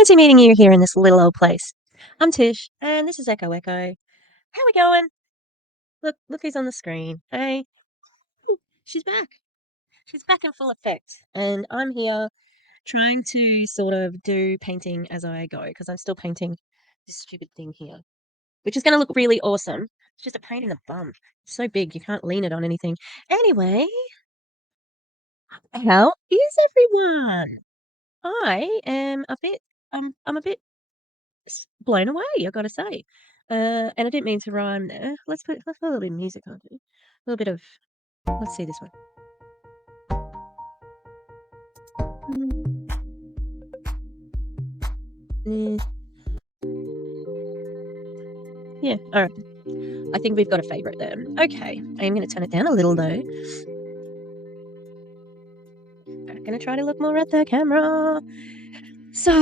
Fancy meeting you here in this little old place. I'm Tish, and this is Echo Echo. How we going? Look who's on the screen. Hey, Ooh, she's back. She's back in full effect. And I'm here trying to sort of do painting as I go, because I'm still painting this stupid thing here, which is going to look really awesome. It's just a pain in the bum. It's so big, you can't lean it on anything. Anyway, how is everyone? I am a bit, I'm a bit blown away, I gotta say. And I didn't mean to rhyme there. Let's put a little bit of music on it. A little bit of, let's see this one. Yeah, all right. I think we've got a favorite there. Okay, I am going to turn it down a little though. I'm going to try to look more at the camera. So,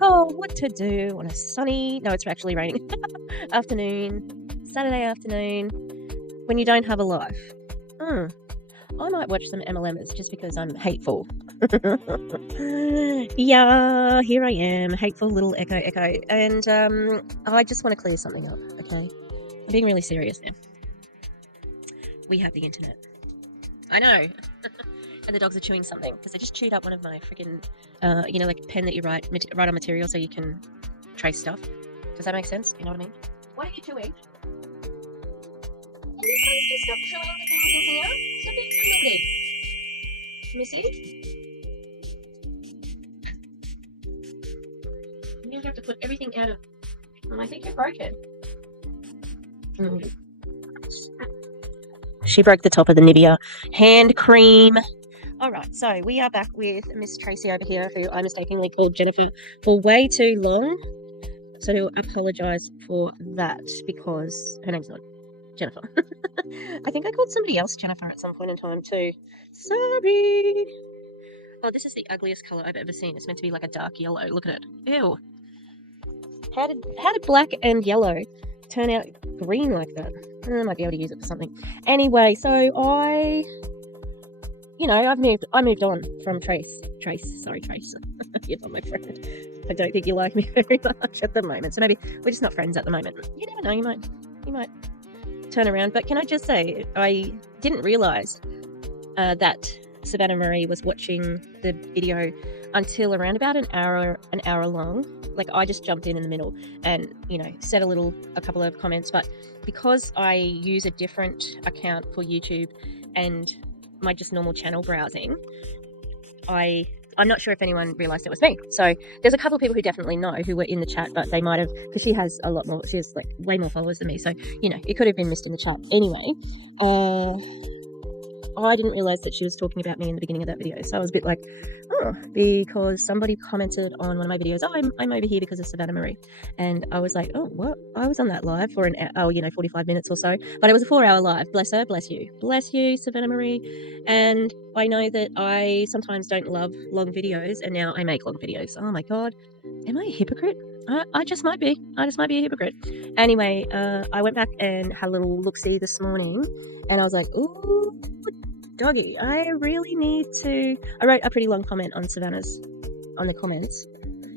what to do on a sunny, no, it's actually raining, afternoon, Saturday afternoon, when you don't have a life? I might watch some MLMers just because I'm hateful. Yeah, here I am, hateful little Echo. And I just want to clear something up, okay? I'm being really serious now. We have the internet. I know. And the dogs are chewing something because they just chewed up one of my freaking, like a pen that you write on material so you can trace stuff. Does that make sense? You know what I mean? What are you chewing? Can you please just stop chewing the things in here? Stop being so naughty. Missy? I'm going to have to put everything out of... I think you broke it. She broke the top of the Nivea hand cream. All right, so we are back with Miss Tracy over here, who I mistakenly called Jennifer for way too long. So to apologise for that because her name's not Jennifer. I think I called somebody else Jennifer at some point in time too. Sorry. Oh, this is the ugliest colour I've ever seen. It's meant to be like a dark yellow. Look at it. Ew. How did black and yellow turn out green like that? I might be able to use it for something. Anyway, so I moved on from Trace. Sorry, Trace. You're not my friend. I don't think you like me very much at the moment. So maybe we're just not friends at the moment. You never know, you might turn around. But can I just say, I didn't realise that Savannah Marie was watching the video until around about an hour long. Like, I just jumped in the middle and, said a couple of comments. But because I use a different account for YouTube and my just normal channel browsing, I'm not sure if anyone realised it was me. So there's a couple of people who definitely know who were in the chat, but they might have, because she has like way more followers than me. So, it could have been missed in the chat. Anyway, I didn't realise that she was talking about me in the beginning of that video. So I was a bit like, because somebody commented on one of my videos, I'm over here because of Savannah Marie. And I was like, oh, what? I was on that live for 45 minutes or so. But it was a 4-hour live. Bless her, bless you. Bless you, Savannah Marie. And I know that I sometimes don't love long videos, and now I make long videos. Oh my God. Am I a hypocrite? I just might be. I just might be a hypocrite. Anyway, I went back and had a little look-see this morning, and I was like, ooh, doggy, I really need to... I wrote a pretty long comment on the comments,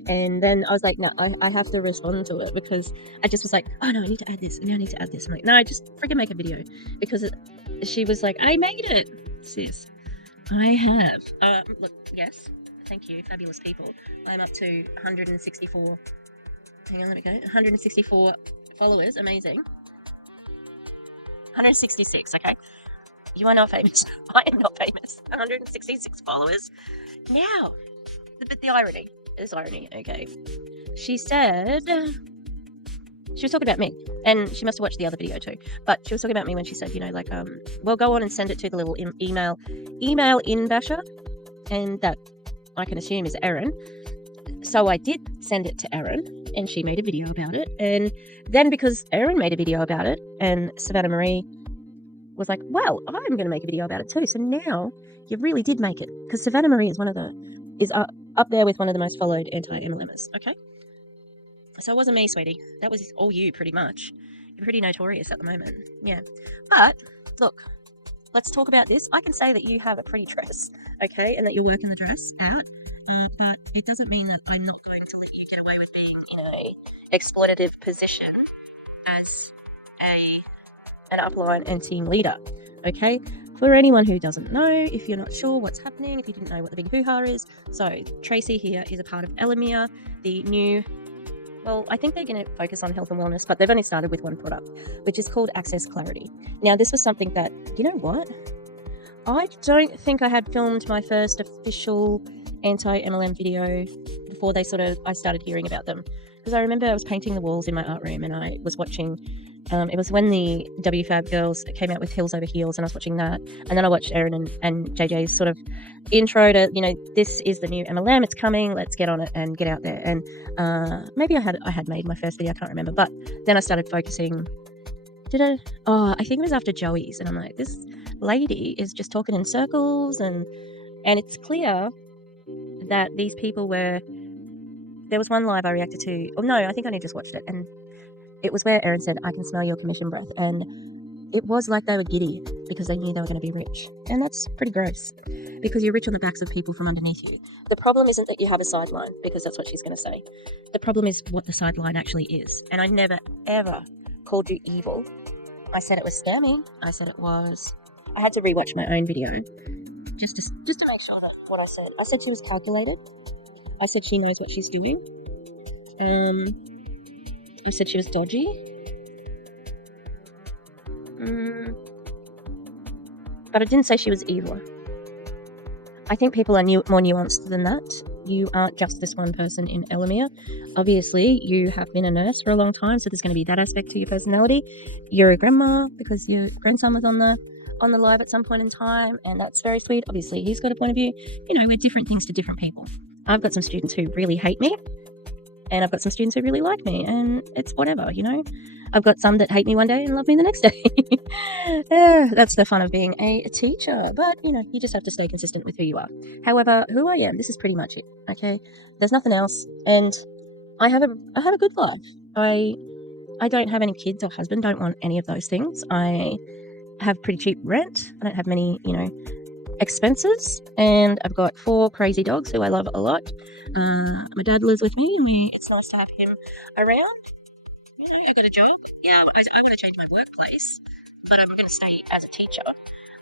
and then I was like, no, I have to respond to it, because I just was like, oh no, I need to add this, and I need to add this. I'm like, no, just freaking make a video, because she was like, I made it, sis. I have. Look, yes, thank you, fabulous people. I'm up to 164. Hang on, let me go. 164 followers, amazing. 166, okay? You are not famous. I am not famous. 166 followers. Now, the irony. There's irony, okay. She said... She was talking about me, and she must have watched the other video too. But she was talking about me when she said, well, go on and send it to the little email in basher, and that I can assume is Erin. So I did send it to Erin, and she made a video about it. And then because Erin made a video about it, and Savannah Marie was like, well, I'm going to make a video about it too. So now you really did make it, because Savannah Marie is up there with one of the most followed anti-MLMers. Okay. So it wasn't me, sweetie. That was all you, pretty much. You're pretty notorious at the moment. Yeah. But, look, let's talk about this. I can say that you have a pretty dress, okay, and that you're working the dress out. But it doesn't mean that I'm not going to let you get away with being in a exploitative position as an upline and team leader. Okay, for anyone who doesn't know, if you're not sure what's happening, if you didn't know what the big hoo-ha is, so Tracy here is a part of ELOMIR, the new, well, I think they're going to focus on health and wellness, but they've only started with one product, which is called Access Clarity. Now, this was something that, you know what? I don't think I had filmed my first official anti-MLM video before I started hearing about them. Because I remember I was painting the walls in my art room and I was watching, it was when the WFAB girls came out with Heels Over Heels, and I was watching that. And then I watched Erin and JJ's sort of intro to, this is the new MLM, it's coming, let's get on it and get out there. And maybe I had made my first video, I can't remember. But then I started focusing, I think it was after Joey's, and I'm like, this lady is just talking in circles, and it's clear that these people there was one live I reacted to, I think I only just watched it, and it was where Erin said, I can smell your commission breath, and it was like they were giddy because they knew they were going to be rich, and that's pretty gross because you're rich on the backs of people from underneath you. The problem isn't that you have a sideline, because that's what she's going to say. The problem is what the sideline actually is, and I never ever called you evil. I said it was scammy. I said it was, I had to rewatch my own video just to make sure that what I said she was calculated. I said she knows what she's doing. I said she was dodgy. But I didn't say she was evil. I think people are more nuanced than that. You aren't just this one person in ELOMIR. Obviously, you have been a nurse for a long time, so there's going to be that aspect to your personality. You're a grandma because your grandson was on the live at some point in time, and that's very sweet. Obviously, he's got a point of view. We're different things to different people. I've got some students who really hate me, and I've got some students who really like me, and it's whatever, I've got some that hate me one day and love me the next day. That's the fun of being a teacher. But, you just have to stay consistent with who you are. However, who I am, this is pretty much it, okay? There's nothing else. And I have a good life. I don't have any kids or husband, don't want any of those things. I have pretty cheap rent. I don't have many, expenses. And I've got 4 crazy dogs who I love a lot. My dad lives with me, and it's nice to have him around. I got a job. Yeah, I want to change my workplace, but I'm going to stay as a teacher.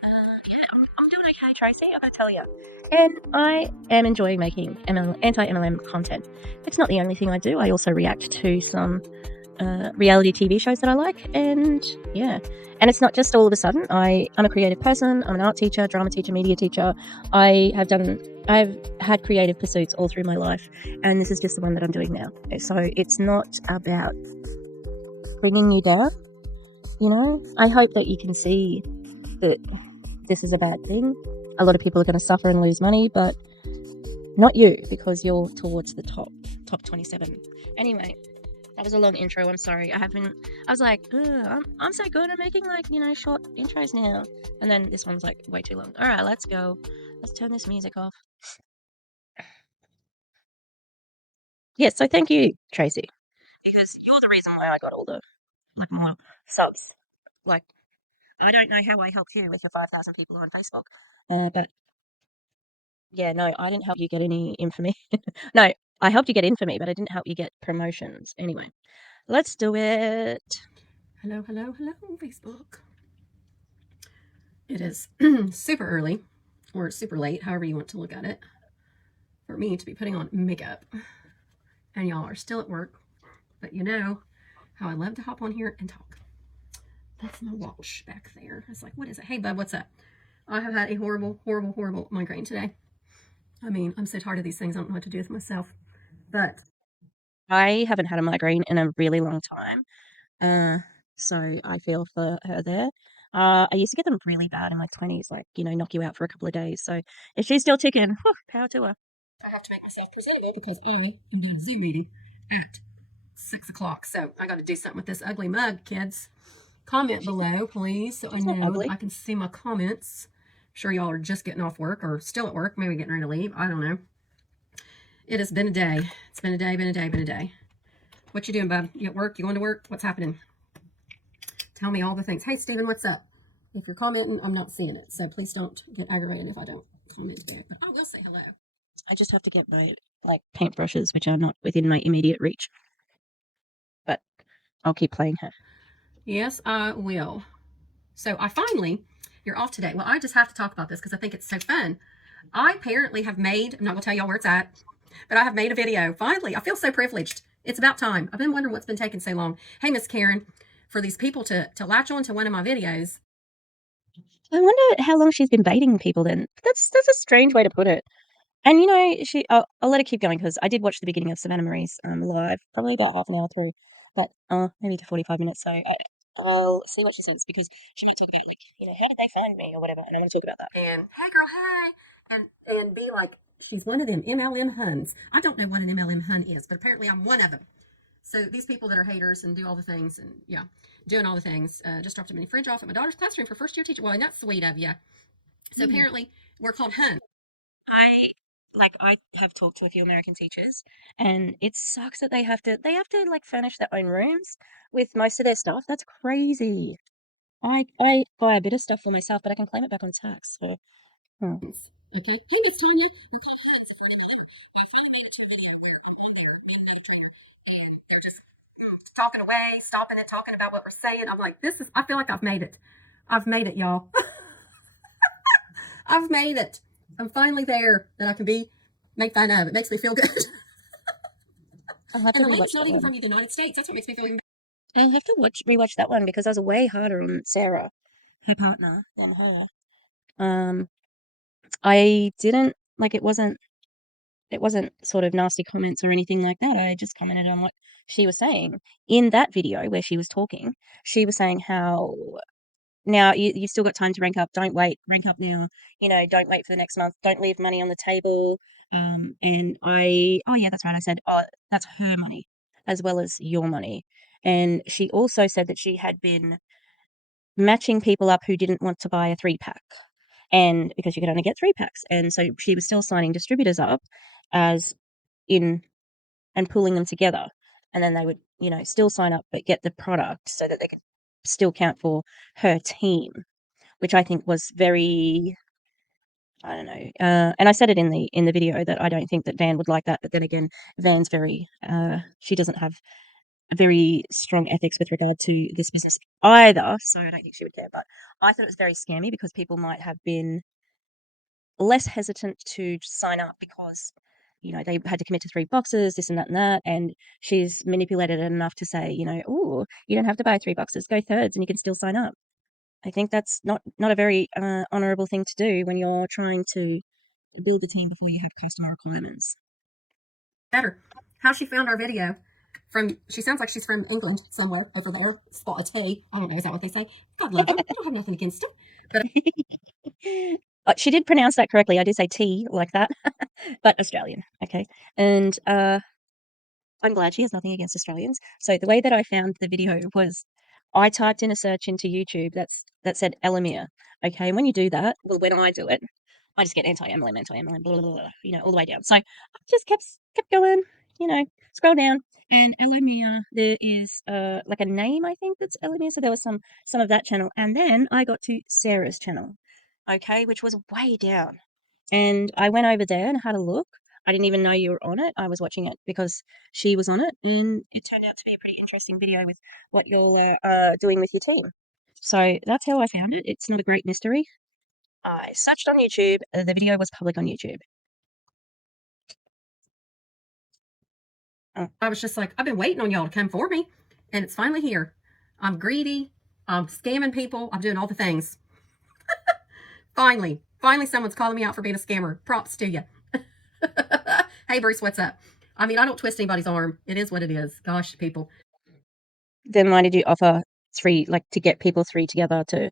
I'm doing okay, Tracy, I've got to tell you. And I am enjoying making anti-MLM content. It's not the only thing I do. I also react to some reality TV shows that I like, and it's not just all of a sudden. I'm a creative person. I'm an art teacher, drama teacher, media teacher. I've had creative pursuits all through my life, and this is just the one that I'm doing now. So it's not about bringing you down, I hope that you can see that this is a bad thing. A lot of people are going to suffer and lose money, but not you, because you're towards the top 27. Anyway, that was a long intro. I'm sorry. I was like, I'm so good at making short intros now. And then this one's like way too long. All right, let's go. Let's turn this music off. Yes, so thank you, Tracy, because you're the reason why I got all the more subs. I don't know how I helped you with your 5,000 people on Facebook, but no, I didn't help you get any infamy. No, I helped you get infamy, but I didn't help you get promotions. Anyway, let's do it. Hello, Facebook. It is super early, or super late, however you want to look at it, for me to be putting on makeup. And y'all are still at work, but you know how I love to hop on here and talk. That's my watch back there. It's like, what is it? Hey, bub, what's up? I have had a horrible migraine today. I mean, I'm so tired of these things. I don't know what to do with myself. But I haven't had a migraine in a really long time. So I feel for her there. I used to get them really bad in my 20s, knock you out for a couple of days. So if she's still ticking, power to her. I have to make myself presentable because I am doing a Zoom meeting at 6 o'clock. So I got to do something with this ugly mug, kids. Comment below, please, so I know I can see my comments. I'm sure y'all are just getting off work or still at work, maybe getting ready to leave. I don't know. It has been a day. It's been a day. What you doing, bub? You at work? You going to work? What's happening? Tell me all the things. Hey, Steven, what's up? If you're commenting, I'm not seeing it, so please don't get aggravated if I don't comment back. But I will say hello. I just have to get my like paintbrushes, which are not within my immediate reach. But I'll keep playing her. Yes, I will. So you're off today. Well, I just have to talk about this because I think it's so fun. I apparently have made, I'm not going to tell y'all where it's at, but I have made a video. Finally, I feel so privileged. It's about time. I've been wondering what's been taking so long. Hey, Miss Karen, for these people to latch on to one of my videos. I wonder how long she's been baiting people then. That's a strange way to put it. And I'll let her keep going because I did watch the beginning of Savannah Marie's live, probably about half an hour through, but maybe to 45 minutes. So I'll see what she says because she might talk about how did they find me or whatever, and I want to talk about that. And hey, girl, hey, and be like, she's one of them MLM Huns. I don't know what an MLM Hun is, but apparently I'm one of them. So these people that are haters and do all the things and doing all the things. Just dropped a mini fridge off at my daughter's classroom for first year teacher. Well, that's sweet of you. So apparently we're called Hun. I have talked to a few American teachers, and it sucks that they have to like furnish their own rooms with most of their stuff. That's crazy. I buy a bit of stuff for myself, but I can claim it back on tax. So, Okay. Hey, Miss Tanya. Talking away, stopping and talking about what we're saying. I'm like, I feel like I've made it. I've made it, y'all. I've made it. I'm finally there that I can be made fun of. It makes me feel good. I'll have to And the rewatch lady's not that even one. from the United States. That's what makes me feel even I have to rewatch that one because I was way harder on Sarah, her partner, than her. I didn't like it wasn't sort of nasty comments or anything like that. I just commented on what she was saying. In that video where she was talking, she was saying how now you still got time to rank up. Don't wait, rank up now. Don't wait for the next month. Don't leave money on the table. Oh yeah, that's right. I said, oh, that's her money as well as your money. And she also said that she had been matching people up who didn't want to buy a 3-pack. And because you could only get 3-packs. And so she was still signing distributors up as in and pulling them together. And then they would, still sign up but get the product so that they could still count for her team, which I think was very, I don't know. And I said it in the video that I don't think that Van would like that. But then again, Van's very, she doesn't have very strong ethics with regard to this business either. So I don't think she would care. But I thought it was very scammy because people might have been less hesitant to sign up because they had to commit to 3 boxes, this and that and that, and she's manipulated it enough to say, oh, you don't have to buy 3 boxes, go thirds, and you can still sign up. I think that's not a very honourable thing to do when you're trying to build a team before you have customer requirements. better. How she found our video. She sounds like she's from England somewhere over there. Spot a T. I don't know, is that what they say? God love them. I don't have nothing against it. But she did pronounce that correctly. I did say T like that, but Australian. Okay, and I'm glad she has nothing against Australians. So the way that I found the video was I typed in a search into YouTube that said ELOMIR. Okay, and when you do that, well, when I do it, I just get anti-MLM, blah, blah, blah, all the way down. So I just kept going, scroll down, and ELOMIR, there is like a name, I think, that's ELOMIR. So there was some of that channel, and then I got to Sarah's channel, okay, which was way down, and I went over there and had a look. I didn't even know you were on it. I was watching it because she was on it, and it turned out to be a pretty interesting video with what you're doing with your team. So that's how I found it. It's not a great mystery. I searched on YouTube. The video was public on YouTube. I was just like, I've been waiting on y'all to come for me, and it's finally here. I'm greedy. I'm scamming people. I'm doing all the things. Finally, someone's calling me out for being a scammer. Props to you. Hey, Bruce, what's up? I mean, I don't twist anybody's arm. It is what it is. Gosh, people. Then why did you offer 3, like, to get people 3 together to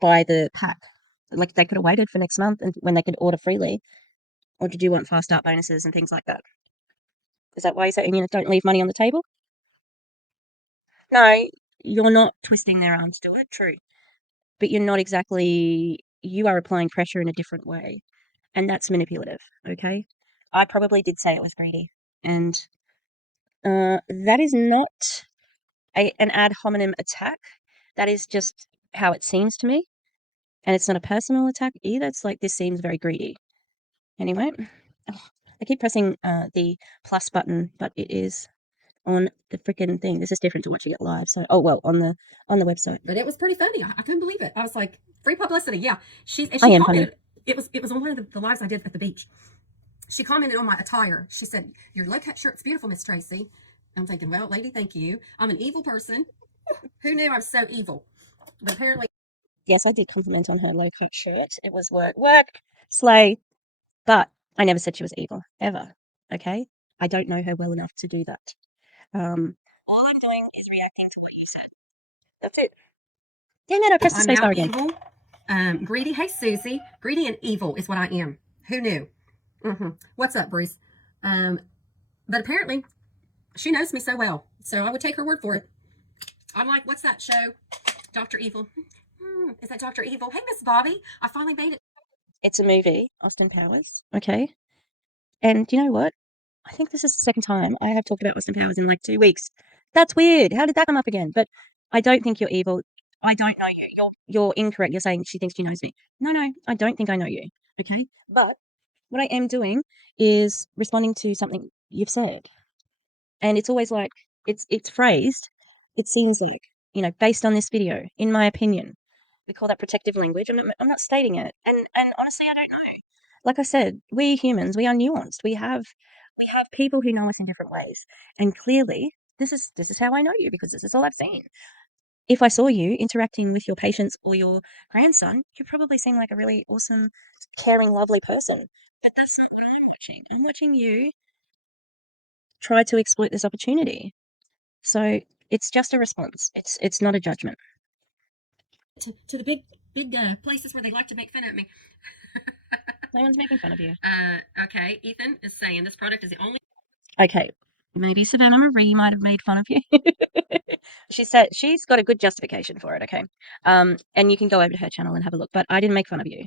buy the pack? Like, they could have waited for next month and when they could order freely. Or did you want fast start bonuses and things like that? Is that why you're saying, don't leave money on the table? No, you're not twisting their arm to do it, true. But you're not exactly, you are applying pressure in a different way. And that's manipulative, okay? I probably did say it was greedy. And that is not an ad hominem attack. That is just how it seems to me. And it's not a personal attack either. It's like, this seems very greedy. Anyway, I keep pressing the plus button, but it is on the freaking thing. This is different to watching it live. So, oh well, on the website. But it was pretty funny. I couldn't believe it. I was like, free publicity. Yeah. She I am commented. funny. It was on one of the lives I did at the beach. She commented on my attire. She said, "Your low cut shirt's beautiful, Miss Tracy." I'm thinking, well, lady, thank you. I'm an evil person. Who knew I was so evil? But apparently, Yes, I did compliment on her low cut shirt. It was work, slay. But I never said she was evil, ever. Okay? I don't know her well enough to do that. All I'm doing is reacting to what you said. That's it. Dang it, I pressed the I'm space now bar again. evil, greedy. Hey, Susie. Greedy and evil is what I am. Who knew? What's up, Bruce? But apparently, she knows me so well. So I would take her word for it. I'm like, what's that show? Dr. Evil. Is that Dr. Evil? Hey, Miss Bobby. I finally made it. It's a movie, Austin Powers. Okay? And you know what? I think this is the second time I have talked about Austin Powers in like 2 weeks. That's weird. How did that come up again? But I don't think you're evil. I don't know you. You're incorrect. You're saying she thinks she knows me. No, I don't think I know you. Okay? But what I am doing is responding to something you've said. And it's always like it's phrased, it seems like, based on this video, in my opinion. We call that protective language. I'm not stating it. And honestly, I don't know. Like I said, we humans, we are nuanced. We have people who know us in different ways. And clearly, this is how I know you, because this is all I've seen. If I saw you interacting with your patients or your grandson, you probably seem like a really awesome, caring, lovely person. But that's not what I'm watching. I'm watching you try to exploit this opportunity. So it's just a response. It's not a judgment. To the big places where they like to make fun of me. No one's making fun of you. Okay. Ethan is saying this product is the only. Okay, maybe Savannah Marie might have made fun of you. She said she's got a good justification for it. Okay, and you can go over to her channel and have a look. But I didn't make fun of you.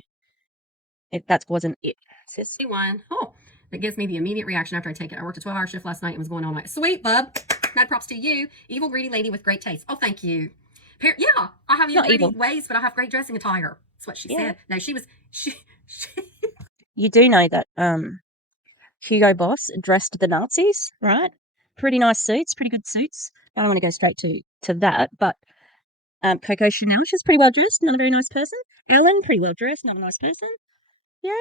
That wasn't it, sis. One. Oh, that gives me the immediate reaction after I take it. I worked a 12-hour shift last night and was going all night. Sweet, bub. Mad props to you. Evil, greedy lady with great taste. Oh, thank you. Yeah, I have evil, greedy ways, but I have great dressing attire. That's what she said. No, she. You do know that Hugo Boss dressed the Nazis, right? Pretty nice suits, pretty good suits. I don't want to go straight to that, but Coco Chanel, she's pretty well dressed, not a very nice person. Ellen, pretty well dressed, not a nice person. Yeah,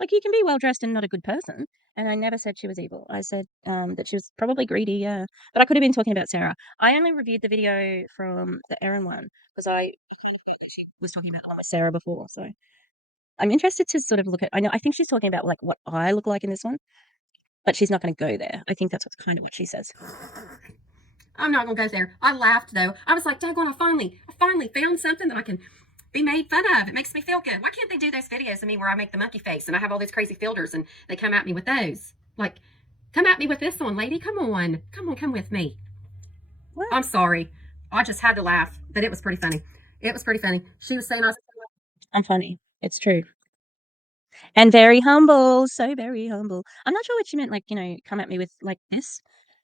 like you can be well dressed and not a good person. And I never said she was evil. I said that she was probably greedy, yeah. But I could have been talking about Sarah. I only reviewed the video from the Erin one because she was talking about the one with Sarah before. So I'm interested to sort of look at. I think she's talking about like what I look like in this one, but she's not going to go there. I think that's what's kind of what she says. I'm not gonna go there. I laughed though. I was like, daggone, I finally found something that I can be made fun of. It makes me feel good. Why can't they do those videos of me where I make the monkey face and I have all these crazy filters and they come at me with those? Like, come at me with this one, lady. Come on, come with me. What? I'm sorry. I just had to laugh, but it was pretty funny. It was pretty funny. She was saying I'm funny. It's true. And very humble, so very humble. I'm not sure what she meant, like, come at me with like this.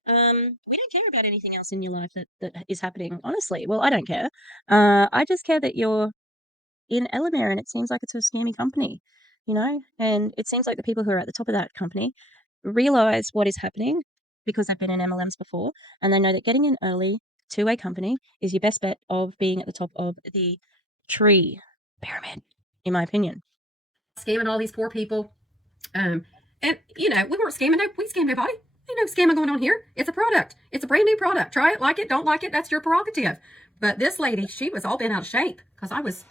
We don't care about anything else in your life that is happening, honestly. Well, I don't care. I just care that you're in ELOMIR and it seems like it's a scammy company, and it seems like the people who are at the top of that company realize what is happening because they've been in MLMs before, and they know that getting in early to a company is your best bet of being at the top of the tree pyramid, in my opinion. Scamming all these poor people. And we weren't scamming. We scammed nobody. Ain't no scamming going on here. It's a product. It's a brand new product. Try it, like it, don't like it. That's your prerogative. But this lady, she was all bent out of shape because I was,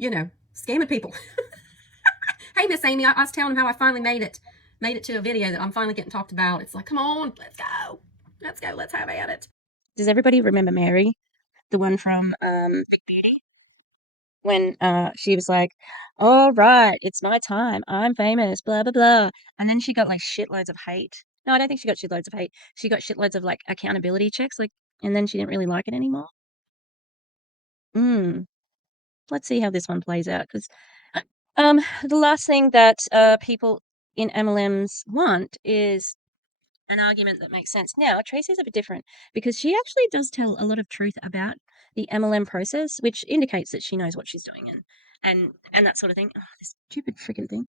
scamming people. Hey, Miss Amy, I was telling them how I finally made it to a video that I'm finally getting talked about. It's like, come on, let's go. Let's have at it. Does everybody remember Mary, the one from Big Beauty? When she was like, all right, it's my time. I'm famous, blah, blah, blah. And then she got like shitloads of hate. No, I don't think she got shitloads of hate. She got shitloads of like accountability checks, and then she didn't really like it anymore. Let's see how this one plays out, because the last thing that people in MLMs want is an argument that makes sense. Now, Tracy's a bit different because she actually does tell a lot of truth about the MLM process, which indicates that she knows what she's doing and that sort of thing. Oh, this stupid freaking thing.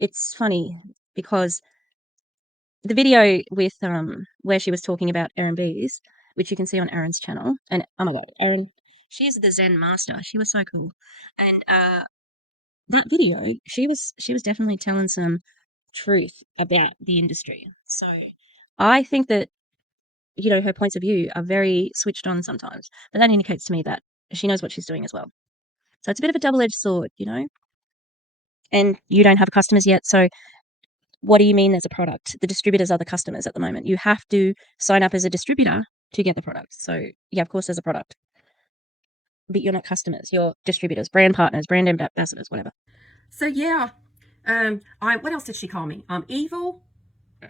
It's funny. because the video with where she was talking about Erin Bies, which you can see on Erin's channel, and oh my god, Erin, she's the Zen master. She was so cool, and that video, she was definitely telling some truth about the industry. So I think that her points of view are very switched on sometimes, but that indicates to me that she knows what she's doing as well. So it's a bit of a double-edged sword, and you don't have customers yet. So what do you mean there's a product? The distributors are the customers at the moment. You have to sign up as a distributor to get the product. So yeah, of course there's a product, but you're not customers. You're distributors, brand partners, brand ambassadors, whatever. So yeah, what else did she call me? Evil.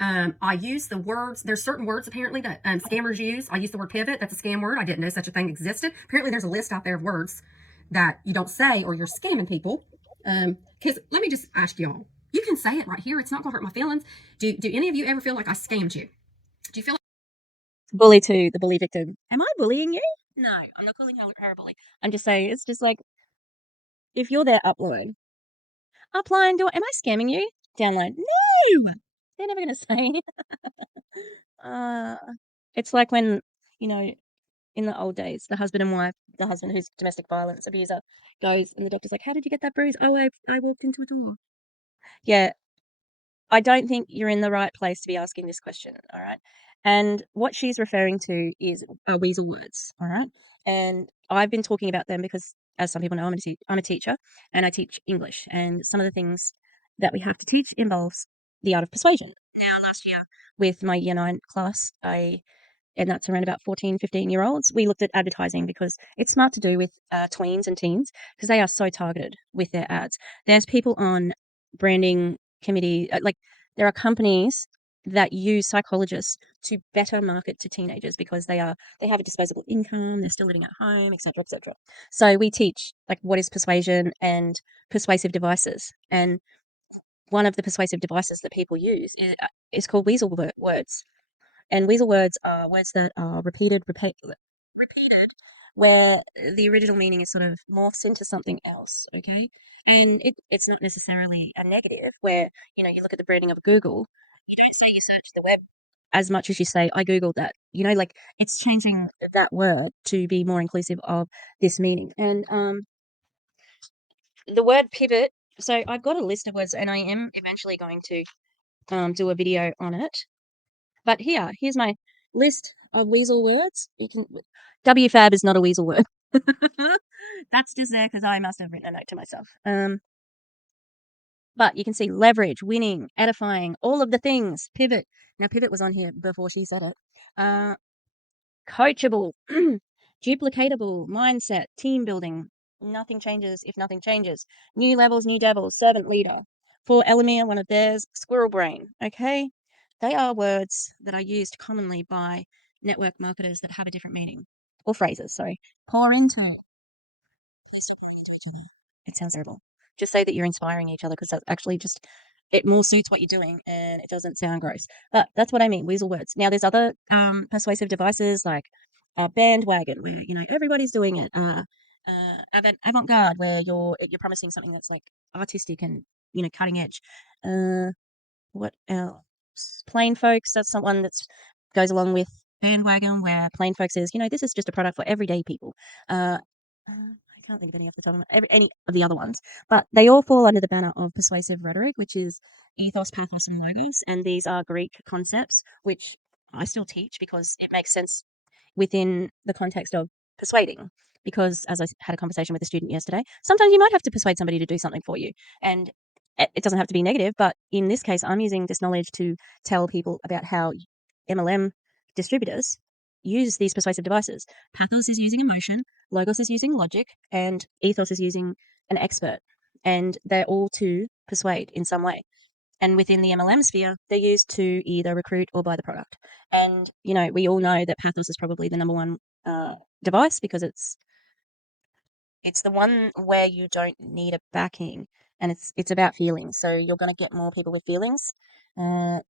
I use the words. There's certain words apparently that scammers use. I use the word pivot. That's a scam word. I didn't know such a thing existed. Apparently, there's a list out there of words that you don't say or you're scamming people. Because let me just ask y'all. You can say it right here. It's not gonna hurt my feelings. Do any of you ever feel like I scammed you? Do you feel like Bully to the bully victim. Am I bullying you? No, I'm not calling her a bully. I'm just saying it's just like if you're there upload, upline, am I scamming you? Download. No, they're never gonna say. uh, it's like when in the old days, the husband and wife, the husband who's domestic violence abuser, goes and the doctor's like, "How did you get that bruise?" "Oh, I walked into a door." Yeah, I don't think you're in the right place to be asking this question, all right? And what she's referring to is weasel words, all right? And I've been talking about them because, as some people know, I'm a teacher and I teach English. And some of the things that we have to teach involves the art of persuasion. Now, last year with my year 9 class, and that's around about 14, 15-year-olds, we looked at advertising because it's smart to do with tweens and teens because they are so targeted with their ads. There's people on branding committee, like there are companies that use psychologists to better market to teenagers because they have a disposable income, they're still living at home, etc., etc. So we teach like what is persuasion and persuasive devices. And one of the persuasive devices that people use is called weasel words. And weasel words are words that are repeated, where the original meaning is sort of morphs into something else, okay? And it's not necessarily a negative, where, you look at the branding of Google, you don't say you search the web as much as you say, I Googled that. Like it's changing that word to be more inclusive of this meaning. And the word pivot, so I've got a list of words and I am eventually going to do a video on it. But here's my list of weasel words. WFAB is not a weasel word. That's just there because I must have written a note to myself. But you can see leverage, winning, edifying, all of the things. Pivot. Now, pivot was on here before she said it. Coachable, duplicatable, mindset, team building. Nothing changes if nothing changes. New levels, new devils, servant leader. For ELOMIR, one of theirs, squirrel brain. Okay? They are words that are used commonly by network marketers that have a different meaning. Or phrases, sorry. Pour into it. It sounds terrible. Just say that you're inspiring each other because that's actually just, it more suits what you're doing and it doesn't sound gross. But that's what I mean, weasel words. Now, there's other persuasive devices like a bandwagon where, everybody's doing it. Avant-garde where you're promising something that's like artistic and, cutting edge. What else? Plain folks, that's someone that's goes along with bandwagon where plain folks is, this is just a product for everyday people. I can't think of any off the top of any of the other ones, but they all fall under the banner of persuasive rhetoric, which is ethos, pathos, and logos. And these are Greek concepts, which I still teach because it makes sense within the context of persuading. Because as I had a conversation with a student yesterday, sometimes you might have to persuade somebody to do something for you. And it doesn't have to be negative, but in this case, I'm using this knowledge to tell people about how MLM distributors use these persuasive devices. Pathos is using emotion, logos is using logic, and ethos is using an expert. And they're all to persuade in some way. And within the MLM sphere, they're used to either recruit or buy the product. And, we all know that pathos is probably the number one device because it's the one where you don't need a backing and it's about feelings. So you're going to get more people with feelings. And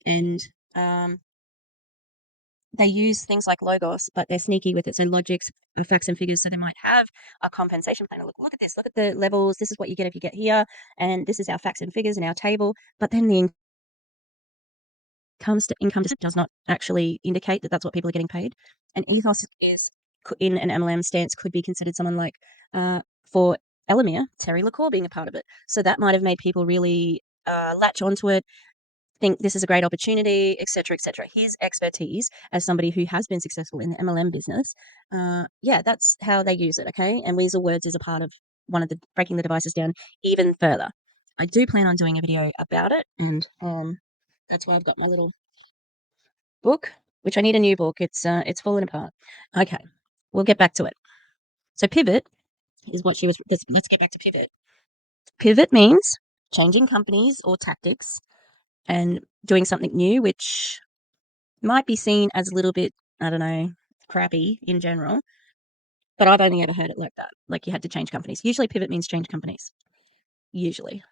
they use things like logos, but they're sneaky with it. So logics, facts and figures. So they might have a compensation plan. Look at this. Look at the levels. This is what you get if you get here. And this is our facts and figures in our table. But then the comes to income, does not actually indicate that that's what people are getting paid. And ethos is, in an MLM stance, could be considered someone like, for ELOMIR, Terry LaCour being a part of it. So that might have made people really latch onto it, think this is a great opportunity, etc., etc. His expertise as somebody who has been successful in the MLM business, that's how they use it, okay? And Weasel Words is a part of one of the breaking the devices down even further. I do plan on doing a video about it, and that's why I've got my little book, which I need a new book. It's fallen apart. Okay, we'll get back to it. So pivot is what she was. Let's get back to pivot. Pivot means changing companies or tactics and doing something new, which might be seen as a little bit, I don't know, crappy in general, but I've only ever heard it like that. Like you had to change companies. Usually pivot means change companies. Usually.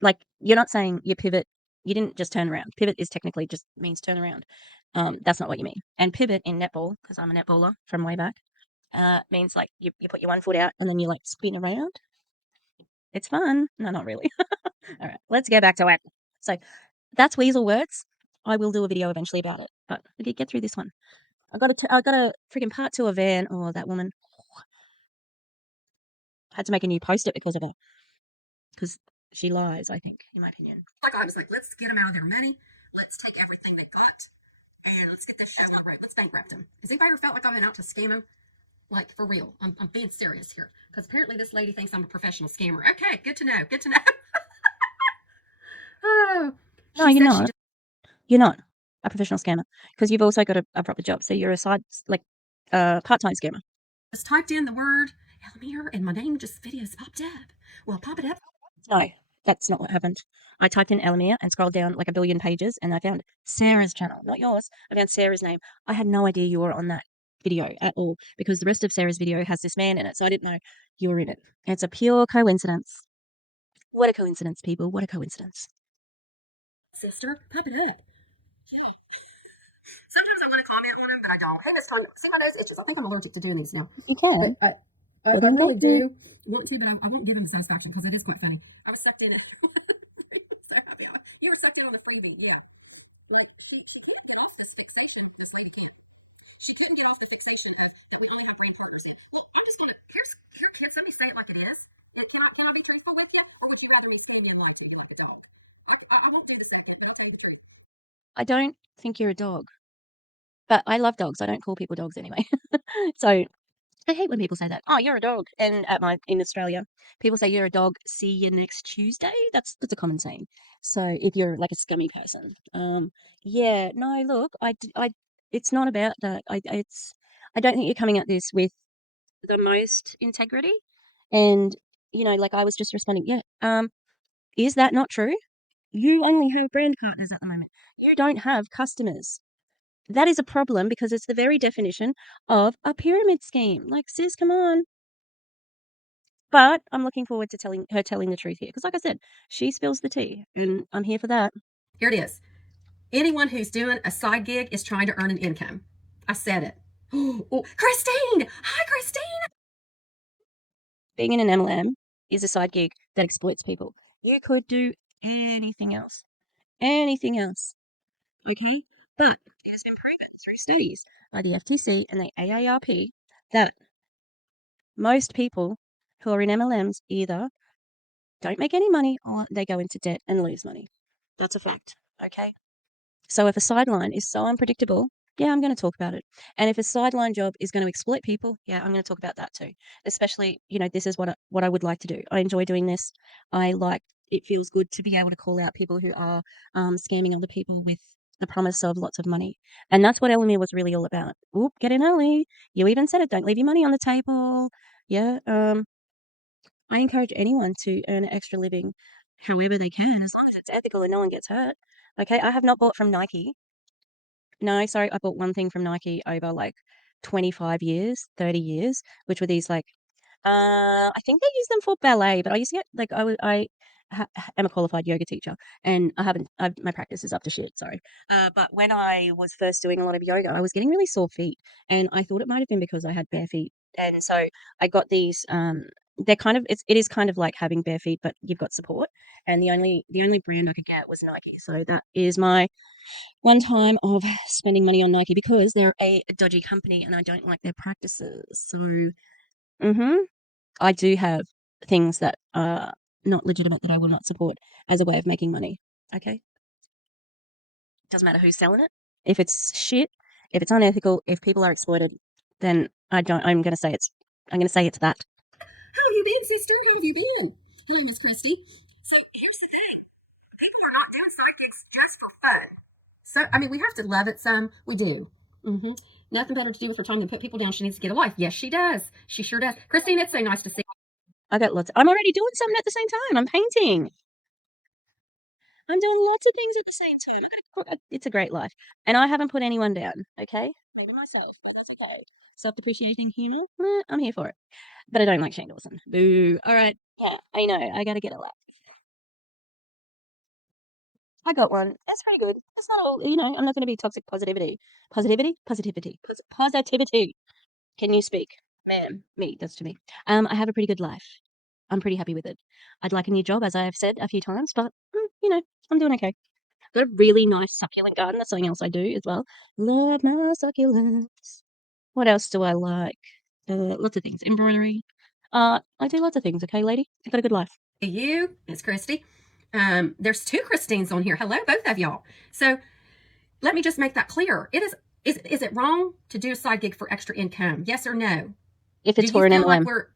Like you're not saying you pivot, you didn't just turn around. Pivot is technically just means turn around. That's not what you mean. And pivot in netball, because I'm a netballer from way back, means like you put your one foot out and then you like spin around. It's fun. No, not really. All right, let's go back to it. So that's Weasel Words. I will do a video eventually about it, but we did get through this one. I got a freaking part 2 of Van. Oh, that woman. Had to make a new post-it because of her. Because she lies, I think, in my opinion. Like I was like, let's get them out of their money. Let's take everything they got. And let's get this show out right. Let's bankrupt them. Has anybody ever felt like I've been out to scam them? Like, for real. I'm being serious here. Because apparently this lady thinks I'm a professional scammer. Okay, good to know. Good to know. Oh. No, you're not. You're not a professional scammer. Because you've also got a proper job. So you're a part-time scammer. Just typed in the word ELOMIR and my name just videos popped up. Well, pop it up. No, that's not what happened. I typed in ELOMIR and scrolled down like a billion pages and I found Sarah's channel, not yours. I found Sarah's name. I had no idea you were on that video at all because the rest of Sarah's video has this man in it, so I didn't know you were in it. It's a pure coincidence. What a coincidence, people. What a coincidence. Sister, pop it up. Yeah. Sometimes I want to comment on them, but I don't. Hey, Miss Tanya, see my nose itches. I think I'm allergic to doing these now. You can. But I really do want to, but I won't give him the satisfaction because it is quite funny. I was sucked in it. So happy. You were sucked in on the freebie, yeah. Like, she can't get off this fixation. This lady can't. She couldn't get off the fixation of that we only have brain partners. Well, I'm just gonna here. Let me say it like it is. And can I be truthful with you, or would you rather me scam you and lie to you like a dog? I won't do the same thing. I'll tell you the truth. I don't think you're a dog, but I love dogs. I don't call people dogs anyway. So I hate when people say that. Oh, you're a dog. And in Australia, people say you're a dog. See you next Tuesday. That's a common saying. So if you're like a scummy person, no. Look, it's not about that. I don't think you're coming at this with the most integrity. And like I was just responding, is that not true? You only have brand partners at the moment. You don't have customers. That is a problem because it's the very definition of a pyramid scheme. Like, sis, come on. But I'm looking forward to telling the truth here because, like I said, she spills the tea, and I'm here for that. Here it is. Anyone who's doing a side gig is trying to earn an income. I said it. Oh, Christine! Hi, Christine! Being in an MLM is a side gig that exploits people. You could do anything else. Anything else. Okay? But it has been proven through studies by the FTC and the AARP that most people who are in MLMs either don't make any money or they go into debt and lose money. That's a fact. Okay? So if a sideline is so unpredictable, I'm going to talk about it. And if a sideline job is going to exploit people, I'm going to talk about that too. Especially, this is what I would like to do. I enjoy doing this. It feels good to be able to call out people who are scamming other people with the promise of lots of money. And that's what ELOMIR was really all about. Oop, get in early. You even said it. Don't leave your money on the table. Yeah. I encourage anyone to earn an extra living however they can, as long as it's ethical and no one gets hurt. Okay, I have not bought from Nike. No, sorry, I bought one thing from Nike over like 25 years, 30 years, which were these I think they use them for ballet, but I used to get am a qualified yoga teacher, and my practice is up to shit, sorry. But when I was first doing a lot of yoga, I was getting really sore feet, and I thought it might have been because I had bare feet. And so I got these, they're kind of, it is kind of like having bare feet, but you've got support. And the only brand I could get was Nike. So that is my one time of spending money on Nike, because they're a dodgy company and I don't like their practices. So, I do have things that are not legitimate that I will not support as a way of making money. Okay? Doesn't matter who's selling it. If it's shit, if it's unethical, if people are exploited, then I'm going to say it's that. How have you been, sister? How have you been? Hello, Miss Christy. So here's the thing. People are not doing side gigs just for fun. So, I mean, we have to love it some. We do. Nothing better to do with her time than put people down. She needs to get a life. Yes, she does. She sure does. Christine, it's so nice to see you. I got lots. I'm already doing something at the same time. I'm painting. I'm doing lots of things at the same time. It's a great life. And I haven't put anyone down, okay? Myself, but that's okay. Self-depreciating humor, I'm here for it. But I don't like Shane Dawson. Boo. All right. Yeah, I know. I got to get a laugh. I got one. That's pretty good. It's not all, I'm not going to be toxic positivity. Positivity? Positivity. Can you speak? Ma'am. Me. That's to me. I have a pretty good life. I'm pretty happy with it. I'd like a new job, as I have said a few times, but, I'm doing okay. Got a really nice succulent garden. That's something else I do as well. Love my succulents. What else do I like? Lots of things. Embroidery. I do lots of things, okay, lady? I've got a good life. You, Miss Christy. There's two Christines on here. Hello, both of y'all. So let me just make that clear. Is it wrong to do a side gig for extra income? Yes or no? If it's for an MLM. Like we're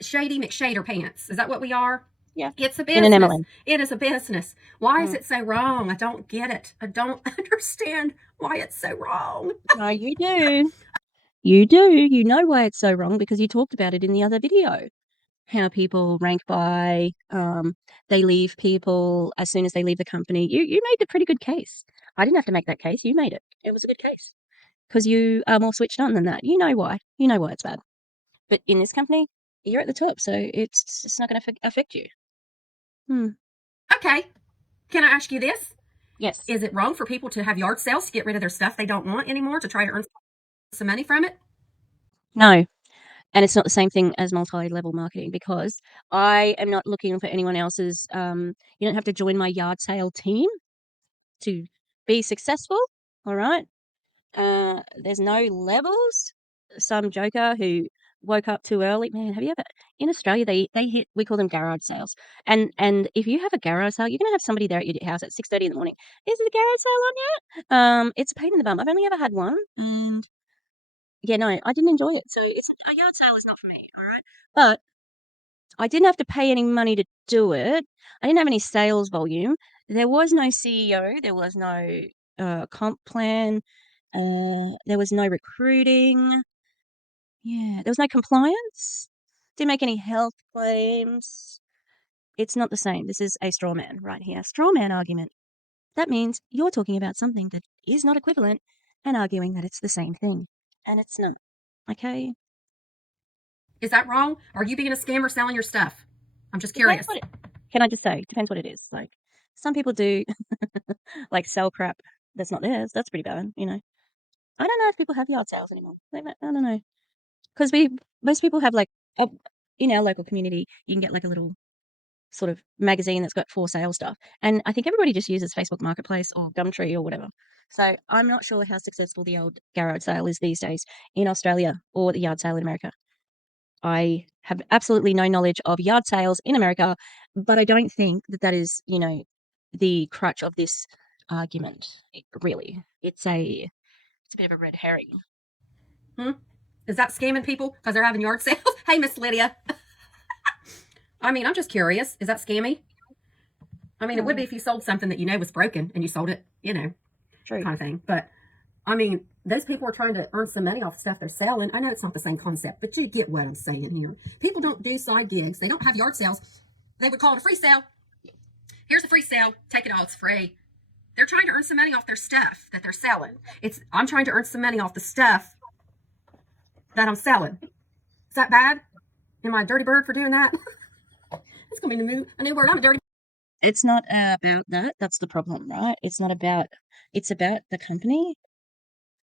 Shady McShader pants? Is that what we are? Yeah. It's a business. In an MLM. It is a business. Why is it so wrong? I don't get it. I don't understand why it's so wrong. No, you do. You do. You know why it's so wrong, because you talked about it in the other video. How people rank by, they leave people as soon as they leave the company. You made the pretty good case. I didn't have to make that case. You made it. It was a good case. Because you are more switched on than that. You know why. You know why it's bad. But in this company, you're at the top, so it's not going to affect you. Okay. Can I ask you this? Yes. Is it wrong for people to have yard sales to get rid of their stuff they don't want anymore to try to earn some money from it? No. And it's not the same thing as multi-level marketing, because I am not looking for anyone else's, you don't have to join my yard sale team to be successful, all right? There's no levels. Some joker who woke up too early. Man, have you ever, in Australia, they hit, we call them garage sales. And if you have a garage sale, you're going to have somebody there at your house at 6:30 in the morning. Is the garage sale on yet? It's a pain in the bum. I've only ever had one. Yeah, no, I didn't enjoy it. So a yard sale is not for me, all right? But I didn't have to pay any money to do it. I didn't have any sales volume. There was no CEO. There was no comp plan. There was no recruiting. Yeah, there was no compliance. Didn't make any health claims. It's not the same. This is a straw man right here. Straw man argument. That means you're talking about something that is not equivalent and arguing that it's the same thing. And it's not. Okay? Is that wrong? Are you being a scammer selling your stuff? I'm just curious. Can I just say, depends what it is. Like, some people do like sell crap that's not theirs. That's pretty bad, I don't know if people have yard sales anymore. I don't know. Because most people have like, in our local community, you can get like a little sort of magazine that's got for sale stuff. And I think everybody just uses Facebook Marketplace or Gumtree or whatever. So I'm not sure how successful the old garage sale is these days in Australia or the yard sale in America. I have absolutely no knowledge of yard sales in America, but I don't think that is, the crutch of this argument. Really, it's a bit of a red herring. Is that scamming people because they're having yard sales? Hey, Miss Lydia. I mean, I'm just curious. Is that scammy? I mean, it would be if you sold something that was broken and you sold it, True. kind of thing. But I mean, those people are trying to earn some money off stuff they're selling. I know it's not the same concept, but you get what I'm saying here. People don't do side gigs. They don't have yard sales. They would call it a free sale. Here's a free sale. Take it all. It's free. They're trying to earn some money off their stuff that they're selling. I'm trying to earn some money off the stuff that I'm selling. Is that bad? Am I a dirty bird for doing that? It's going to be a new word. I'm a dirty It's not about that. That's the problem, right? It's not about, it's about the company.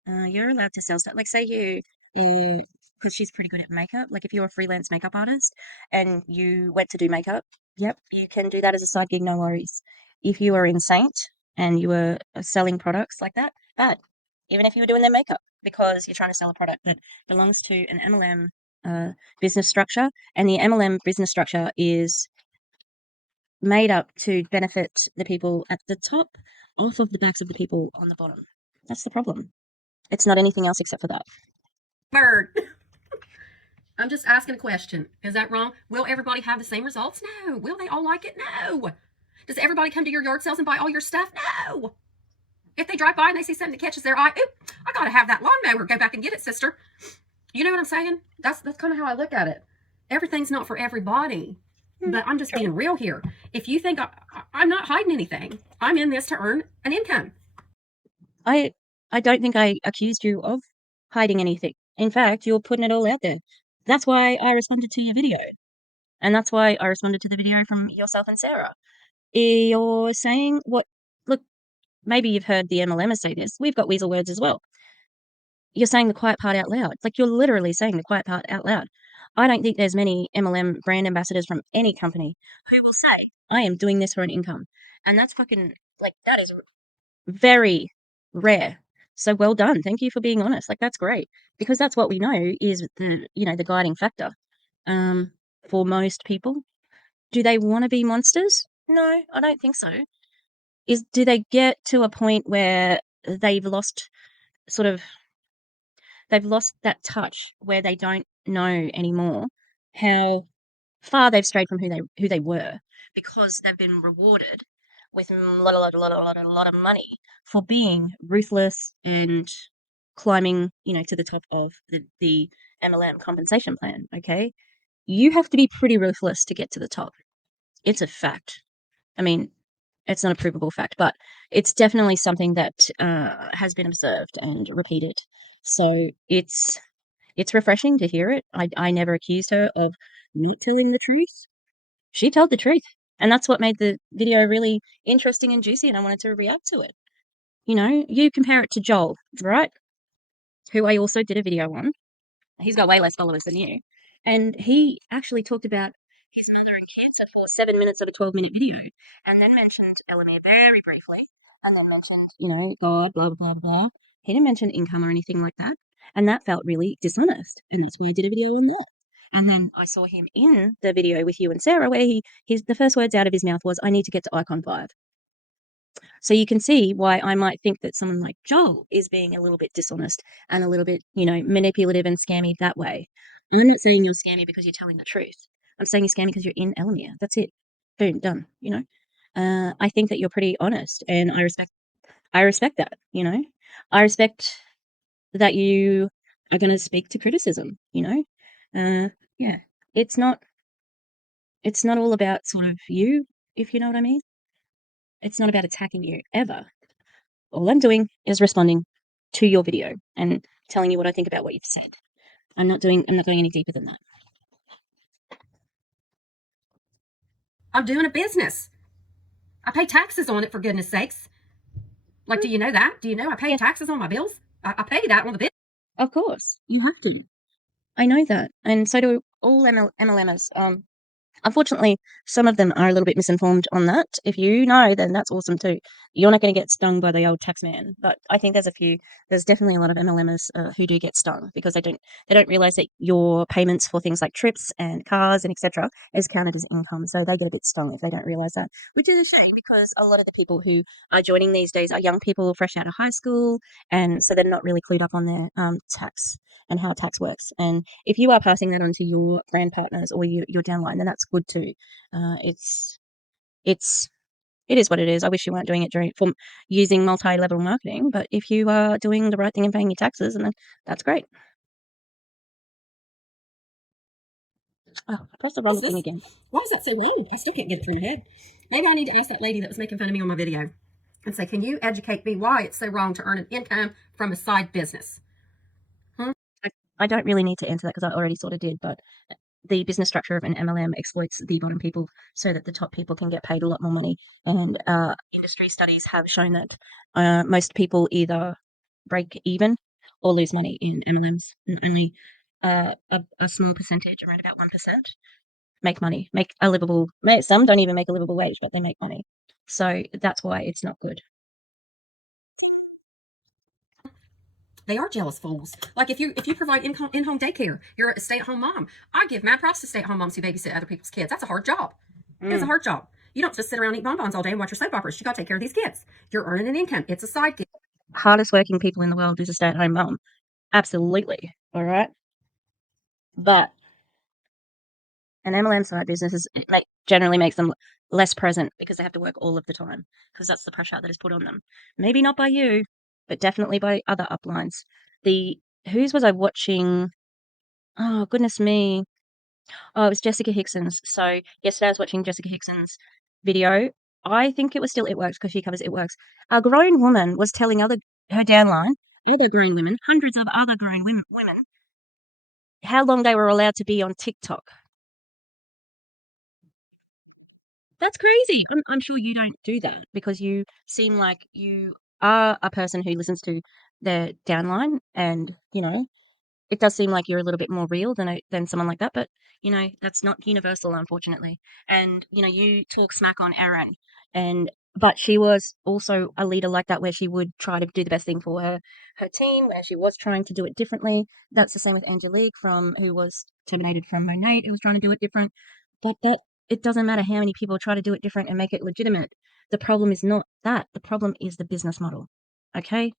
You're allowed to sell stuff. Like, say you, because she's pretty good at makeup. Like, if you're a freelance makeup artist and you went to do makeup, yep, you can do that as a side gig, no worries. If you were in Saint and you were selling products like that, bad. Even if you were doing their makeup, because you're trying to sell a product that belongs to an MLM business structure, and the MLM business structure is made up to benefit the people at the top off of the backs of the people on the bottom. That's the problem. It's not anything else except for that. Bird. I'm just asking a question. Is that wrong? Will everybody have the same results? No. Will they all like it? No. Does everybody come to your yard sales and buy all your stuff? No. If they drive by and they see something that catches their eye, oop, I gotta have that lawnmower. Go back and get it, sister. You know what I'm saying? That's kind of how I look at it. Everything's not for everybody. But I'm just being real here. If you think I'm not hiding anything, I'm in this to earn an income. I don't think I accused you of hiding anything. In fact, you're putting it all out there. That's why I responded to your video. And that's why I responded to the video from yourself and Sarah. You're saying what, look, maybe you've heard the MLMers say this. We've got weasel words as well. You're saying the quiet part out loud. Like, you're literally saying the quiet part out loud. I don't think there's many MLM brand ambassadors from any company who will say, I am doing this for an income. And that's fucking, like, that is very rare. So well done. Thank you for being honest. Like, that's great, because that's what we know is the guiding factor for most people. Do they want to be monsters? No, I don't think so. Do they get to a point where they've lost that touch where they don't know anymore how far they've strayed from who they were, because they've been rewarded with a lot of money for being ruthless and climbing, to the top of the MLM compensation plan. Okay, you have to be pretty ruthless to get to the top. It's a fact. I mean, it's not a provable fact, but it's definitely something that has been observed and repeated. So it's refreshing to hear it. I never accused her of not telling the truth. She told the truth. And that's what made the video really interesting and juicy, and I wanted to react to it. You compare it to Joel, right? Who I also did a video on. He's got way less followers than you. And he actually talked about his mother and cancer for 7 minutes of a 12-minute video, and then mentioned ELOMIR very briefly, and then mentioned, God, blah, blah, blah, blah. He didn't mention income or anything like that. And that felt really dishonest. And that's why I did a video on that. And then I saw him in the video with you and Sarah, where the first words out of his mouth was, I need to get to icon 5. So you can see why I might think that someone like Joel is being a little bit dishonest and a little bit, manipulative and scammy that way. I'm not saying you're scammy because you're telling the truth. I'm saying you're scammy because you're in ELOMIR. That's it. Boom, done. I think that you're pretty honest, and I respect that. I respect that you are going to speak to criticism. Yeah, it's not all about sort of you, if you know what I mean. It's not about attacking you ever. All I'm doing is responding to your video and telling you what I think about what you've said. I'm not going any deeper than that. I'm doing a business. I pay taxes on it, for goodness sakes. Like, do you know that? Do you know I pay taxes on my bills? I pay that on the bill. Of course, you have to. I know that, and so do all MLMers. Unfortunately, some of them are a little bit misinformed on that. If you know, then that's awesome too. You're not going to get stung by the old tax man. But I think there's definitely a lot of MLMers who do get stung, because they don't realize that your payments for things like trips and cars and etc. is counted as income. So they get a bit stung if they don't realize that, which is a shame, because a lot of the people who are joining these days are young people fresh out of high school, and so they're not really clued up on their tax and how tax works. And if you are passing that on to your brand partners or your downline, then that's good too. It is what it is. I wish you weren't doing it for using multi-level marketing, but if you are doing the right thing and paying your taxes, and then that's great. Oh, I pressed the wrong thing again. Why is that so wrong? I still can't get it through my head. Maybe I need to ask that lady that was making fun of me on my video and say, can you educate me why it's so wrong to earn an income from a side business? I don't really need to answer that, because I already sort of did, but the business structure of an MLM exploits the bottom people so that the top people can get paid a lot more money. And industry studies have shown that most people either break even or lose money in MLMs, and only a small percentage, around about 1%, make money, make a livable. Some don't even make a livable wage, but they make money. So that's why it's not good. They are jealous fools. Like if you provide in-home daycare, you're a stay-at-home mom. I give mad props to stay-at-home moms who babysit other people's kids. That's a hard job. It's a hard job. You don't just sit around and eat bonbons all day and watch your soap operas. You got to take care of these kids. You're earning an income. It's a side gig. Hardest working people in the world is a stay-at-home mom. Absolutely. All right. But an MLM side business generally makes them less present because they have to work all of the time, because that's the pressure that is put on them. Maybe not by you, but definitely by other uplines. Whose was I watching? Oh, goodness me. Oh, it was Jessica Hickson's. So yesterday I was watching Jessica Hickson's video. I think it was still It Works, because she covers It Works. A grown woman was telling her downline, other grown women, hundreds of other grown women, how long they were allowed to be on TikTok. That's crazy. I'm sure you don't do that, because you seem like you are a person who listens to their downline, and, it does seem like you're a little bit more real than someone like that, but, that's not universal, unfortunately. And, you talk smack on Erin, but she was also a leader like that, where she would try to do the best thing for her team, where she was trying to do it differently. That's the same with Angelique, who was terminated from Monate, who was trying to do it different. But it doesn't matter how many people try to do it different and make it legitimate. The problem is not that. The problem is the business model. Okay?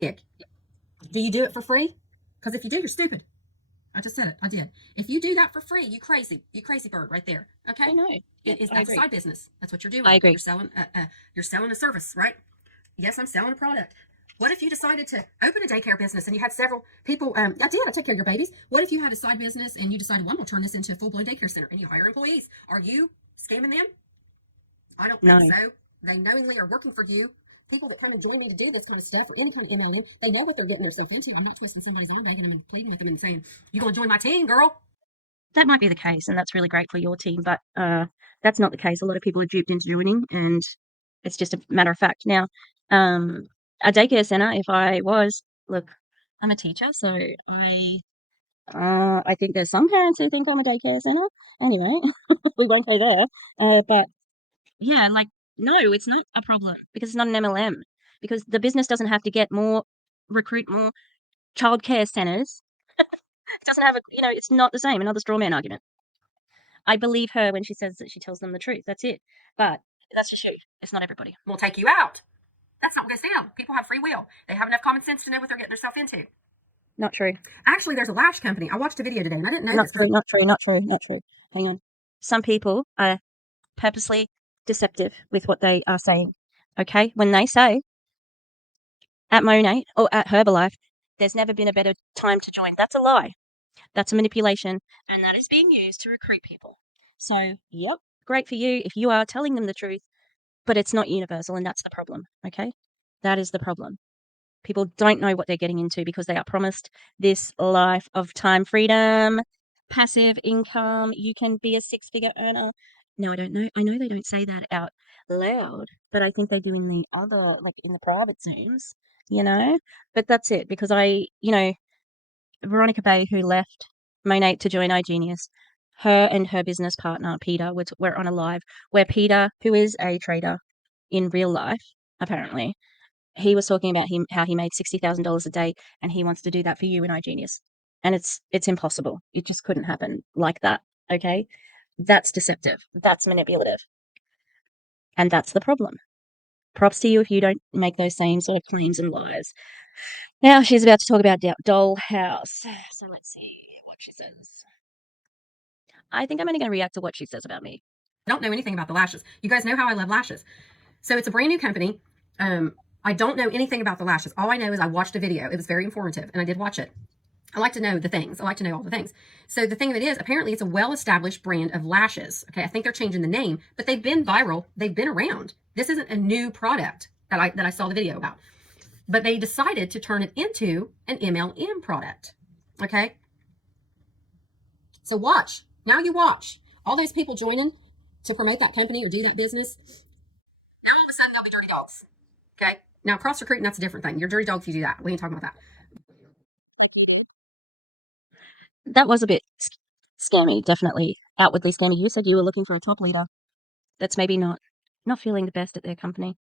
Do you do it for free? Because if you do, you're stupid. I just said it. I did. If you do that for free, you crazy bird right there. Okay? I know. That's a side business. That's what you're doing. I agree. You're selling a service, right? Yes, I'm selling a product. What if you decided to open a daycare business and you had several people? I take care of your babies. What if you had a side business and you decided, well, I'm going to turn this into a full-blown daycare center, and you hire employees? Are you scamming them? I don't think so. They knowingly are working for you. People that come and join me to do this kind of stuff, or any kind of MLM, they know what they're getting themselves into. I'm not twisting somebody's arm, begging them and pleading with them and saying, you going to join my team, girl? That might be the case, and that's really great for your team, but that's not the case. A lot of people are duped into joining, and it's just a matter of fact. Now, a daycare center, if I was, look, I'm a teacher, so I think there's some parents who think I'm a daycare center. Anyway, we won't go there. But yeah, no, it's not a problem, because it's not an MLM, because the business doesn't have to recruit more childcare centers. It doesn't have it's not the same. Another straw man argument. I believe her when she says that she tells them the truth. That's it. But that's just you. It's not everybody. We'll take you out. That's not what goes down. People have free will. They have enough common sense to know what they're getting themselves into. Not true. Actually, there's a lash company. I watched a video today, and I didn't know Not this. true. Not true. Hang on. Some people are purposely deceptive with what they are saying. Okay? When they say at Monate or at Herbalife, there's never been a better time to join, that's a lie. That's a manipulation, and that is being used to recruit people. So, yep, great for you if you are telling them the truth, but it's not universal, and that's the problem, okay? That is the problem. People don't know what they're getting into because they are promised this life of time freedom, passive income. You can be a six-figure earner. No, I don't know. I know they don't say that out loud, but I think they do in the other, in the private Zooms, But that's it, because Veronica Bay, who left Monate to join iGenius, her and her business partner, Peter, were on a live where Peter, who is a trader in real life, apparently, he was talking about how he made $60,000 a day, and he wants to do that for you in iGenius. And it's impossible. It just couldn't happen like that, okay? That's deceptive. That's manipulative. And that's the problem. Props to you if you don't make those same sort of claims and lies. Now she's about to talk about Dollhouse. So let's see what she says. I think I'm only going to react to what she says about me. I don't know anything about the lashes. You guys know how I love lashes. So it's a brand new company. I don't know anything about the lashes. All I know is I watched a video. It was very informative, and I did watch it. I like to know the things. I like to know all the things. So the thing of it is, apparently it's a well-established brand of lashes. Okay, I think they're changing the name, but they've been viral. They've been around. This isn't a new product that I saw the video about. But they decided to turn it into an MLM product. Okay? So watch. Now you watch. All those people joining to promote that company or do that business, now all of a sudden they'll be dirty dogs. Okay? Now cross recruiting, that's a different thing. You're a dirty dog if you do that. We ain't talking about that. That was a bit scammy, definitely. Outwardly scammy. You said you were looking for a top leader that's maybe not feeling the best at their company.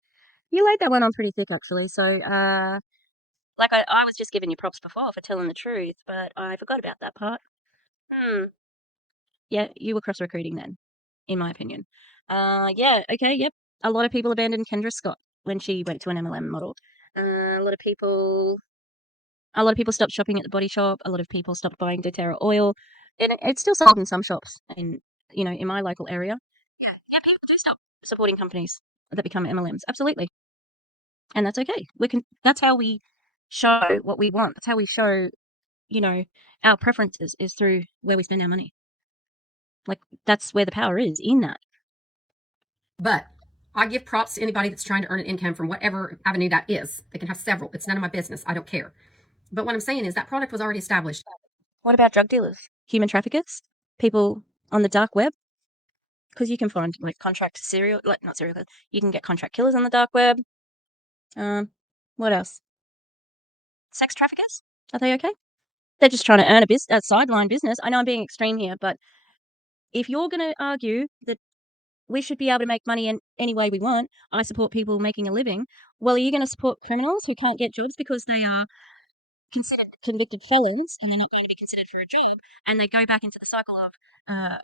You laid that one on pretty thick, actually. So, like I was just giving you props before for telling the truth, but I forgot about that part. Yeah, you were cross recruiting then, in my opinion. Yeah, okay, yep. A lot of people abandoned Kendra Scott when she went to an MLM model. A lot of people stopped shopping at the Body Shop. A lot of people stopped buying doTERRA oil. And it's still sold in some shops in my local area. Yeah, people do stop supporting companies that become MLMs. Absolutely. And that's okay. That's how we show what we want. That's how we show, our preferences is through where we spend our money. Like, that's where the power is, in that. But I give props to anybody that's trying to earn an income from whatever avenue that is. They can have several. It's none of my business. I don't care. But what I'm saying is that product was already established. What about drug dealers? Human traffickers? People on the dark web? Because you can find, like, not serial killers. You can get contract killers on the dark web. What else? Sex traffickers? Are they okay? They're just trying to earn a sideline business. I know I'm being extreme here, but if you're going to argue that we should be able to make money in any way we want, I support people making a living. Well, are you going to support criminals who can't get jobs because they are considered convicted felons and they're not going to be considered for a job, and they go back into the cycle of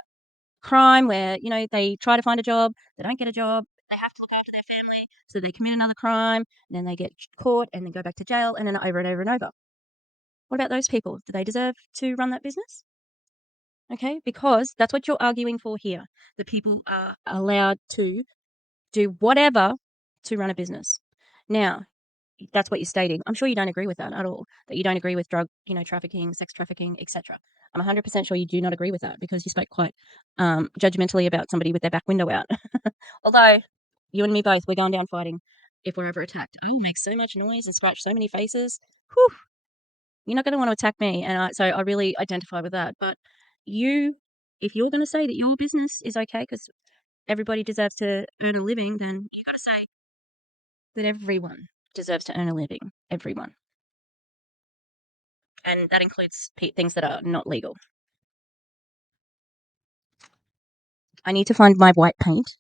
crime where, they try to find a job, they don't get a job, they have to look after their family, so they commit another crime, and then they get caught and then go back to jail, and then over and over and over. What about those people? Do they deserve to run that business? Okay, because that's what you're arguing for here. The people are allowed to do whatever to run a business. Now, that's what you're stating. I'm sure you don't agree with that at all. That you don't agree with drug, trafficking, sex trafficking, etc. I'm 100% sure you do not agree with that because you spoke quite judgmentally about somebody with their back window out. Although you and me both, we're going down fighting if we're ever attacked. I will make so much noise and scratch so many faces. Whew, you're not going to want to attack me, and so I really identify with that. But if you're going to say that your business is okay because everybody deserves to earn a living, then you got to say that everyone deserves to earn a living. Everyone. And that includes things that are not legal. I need to find my white paint.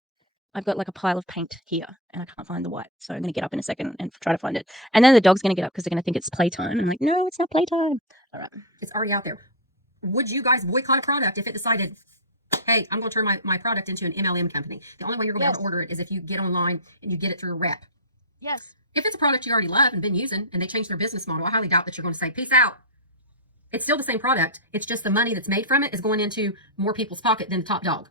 I've got like a pile of paint here and I can't find the white. So I'm going to get up in a second and try to find it. And then the dog's going to get up because they're going to think it's playtime. And I'm like, no, it's not playtime. All right. It's already out there. Would you guys boycott a product if it decided, hey, I'm going to turn my product into an MLM company? The only way you're going to be able to order it is if you get online and you get it through a rep. Yes. If it's a product you already love and been using and they change their business model, I highly doubt that you're going to say, peace out. It's still the same product. It's just the money that's made from it is going into more people's pocket than the top dog.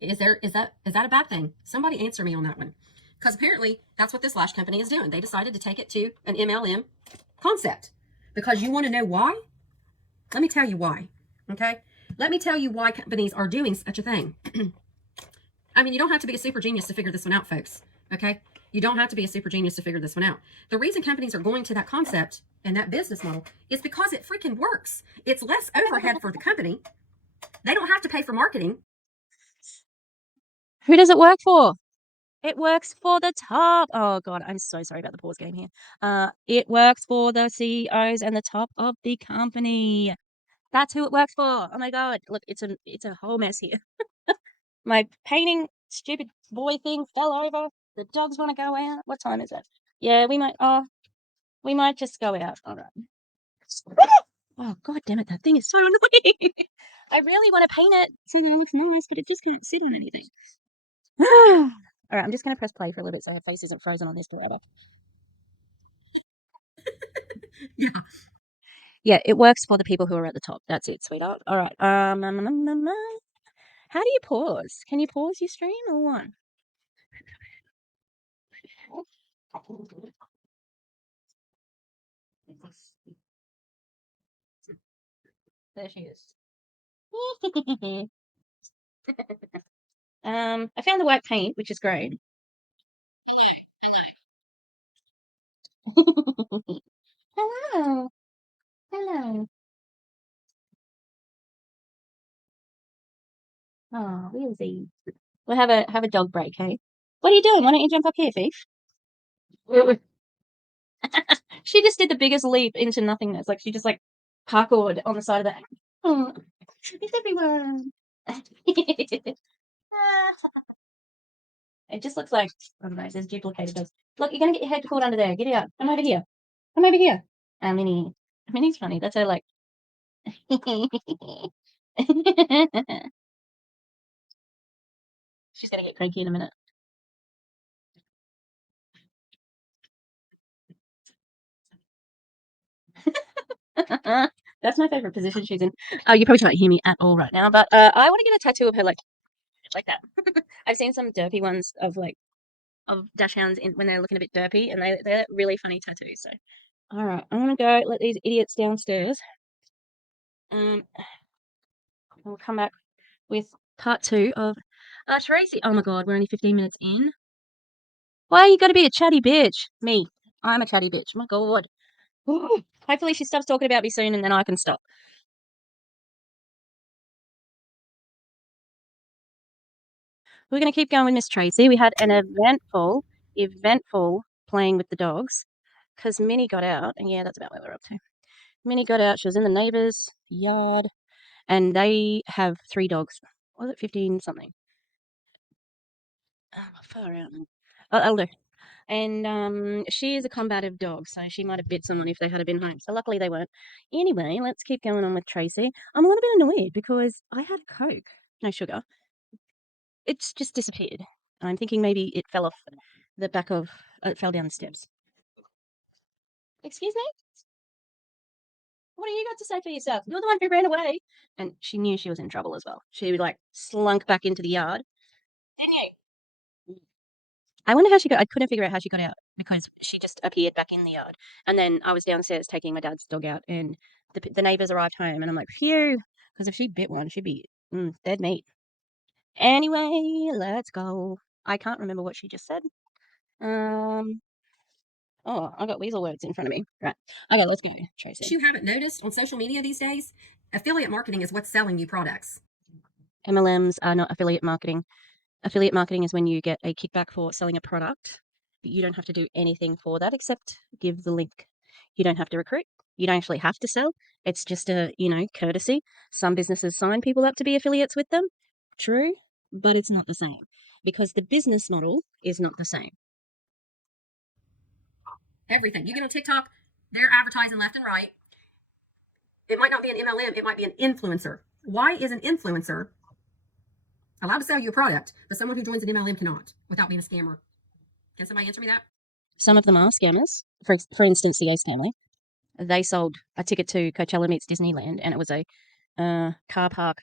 Is that a bad thing? Somebody answer me on that one. Because apparently that's what this lash company is doing. They decided to take it to an MLM concept. Because you want to know why? Let me tell you why. Okay? Let me tell you why companies are doing such a thing. I mean, you don't have to be a super genius to figure this one out, folks. Okay? You don't have to be a super genius to figure this one out. The reason companies are going to that concept and that business model is because it freaking works. It's less overhead for the company. They don't have to pay for marketing. Who does it work for? It works for the top. Oh God, I'm so sorry about the pause game here. It works for the CEOs and the top of the company. That's who it works for. Oh my God, look, it's a whole mess here. My painting stupid boy thing fell over. The dogs want to go out. What time is it? Yeah, we might just go out. All right. Oh God damn it, that thing is so annoying. I really want to paint it so that it looks nice, but it just can't sit on anything. All right, I'm just going to press play for a little bit so her face isn't frozen on this forever. Yeah. Yeah, it works for the people who are at the top. That's it, sweetheart. All right. How do you pause? Can you pause your stream or what? There she is. I found the white paint, which is great. Hello. Hello. Oh, Lizzie. We'll have a dog break, hey? What are you doing? Why don't you jump up here, Fief? She just did the biggest leap into nothingness. Like she just like parkoured on the side of the. Oh, it's everyone. It just looks like I don't know. There's duplicated dogs. Look, you're gonna get your head caught under there. Get out. Come over here. Come over here. Minnie. Minnie's funny. That's her like. She's gonna get cranky in a minute. That's my favorite position she's in. Oh, you probably can't hear me at all right now, but I want to get a tattoo of her like that. I've seen some derpy ones of dachshunds when they're looking a bit derpy, and they're really funny tattoos. So, all right, I'm gonna go let these idiots downstairs. We'll come back with part 2 of Tracy. Oh my God, we're only 15 minutes in. Why you gotta be a chatty bitch? Me, I'm a chatty bitch. My God. Hopefully she stops talking about me soon, and then I can stop. We're going to keep going with Miss Tracy. We had an eventful playing with the dogs because Minnie got out. And yeah, that's about where we're up to. Minnie got out. She was in the neighbour's yard and they have 3 dogs. Was it 15 something? Oh, far out. I'll do. And she is a combative dog, so she might have bit someone if they had been home. So luckily they weren't. Anyway, let's keep going on with Tracy. I'm a little bit annoyed because I had Coke, no sugar. It's just disappeared. I'm thinking maybe it fell off the back of, it fell down the steps. Excuse me? What do you got to say for yourself? You're the one who ran away. And she knew she was in trouble as well. She like slunk back into the yard. Didn't you? I wonder how she got, I couldn't figure out how she got out because she just appeared back in the yard. And then I was downstairs taking my dad's dog out and the neighbours arrived home and I'm like, phew, because if she bit one, she'd be dead meat. Anyway, let's go. I can't remember what she just said. Oh, I got weasel words in front of me. Right. Okay, let's go, Tracy. If you haven't noticed on social media these days, affiliate marketing is what's selling you products. MLMs are not affiliate marketing. Affiliate marketing is when you get a kickback for selling a product, but you don't have to do anything for that except give the link. You don't have to recruit. You don't actually have to sell. It's just a, courtesy. Some businesses sign people up to be affiliates with them. True, but it's not the same because the business model is not the same. Everything. You get on TikTok, they're advertising left and right. It might not be an MLM, it might be an influencer. Why is an influencer allowed to sell you a product, but someone who joins an MLM cannot without being a scammer? Can somebody answer me that? Some of them are scammers. For instance, the Ace family. They sold a ticket to Coachella meets Disneyland, and it was a car park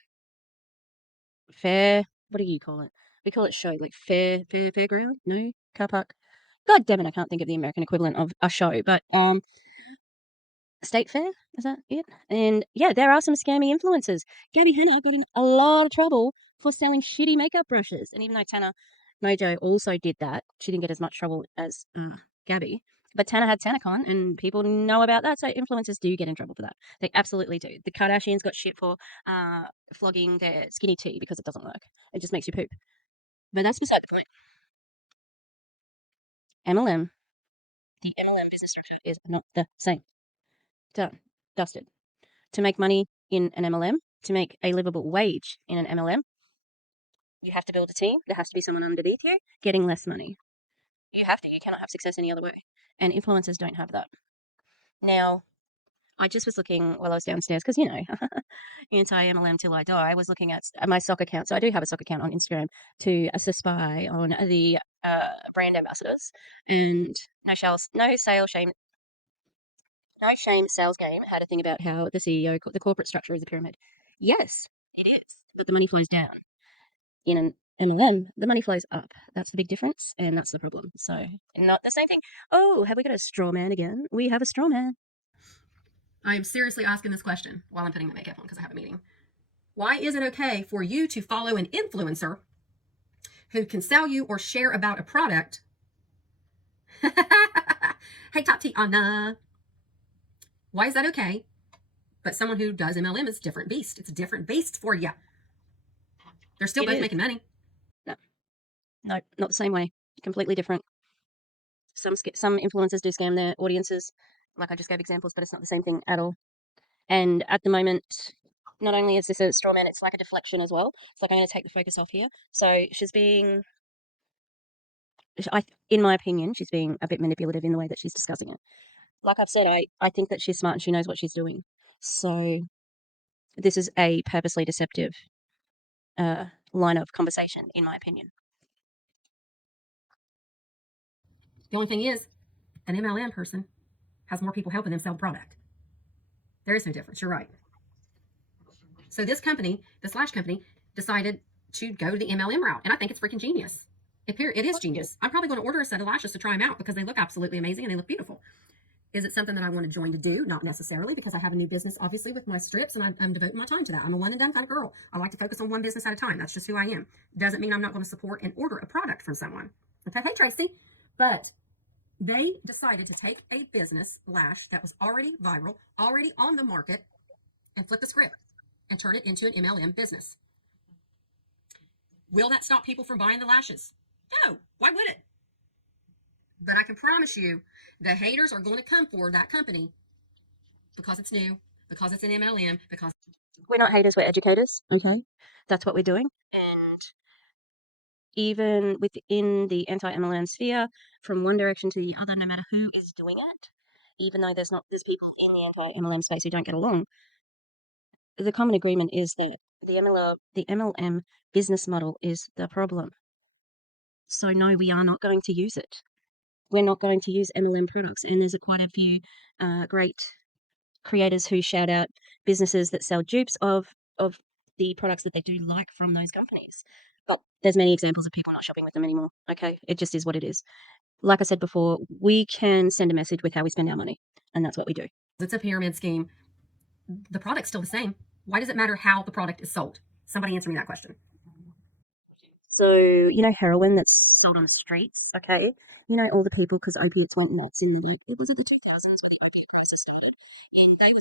fair. What do you call it? We call it show, like fairground. No, car park. God damn it, I can't think of the American equivalent of a show, but state fair, is that it? And yeah, there are some scammy influencers. Gabby Hanna got in a lot of trouble for selling shitty makeup brushes, and even though Tana Mojo also did that, she didn't get as much trouble as Gabby. But Tana had TanaCon, and people know about that, so influencers do get in trouble for that. They absolutely do. The Kardashians got shit for flogging their skinny tea because it doesn't work. It just makes you poop. But that's beside the point. MLM, the MLM business structure is not the same. Done. Dusted. To make money in an MLM, to make a livable wage in an MLM, you have to build a team. There has to be someone underneath you getting less money. You have to. You cannot have success any other way. And influencers don't have that. Now, I just was looking while I was downstairs because, anti-MLM till I die. I was looking at my sock account. So I do have a sock account on Instagram to spy on the brand ambassadors. And No Shame Sales Game had a thing about how the CEO, the corporate structure is a pyramid. Yes, it is, but the money flows down. In an MLM, the money flows up. That's the big difference, and that's the problem. So, not the same thing. Oh, have we got a straw man again? We have a straw man. I am seriously asking this question while I'm putting my makeup on because I have a meeting. Why is it okay for you to follow an influencer who can sell you or share about a product? Hey, Tatiana. Why is that okay? But someone who does MLM is a different beast. It's a different beast for you. They're still both making money. No, not the same way. Completely different. Some influencers do scam their audiences. Like I just gave examples, but it's not the same thing at all. And at the moment, not only is this a straw man, it's like a deflection as well. It's like I'm going to take the focus off here. So she's being, in my opinion, she's being a bit manipulative in the way that she's discussing it. Like I've said, I think that she's smart and she knows what she's doing. So this is a purposely deceptive line of conversation, in my opinion. The only thing is, an MLM person has more people helping them sell product. There is no difference. You're right. So this company, the Slash company, decided to go the MLM route, and I think it's freaking genius. It is genius. I'm probably going to order a set of lashes to try them out because they look absolutely amazing and they look beautiful. Is it something that I want to join to do? Not necessarily, because I have a new business, obviously, with my strips, and I'm devoting my time to that. I'm a one and done kind of girl. I like to focus on one business at a time. That's just who I am. Doesn't mean I'm not going to support and order a product from someone. Okay, hey, Tracy. But they decided to take a business, lash, that was already viral, already on the market, and flip the script and turn it into an MLM business. Will that stop people from buying the lashes? No. Why would it? But I can promise you, the haters are going to come for that company because it's new, because it's an MLM, because we're not haters, we're educators. Okay, that's what we're doing. And even within the anti-MLM sphere, from one direction to the other, no matter who is doing it, even though there's people in the anti-MLM space who don't get along, the common agreement is that the MLM business model is the problem. So no, we are not going to use it. We're not going to use MLM products. And there's quite a few great creators who shout out businesses that sell dupes of the products that they do like from those companies. But there's many examples of people not shopping with them anymore. Okay, it just is what it is. Like I said before, we can send a message with how we spend our money, and that's what we do. It's a pyramid scheme. The product's still the same. Why does it matter how the product is sold? Somebody answer me that question. So, you know, heroin that's sold on the streets, okay? You know, all the people, because opiates went nuts in it was at the 2000s when the opiate crisis started, and they were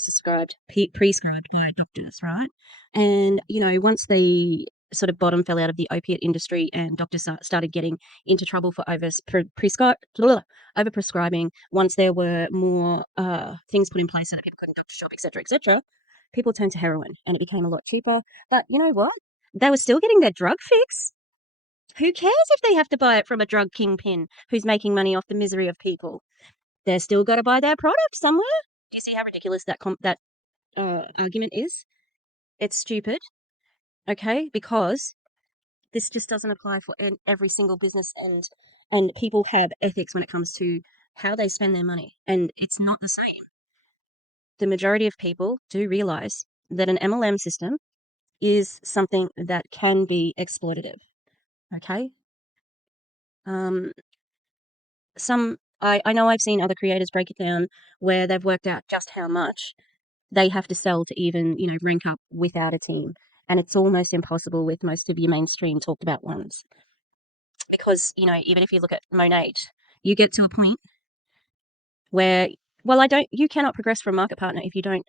prescribed by doctors, right? And, you know, once the sort of bottom fell out of the opiate industry and doctors started getting into trouble for over-prescribing, once there were more things put in place so that people couldn't doctor shop, etc., people turned to heroin, and it became a lot cheaper. But you know what? They were still getting their drug fix. Who cares if they have to buy it from a drug kingpin who's making money off the misery of people? They're still got to buy their product somewhere. Do you see how ridiculous that argument is? It's stupid, okay? Because this just doesn't apply for every single business, and people have ethics when it comes to how they spend their money, and it's not the same. The majority of people do realize that an MLM system is something that can be exploitative, okay? I know I've seen other creators break it down where they've worked out just how much they have to sell to even, you know, rank up without a team. And it's almost impossible with most of your mainstream talked about ones. Because, you know, even if you look at Monate, you get to a point where, well, you cannot progress for a market partner if you don't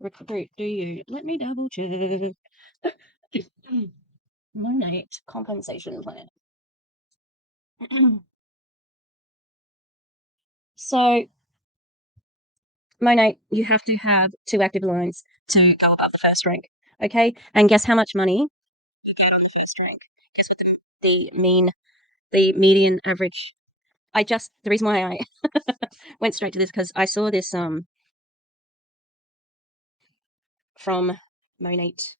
recruit, do you? Let me double check. Monate compensation plan. So Monate, you have to have 2 active lines to go above the first rank. Okay, and guess how much money? First rank. Guess what the median average? The reason why I went straight to this because I saw this from Monate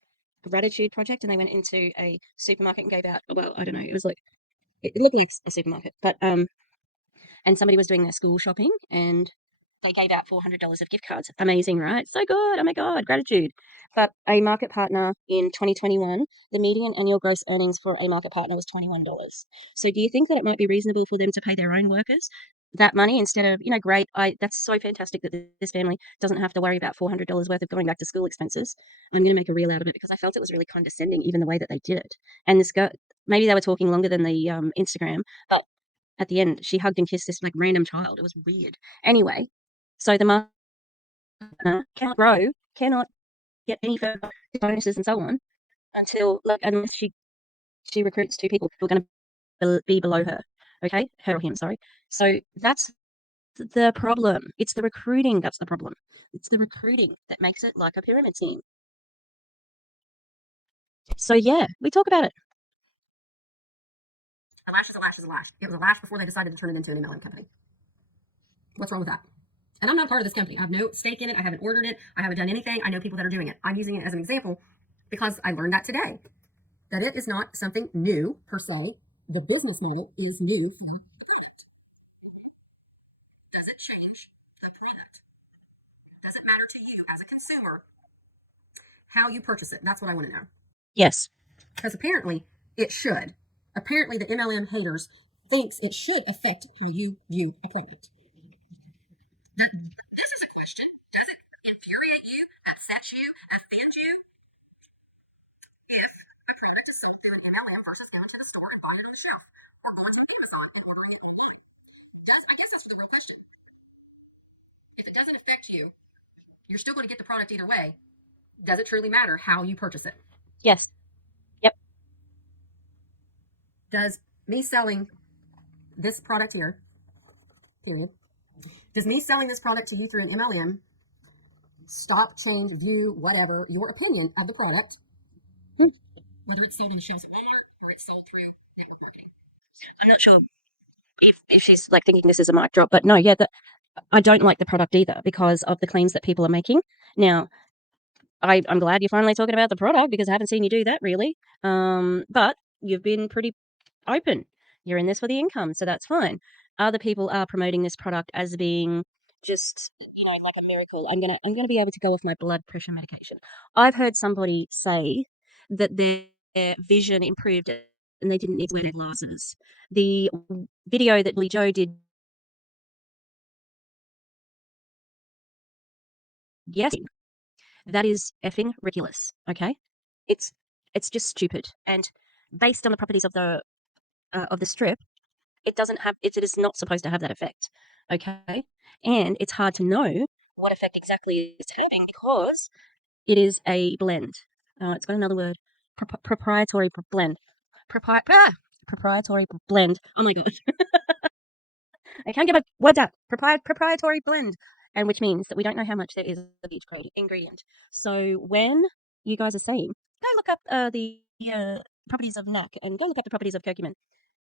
Gratitude Project, and they went into a supermarket and gave out. Well, I don't know. It was like it looked like a supermarket, but and somebody was doing their school shopping and they gave out $400 of gift cards. Amazing, right? So good. Oh my God, gratitude. But a market partner in 2021, the median annual gross earnings for a market partner was $21. So do you think that it might be reasonable for them to pay their own workers that money instead of, you know, great, that's so fantastic that this family doesn't have to worry about $400 worth of going back to school expenses. I'm going to make a reel out of it because I felt it was really condescending, even the way that they did it. And this guy, maybe they were talking longer than the Instagram, but at the end, she hugged and kissed this like random child. It was weird. Anyway, so the market cannot grow, cannot get any further bonuses and so on unless she she recruits 2 people who are going to be below her. Okay, her or him, sorry. So that's the problem. It's the recruiting that's the problem. It's the recruiting that makes it like a pyramid scheme. So yeah, we talk about it. A lash is a lash is a lash. It was a lash before they decided to turn it into an MLM company. What's wrong with that? And I'm not part of this company. I have no stake in it. I haven't ordered it. I haven't done anything. I know people that are doing it. I'm using it as an example because I learned that today. That it is not something new per se. The business model is new for the product. Does it change the product? Does it matter to you as a consumer how you purchase it? That's what I want to know. Yes. Because apparently it should. Apparently the MLM haters thinks it should affect how you view a product. This is a question. Does it infuriate you, upset you, offend you if a product is sold through an MLM versus going to the store and buying it on the shelf or going to Amazon and ordering it online? I guess that's the real question. If it doesn't affect you, you're still going to get the product either way. Does it truly matter how you purchase it? Yes. Yep. Does me selling this product here, period, does me selling this product to you through an MLM stop, change, view, whatever, your opinion of the product, whether it's sold on the shelves at Walmart or it's sold through network marketing? I'm not sure if she's like thinking this is a mic drop, but no, yeah, I don't like the product either because of the claims that people are making. Now, I'm glad you're finally talking about the product because I haven't seen you do that really. But you've been pretty open. You're in this for the income, so that's fine. Other people are promoting this product as being just, like a miracle. I'm gonna be able to go off my blood pressure medication. I've heard somebody say that their vision improved and they didn't need to wear their glasses. The video that Lee Joe did yesterday, that is effing ridiculous. Okay, it's just stupid and based on the properties of the strip, it doesn't have it is not supposed to have that effect. Okay, and it's hard to know what effect exactly it's having because it is a blend. It's got another word, proprietary blend. Proprietary blend. Oh my god. I can't get my words out. Proprietary blend, and which means that we don't know how much there is of each ingredient. So when you guys are saying, go look up the properties of NAC and go look up the properties of curcumin,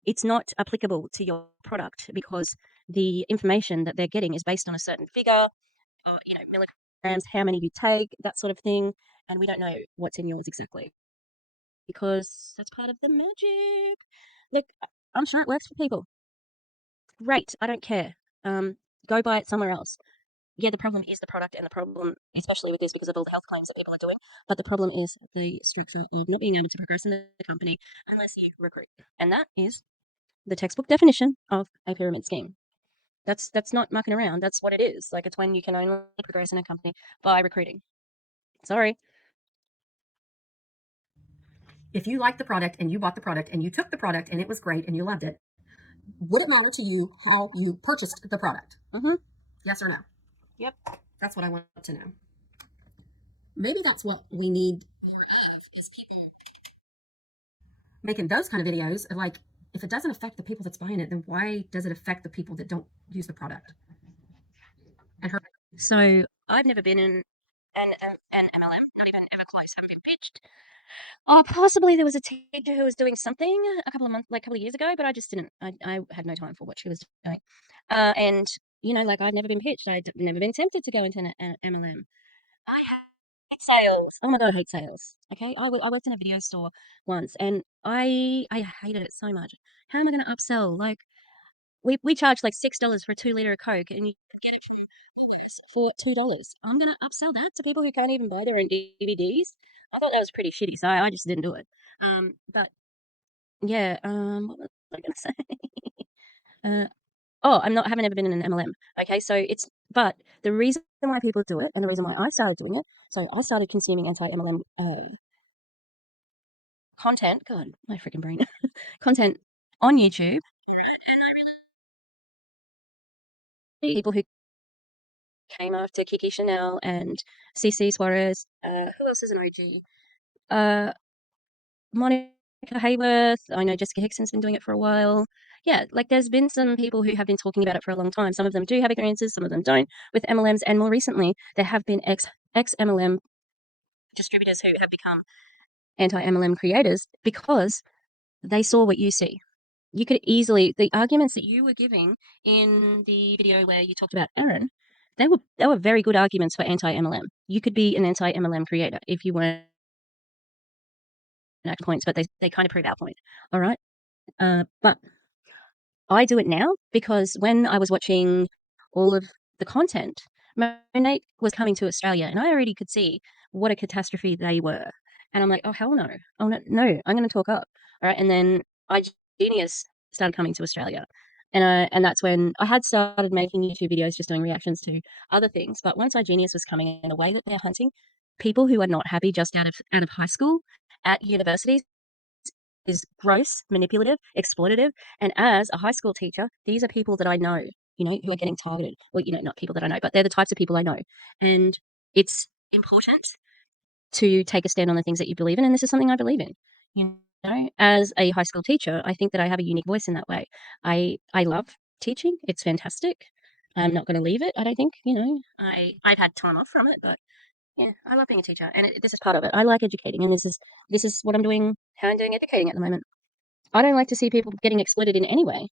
it's not applicable to your product because the information that they're getting is based on a certain figure, milligrams, how many you take, that sort of thing, and we don't know what's in yours exactly because that's part of the magic. Look, I'm sure it works for people. Great, I don't care. Go buy it somewhere else. Yeah, the problem is the product and the problem, especially with this because of all the health claims that people are doing, but the problem is the structure of not being able to progress in the company unless you recruit. And that is the textbook definition of a pyramid scheme. That's not mucking around. That's what it is. Like it's when you can only progress in a company by recruiting. Sorry. If you liked the product and you bought the product and you took the product and it was great and you loved it, would it matter to you how you purchased the product? Yes or no? Yep. That's what I want to know. Maybe that's what we need more of is people making those kind of videos. Like, if it doesn't affect the people that's buying it, then why does it affect the people that don't use the product? So I've never been in an MLM, not even ever close. Haven't been pitched. Oh, possibly there was a teacher who was doing something a couple of years ago, but I just didn't. I had no time for what she was doing. And like I'd never been pitched. I'd never been tempted to go into an MLM. I hate sales. Oh my god, I hate sales. Okay, I worked in a video store once, and I hated it so much. How am I going to upsell? Like we charge like $6 for a 2 liter of Coke, and you can get it from Woolworths for $2. I'm going to upsell that to people who can't even buy their own DVDs. I thought that was pretty shitty, so I just didn't do it. But yeah, what was I going to say? Oh, I haven't ever been in an MLM. Okay, so but the reason why people do it and the reason why I started doing it, so I started consuming anti-MLM content. God, my freaking brain. Content on YouTube. People who came after Kiki Chanel and CC Suarez. Who else is an OG? Monica Hayworth. I know Jessica Hickson's been doing it for a while. Yeah, like there's been some people who have been talking about it for a long time. Some of them do have experiences, some of them don't with MLMs. And more recently, there have been ex MLM distributors who have become anti-MLM creators because they saw what you see. You could easily, the arguments that you were giving in the video where you talked about Erin, they were very good arguments for anti-MLM. You could be an anti-MLM creator if you weren't at points, but they kind of prove our point. All right. But I do it now because when I was watching all of the content, Monate was coming to Australia, and I already could see what a catastrophe they were. And I'm like, oh hell no, oh no, I'm going to talk up, all right. And then Genius started coming to Australia, and that's when I had started making YouTube videos, just doing reactions to other things. But once Genius was coming, in the way that they're hunting people who are not happy just out of high school at universities is gross, manipulative, exploitative. And as a high school teacher, these are people that I know, who are getting targeted. Well, not people that I know, but they're the types of people I know. And it's important to take a stand on the things that you believe in. And this is something I believe in. As a high school teacher, I think that I have a unique voice in that way. I love teaching. It's fantastic. I'm not going to leave it. I don't think, I've had time off from it, but yeah, I love being a teacher, and this is part of it. I like educating, and this is what I'm doing. How I'm doing educating at the moment. I don't like to see people getting exploited in any way.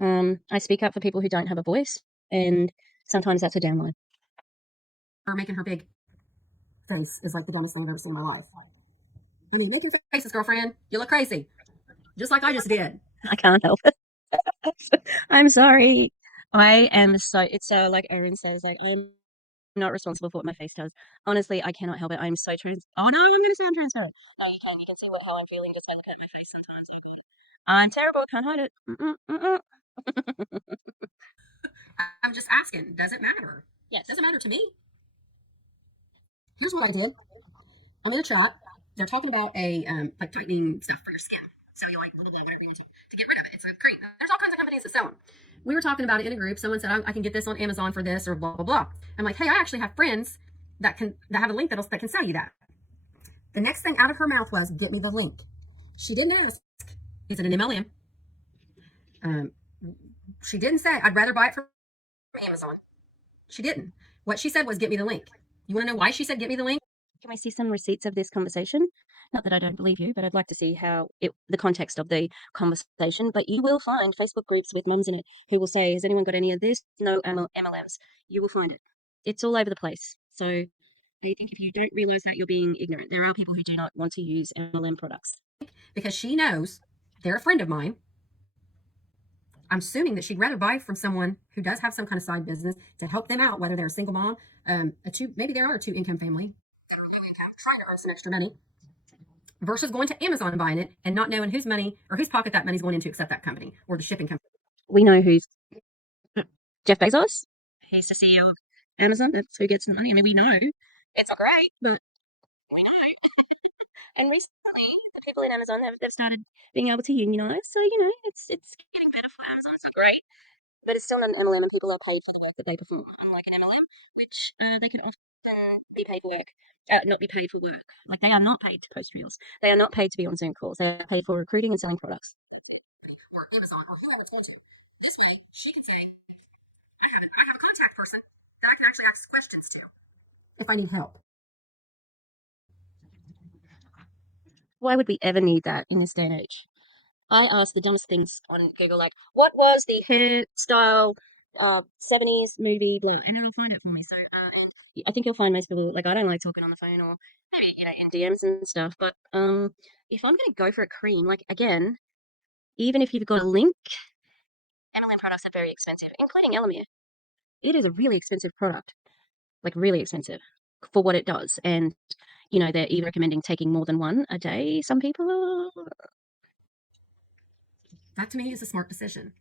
I speak up for people who don't have a voice, and sometimes that's a downline. Her making her big face is like the dumbest thing I've ever seen in my life. I mean, look at your faces, girlfriend. You look crazy, just like I just did. I can't help it. I'm sorry. I am so. It's like Erin says, like I'm not responsible for what my face does. Honestly, I cannot help it. I'm so trans. Oh no, I'm going to sound transparent. No, you can. You can see how I'm feeling just by looking at my face sometimes. I'm terrible. Can't hide it. I'm just asking. Does it matter? Yes. Doesn't matter to me. Here's what I did. I'm in the chat. They're talking about a like tightening stuff for your skin. So you like blah, blah, blah, whatever you want to get rid of it. It's a cream. There's all kinds of companies that sell them. We were talking about it in a group. Someone said, I can get this on Amazon for this or blah, blah, blah. I'm like, hey, I actually have friends that have a link that can sell you that. The next thing out of her mouth was, get me the link. She didn't ask, is it an MLM? She didn't say, I'd rather buy it from Amazon. She didn't. What she said was, get me the link. You want to know why she said, get me the link? Can I see some receipts of this conversation? Not that I don't believe you, but I'd like to see the context of the conversation. But you will find Facebook groups with mums in it who will say, has anyone got any of this? No MLMs. You will find it. It's all over the place. So I think if you don't realize that, you're being ignorant. There are people who do not want to use MLM products. Because she knows they're a friend of mine. I'm assuming that she'd rather buy from someone who does have some kind of side business to help them out, whether they're a single mom, maybe there are a 2-income family that are low income trying to earn some extra money, versus going to Amazon and buying it and not knowing whose money or whose pocket that money's going into except that company or the shipping company. We know who's Jeff Bezos. He's the CEO of Amazon. That's who gets the money. I mean, we know it's not great, but we know. And recently, the people in Amazon they've started being able to unionize. So it's getting better for Amazon. It's not great, but it's still not an MLM, and people are paid for the work that they perform. Unlike an MLM, which they can often be paid for work, not be paid for work. Like they are not paid to post reels. They are not paid to be on Zoom calls. They are paid for recruiting and selling products. Or Amazon or whoever it's going to. This way, she can say, I have a contact person that I can actually ask questions to if I need help. Why would we ever need that in this day and age? I ask the dumbest things on Google, like, what was the hairstyle 70s movie, blah, and it'll find it for me. So, and I think you'll find most people, like, I don't like talking on the phone or maybe, in DMs and stuff, but if I'm going to go for a cream, like, again, even if you've got a link, MLM products are very expensive, including ELOMIR. It is a really expensive product, like, really expensive for what it does. And, they're even recommending taking more than one a day, some people. That to me is a smart decision.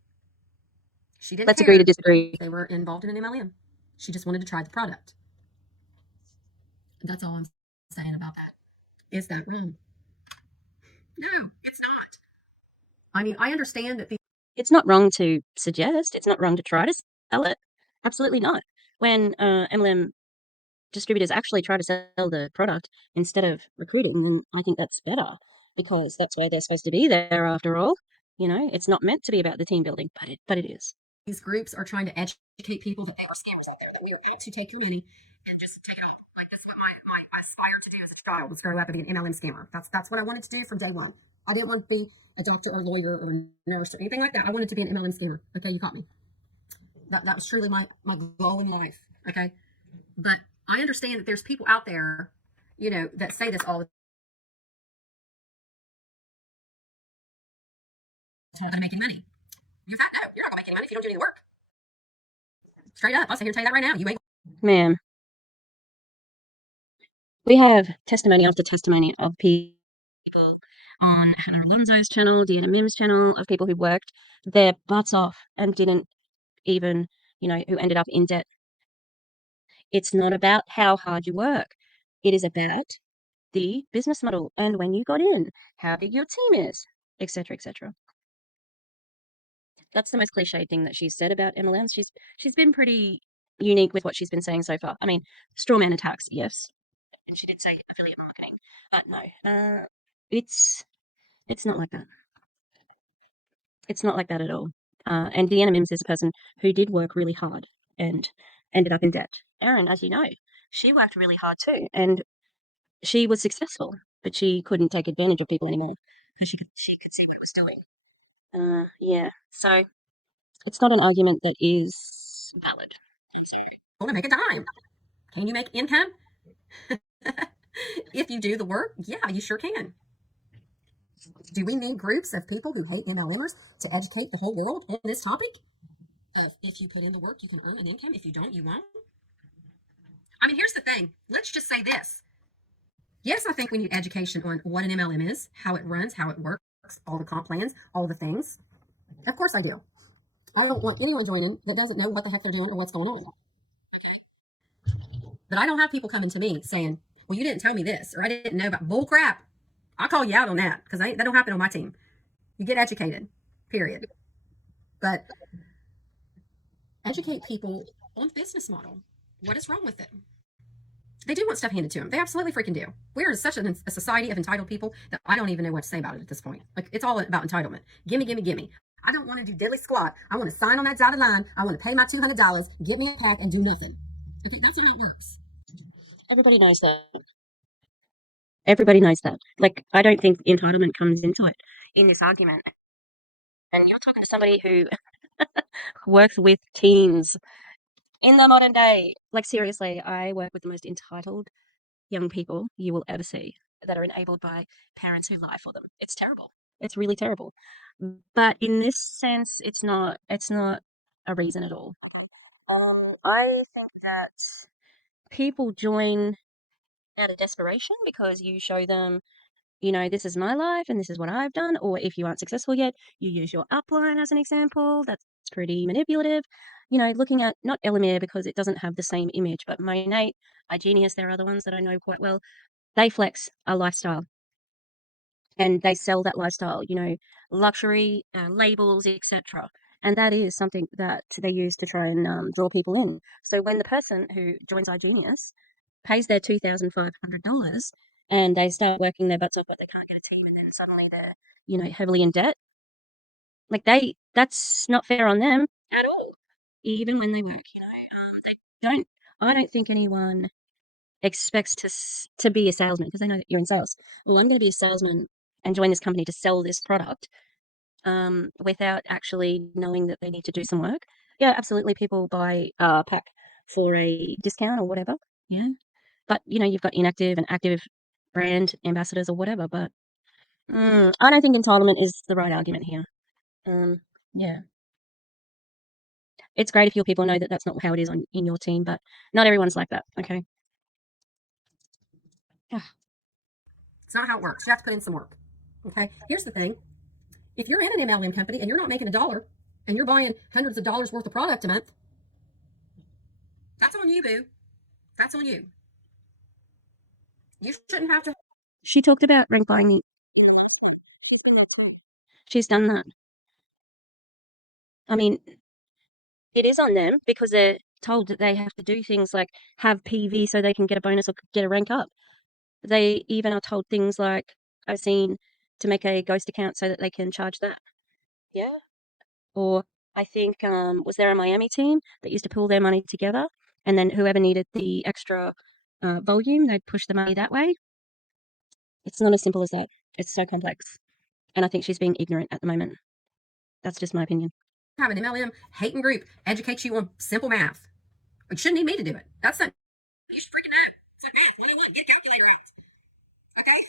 She didn't Let's care agree to disagree. if they were involved in an MLM. She just wanted to try the product. That's all I'm saying about that. Is that wrong? No, it's not. I mean, I understand that It's not wrong to suggest. It's not wrong to try to sell it. Absolutely not. When MLM distributors actually try to sell the product instead of recruiting, I think that's better. because that's where they're supposed to be there after all. You know, it's not meant to be about the team building, but it is. These groups are trying to educate people that they are scammers out there, that we are out to take your money and just take it all. Like that's what I aspired to do as a child, was grow up and be an MLM scammer. That's what I wanted to do from day one. I didn't want to be a doctor or lawyer or nurse or anything like that. I wanted to be an MLM scammer. Okay, you caught me. That was truly my goal in life. Okay, but I understand that there's people out there, you know, that say this all the time. I'm making money. You're fat. No, you're not gonna make any money if you don't do any work. Straight up, I'll sit here and tell you that right now. You ain't. Ma'am, we have testimony after testimony of people on Hannah Alonso's channel, Deanna Mim's channel, of people who worked their butts off and didn't even, you know, who ended up in debt. It's not about how hard you work. It is about the business model and when you got in, how big your team is, etc., etc. That's the most cliched thing that she's said about MLMs. She's been pretty unique with what she's been saying so far. I mean, straw man attacks, yes, and she did say affiliate marketing, but no, it's not like that. It's not like that at all. And Deanna Mims is a person who did work really hard and ended up in debt. Erin, as you know, she worked really hard too, and she was successful, but she couldn't take advantage of people anymore because she could see what it was doing. Yeah, so it's not an argument that is valid. Want to make a dime? Can you make income? If you do the work, yeah, you sure can. Do we need groups of people who hate MLMers to educate the whole world on this topic? Of if you put in the work, you can earn an income. If you don't, you won't. I mean, here's the thing. Let's just say this. Yes, I think we need education on what an MLM is, how it runs, how it works, all the comp plans, all the things. Of course I do. I don't want anyone joining that doesn't know what the heck they're doing or what's going on. But I don't have people coming to me saying, well, you didn't tell me this, or I didn't know about bull crap. I'll call you out on that because that don't happen on my team. You get educated, period. But educate people on the business model. What is wrong with it? They do want stuff handed to them. They absolutely freaking do. We're such a society of entitled people that I don't even know what to say about it at this point. Like, it's all about entitlement. Gimme, gimme, gimme. I don't want to do diddly squat. I want to sign on that dotted line. I want to pay my $200, get me a pack, and do nothing. Okay, that's not how it works. Everybody knows that. Everybody knows that. Like, I don't think entitlement comes into it in this argument. And you're talking to somebody who works with teens in the modern day. Like, seriously, I work with the most entitled young people you will ever see that are enabled by parents who lie for them. It's terrible. It's really terrible. But in this sense, it's not a reason at all. I think that people join out of desperation because you show them, you know, this is my life and this is what I've done. Or if you aren't successful yet, you use your upline as an example. That's pretty manipulative. You know, looking at not ELOMIR because it doesn't have the same image, but Monate, iGenius, there are other ones that I know quite well. They flex a lifestyle and they sell that lifestyle, you know, luxury, labels, etc. And that is something that they use to try and draw people in. So when the person who joins iGenius pays their $2,500 and they start working their butts off, but they can't get a team, and then suddenly they're, you know, heavily in debt. Like that's not fair on them at all. Even when they work, you know, they don't. I don't think anyone expects to be a salesman because they know that you're in sales. Well, I'm going to be a salesman and join this company to sell this product, without actually knowing that they need to do some work. Yeah, absolutely. People buy a pack for a discount or whatever. Yeah. But, you know, you've got inactive and active brand ambassadors or whatever. But I don't think entitlement is the right argument here. Yeah. It's great if your people know that that's not how it is in your team, but not everyone's like that. Okay. It's not how it works. You have to put in some work. Okay. Here's the thing. If you're in an MLM company and you're not making $1 and you're buying hundreds of dollars worth of product a month, that's on you, boo. That's on you. You shouldn't have to. She talked about rank buying. She's done that. I mean, it is on them because they're told that they have to do things like have PV so they can get a bonus or get a rank up. They even are told things like, I've seen to make a ghost account so that they can charge that. Yeah. Or I think, was there a Miami team that used to pool their money together, and then whoever needed the extra volume, they'd push the money that way. It's not as simple as that. It's so complex. And I think she's being ignorant at the moment. That's just my opinion. Have an MLM hating group educate you on simple math. You shouldn't need me to do it. That's not, you should freaking know. It's like math 101. Get a calculator out. Okay?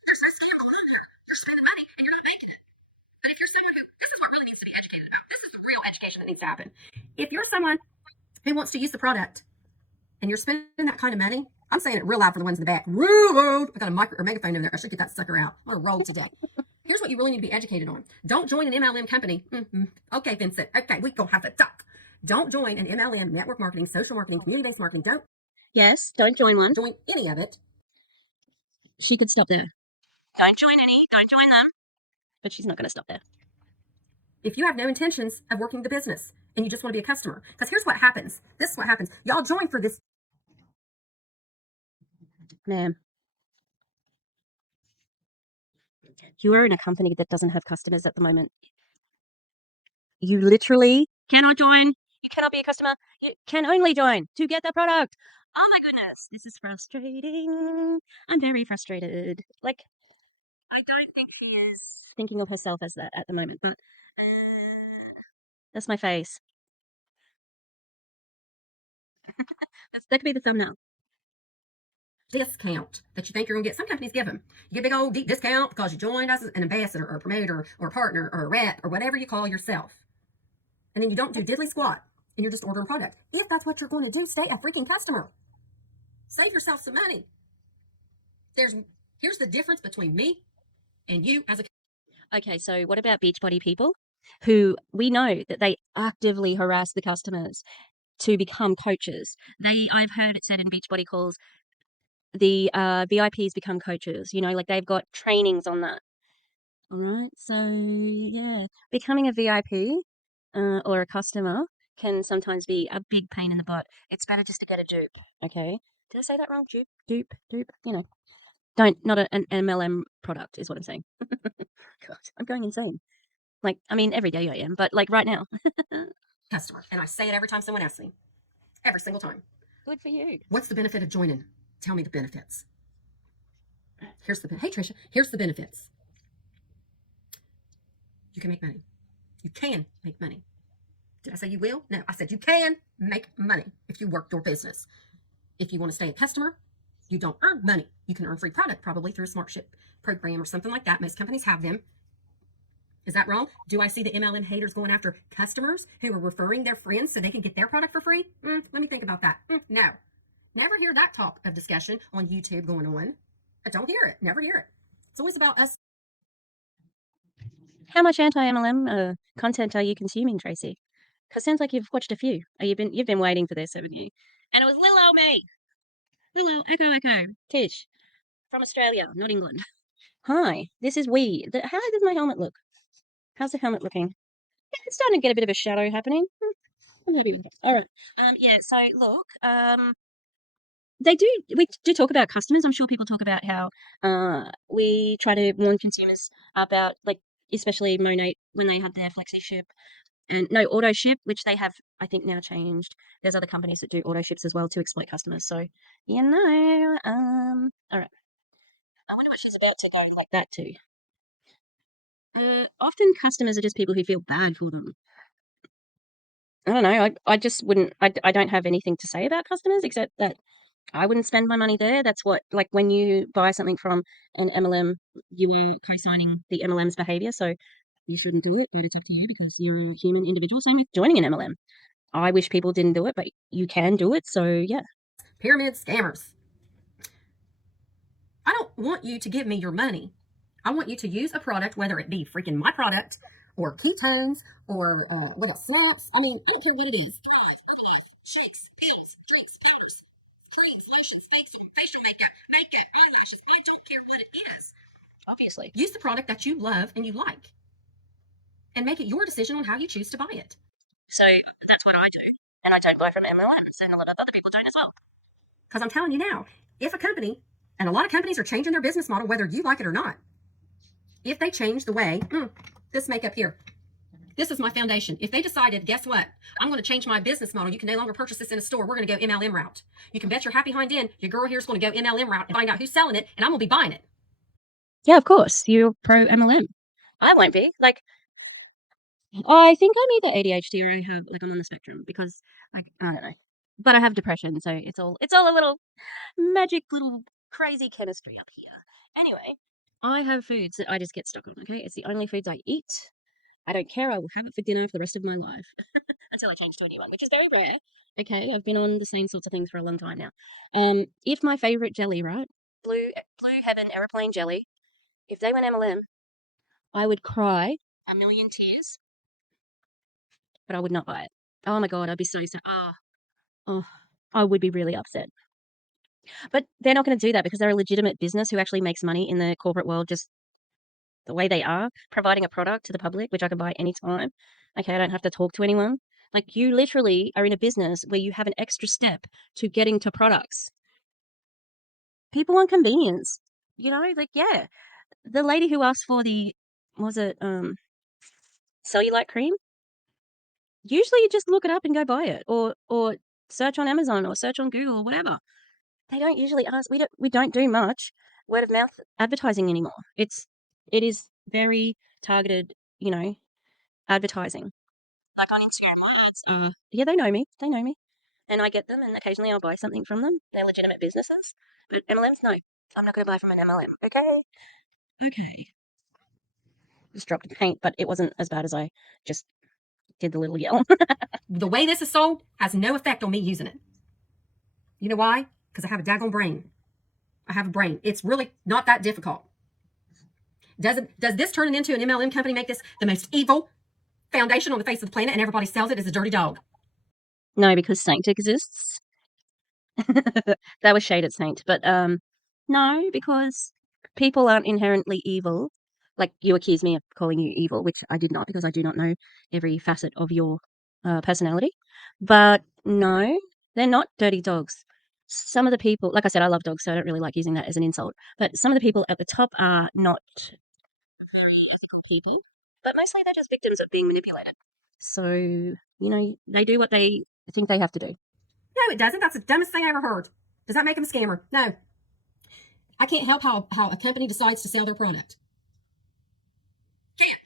There's no scam going on here. You're spending money and you're not making it. But if you're someone who, this is what really needs to be educated about. This is the real education that needs to happen. If you're someone who wants to use the product and you're spending that kind of money, I'm saying it real loud for the ones in the back. Real loud. I got a megaphone over there. I should get that sucker out. I'm going to roll today. Here's what you really need to be educated on. Don't join an MLM company. Okay, Vincent. Okay, we gonna have to talk. Don't join an MLM, network marketing, social marketing, community-based marketing. Don't join one. join any of it. She could stop there. Don't join them. But she's not going to stop there. If you have no intentions of working the business and you just want to be a customer. Because here's what happens. This is what happens. Y'all join for this. Ma'am, you are in a company that doesn't have customers at the moment. You literally cannot join. You cannot be a customer. You can only join to get the product. Oh my goodness, this is frustrating. I'm very frustrated. Like, I don't think she's thinking of herself as that at the moment, but that's my face. That could be the thumbnail. Discount that you think you're going to get. Some companies give them. You get a big old deep discount because you joined as an ambassador or a promoter or a partner or a rep or whatever you call yourself. And then you don't do diddly squat and you're just ordering product. If that's what you're going to do, stay a freaking customer. Save yourself some money. Here's the difference between me and you as a. Okay, so what about Beachbody people who we know that they actively harass the customers to become coaches? I've heard it said in Beachbody calls, the VIPs become coaches, like they've got trainings on that. All right. So yeah, becoming a VIP or a customer can sometimes be a big pain in the butt. It's better just to get a dupe. Okay. Did I say that wrong? Dupe. Not an MLM product is what I'm saying. God, I'm going insane. Like, I mean, every day I am, but like right now. Customer. And I say it every time someone asks me. Every single time. Good for you. What's the benefit of joining? Tell me the benefits. Hey, Trisha, here's the benefits. You can make money. You can make money. Did I say you will? No, I said you can make money if you work your business. If you want to stay a customer, you don't earn money. You can earn free product probably through a SmartShip program or something like that. Most companies have them. Is that wrong? Do I see the MLM haters going after customers who are referring their friends so they can get their product for free? Let me think about that. No. Never hear that talk of discussion on YouTube going on. I don't hear it. Never hear it. It's always about us. How much anti-MLM content are you consuming, Tracy? Because it sounds like you've watched a few. You've been waiting for this, haven't you? And it was little old me. Little old echo. Tish. From Australia, not England. Hi, this is we. How does my helmet look? How's the helmet looking? Yeah, it's starting to get a bit of a shadow happening. I'm happy with that. All right. Yeah, so look, we do talk about customers. I'm sure people talk about how we try to warn consumers about, like, especially Monate when they have their flexi ship and no auto ship, which they have, I think, now changed. There's other companies that do auto ships as well to exploit customers. So, all right. I wonder what she's about to go like that too. Often customers are just people who feel bad for them. I don't know. I just wouldn't. I don't have anything to say about customers except that I wouldn't spend my money there. That's what, like, when you buy something from an MLM, you are co-signing the MLM's behavior. So you shouldn't do it. But it's up to you because you're a human individual. Same with joining an MLM. I wish people didn't do it, but you can do it. So yeah. Pyramid scammers. I don't want you to give me your money. I want you to use a product, whether it be freaking my product or ketones or little swamps. I mean, I don't care what it is. Thrive, Herbalife, shakes, pills, drinks, powders, creams, lotions, facial makeup, eyelashes. I don't care what it is. Obviously. Use the product that you love and you like and make it your decision on how you choose to buy it. So that's what I do. And I don't buy from MLMs, and a lot of other people don't as well. Because I'm telling you now, if a company, and a lot of companies are changing their business model whether you like it or not. if they change the way, this makeup here, this is my foundation. If they decided, guess what? I'm going to change my business model. You can no longer purchase this in a store. We're going to go MLM route. You can bet your happy hind end, your girl here is going to go MLM route and find out who's selling it, and I'm going to be buying it. Yeah, of course. You're pro MLM. I won't be. Like, I think I'm either ADHD or I have, like, I'm on the spectrum because, like, I don't know. But I have depression, so it's all a little magic little crazy chemistry up here. Anyway, I have foods that I just get stuck on, okay? It's the only foods I eat. I don't care. I will have it for dinner for the rest of my life until I change to a new one, which is very rare. Okay, I've been on the same sorts of things for a long time now. If my favorite jelly, right, Blue Heaven aeroplane jelly, if they went MLM, I would cry a million tears, but I would not buy it. Oh my God, I'd be so sad. Oh, I would be really upset. But they're not going to do that because they're a legitimate business who actually makes money in the corporate world just the way they are, providing a product to the public, which I can buy anytime. Okay, I don't have to talk to anyone. Like, you literally are in a business where you have an extra step to getting to products. People want convenience. You know, like, yeah. The lady who asked for the, was it cellulite cream? Usually you just look it up and go buy it, or search on Amazon or search on Google or whatever. They don't usually ask. We don't do much word of mouth advertising anymore. It is very targeted, you know, advertising. Like on Instagram, my ads yeah, they know me. They know me. And I get them, and occasionally I'll buy something from them. They're legitimate businesses. But MLMs, no. I'm not going to buy from an MLM. Okay. Just dropped the paint, but it wasn't as bad as I just did the little yell. The way this is sold has no effect on me using it. You know why? Because I have a daggone brain. I have a brain. It's really not that difficult. Does this turn into an MLM company make this the most evil foundation on the face of the planet and everybody sells it as a dirty dog? No, because Saint exists. That was shade at Saint. But no, because people aren't inherently evil. Like, you accuse me of calling you evil, which I did not, because I do not know every facet of your personality. But no, they're not dirty dogs. Some of the people, like I said, I love dogs, so I don't really like using that as an insult. But some of the people at the top are not ethical people, but mostly they're just victims of being manipulated. So, you know, they do what they think they have to do. No, it doesn't. That's the dumbest thing I ever heard. Does that make them a scammer? No. I can't help how a company decides to sell their product. Can't.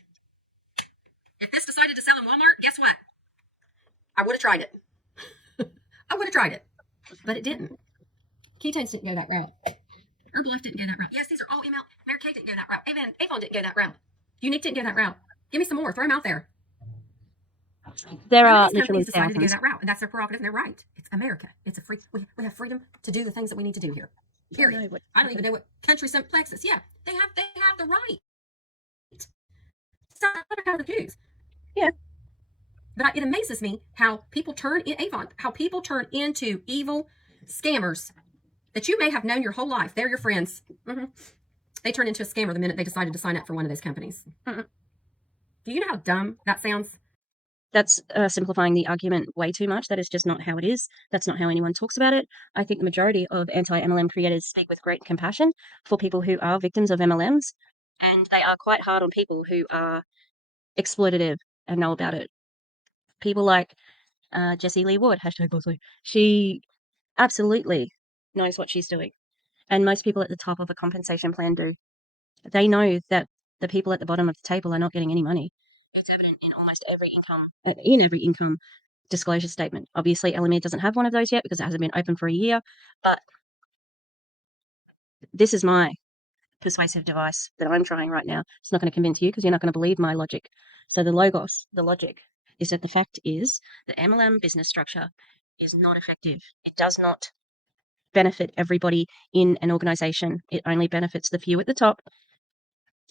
If this decided to sell in Walmart, guess what? I would have tried it. I would have tried it. But it didn't. Ketones didn't go that route. Herbalife didn't go that route. Yes, these are all email. Mary Kay didn't go that route. Avon didn't go that route. Unique didn't go that route. Give me some more. Throw them out there. There are these literally companies decided to go thousands. that route, and that's their prerogative, and they're right. It's America. It's a free. We have freedom to do the things that we need to do here. Period. I don't even know what country some Texas. Yeah, they have the right. It's not how to choose. Yeah. But it amazes me how people turn in Avon, how people turn into evil scammers that you may have known your whole life. They're your friends. They turn into a scammer the minute they decided to sign up for one of those companies. Do you know how dumb that sounds? That's simplifying the argument way too much. That is just not how it is. That's not how anyone talks about it. I think the majority of anti-MLM creators speak with great compassion for people who are victims of MLMs, and they are quite hard on people who are exploitative and know about it. People like Jessie Lee Wood, #Bosley. She absolutely knows what she's doing. And most people at the top of a compensation plan do. They know that the people at the bottom of the table are not getting any money. It's evident in almost every income disclosure statement. Obviously, ELOMIR doesn't have one of those yet because it hasn't been open for a year. But this is my persuasive device that I'm trying right now. It's not going to convince you because you're not going to believe my logic. So the logic is that the fact is the MLM business structure is not effective. It does not benefit everybody in an organization. It only benefits the few at the top,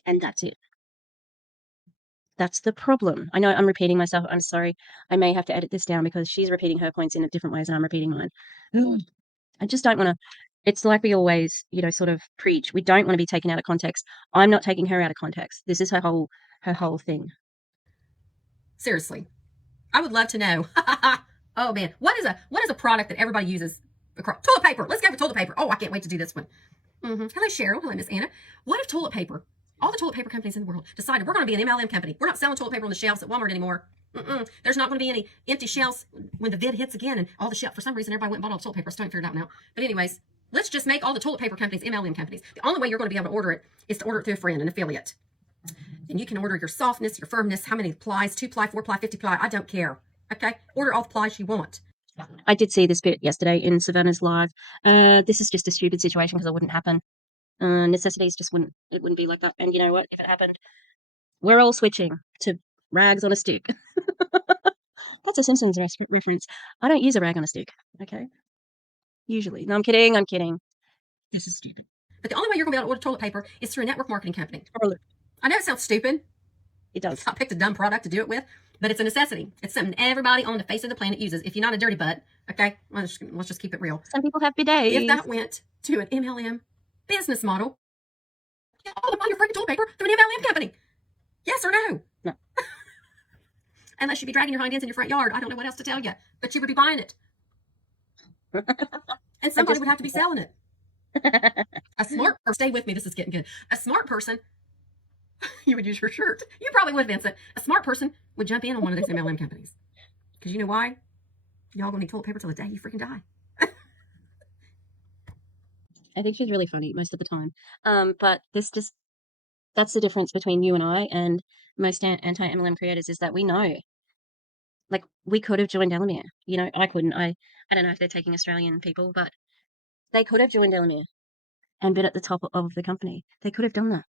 and that's it. That's the problem. I know I'm repeating myself. I'm sorry. I may have to edit this down because she's repeating her points in different ways and I'm repeating mine. I just don't want to. It's like we always, sort of preach. We don't want to be taken out of context. I'm not taking her out of context. This is her whole thing. Seriously, I would love to know. Oh man, what is a product that everybody uses? Toilet paper. Let's go with toilet paper. Oh, I can't wait to do this one. Hello, Cheryl. Hello, Miss Anna. What if toilet paper All the toilet paper companies in the world decided we're going to be an MLM company. We're not selling toilet paper on the shelves at Walmart anymore. There's not going to be any empty shelves when the vid hits again and all the shelf. For some reason, everybody went and bought all the toilet paper. I still haven't figured it out now. But anyways, let's just make all the toilet paper companies MLM companies. The only way you're going to be able to order it is to order it through a friend, an affiliate. And you can order your softness, your firmness, how many plies, 2 ply, 4 ply, 50 ply. I don't care. Okay? Order all the plies you want. I did see this bit yesterday in Savannah's live. This is just a stupid situation because it wouldn't happen. Necessities just wouldn't be like that. And you know what? If it happened, we're all switching to rags on a stick. That's a Simpsons reference. I don't use a rag on a stick, okay? Usually. No, I'm kidding. This is stupid. But the only way you're going to be able to order toilet paper is through a network marketing company. Totally. I know it sounds stupid. It does. I picked a dumb product to do it with, but it's a necessity. It's something everybody on the face of the planet uses. If you're not a dirty butt, okay? Let's just keep it real. Some people have bidets. If that went to an MLM business model, you all buy your freaking toilet paper through an MLM company. Yes or no? No. Unless you'd be dragging your hind ends in your front yard. I don't know what else to tell you, but you would be buying it. And somebody would have to be selling it. A smart person, stay with me, this is getting good. A smart person, you would use your shirt. You probably would, Vincent. A smart person would jump in on one of these MLM companies. Because you know why? Y'all gonna need toilet paper till the day you freaking die. I think she's really funny most of the time. But that's the difference between you and I and most anti-MLM creators is that we know. Like, we could have joined ELOMIR. You know, I couldn't. I don't know if they're taking Australian people, but they could have joined ELOMIR and been at the top of the company. They could have done that.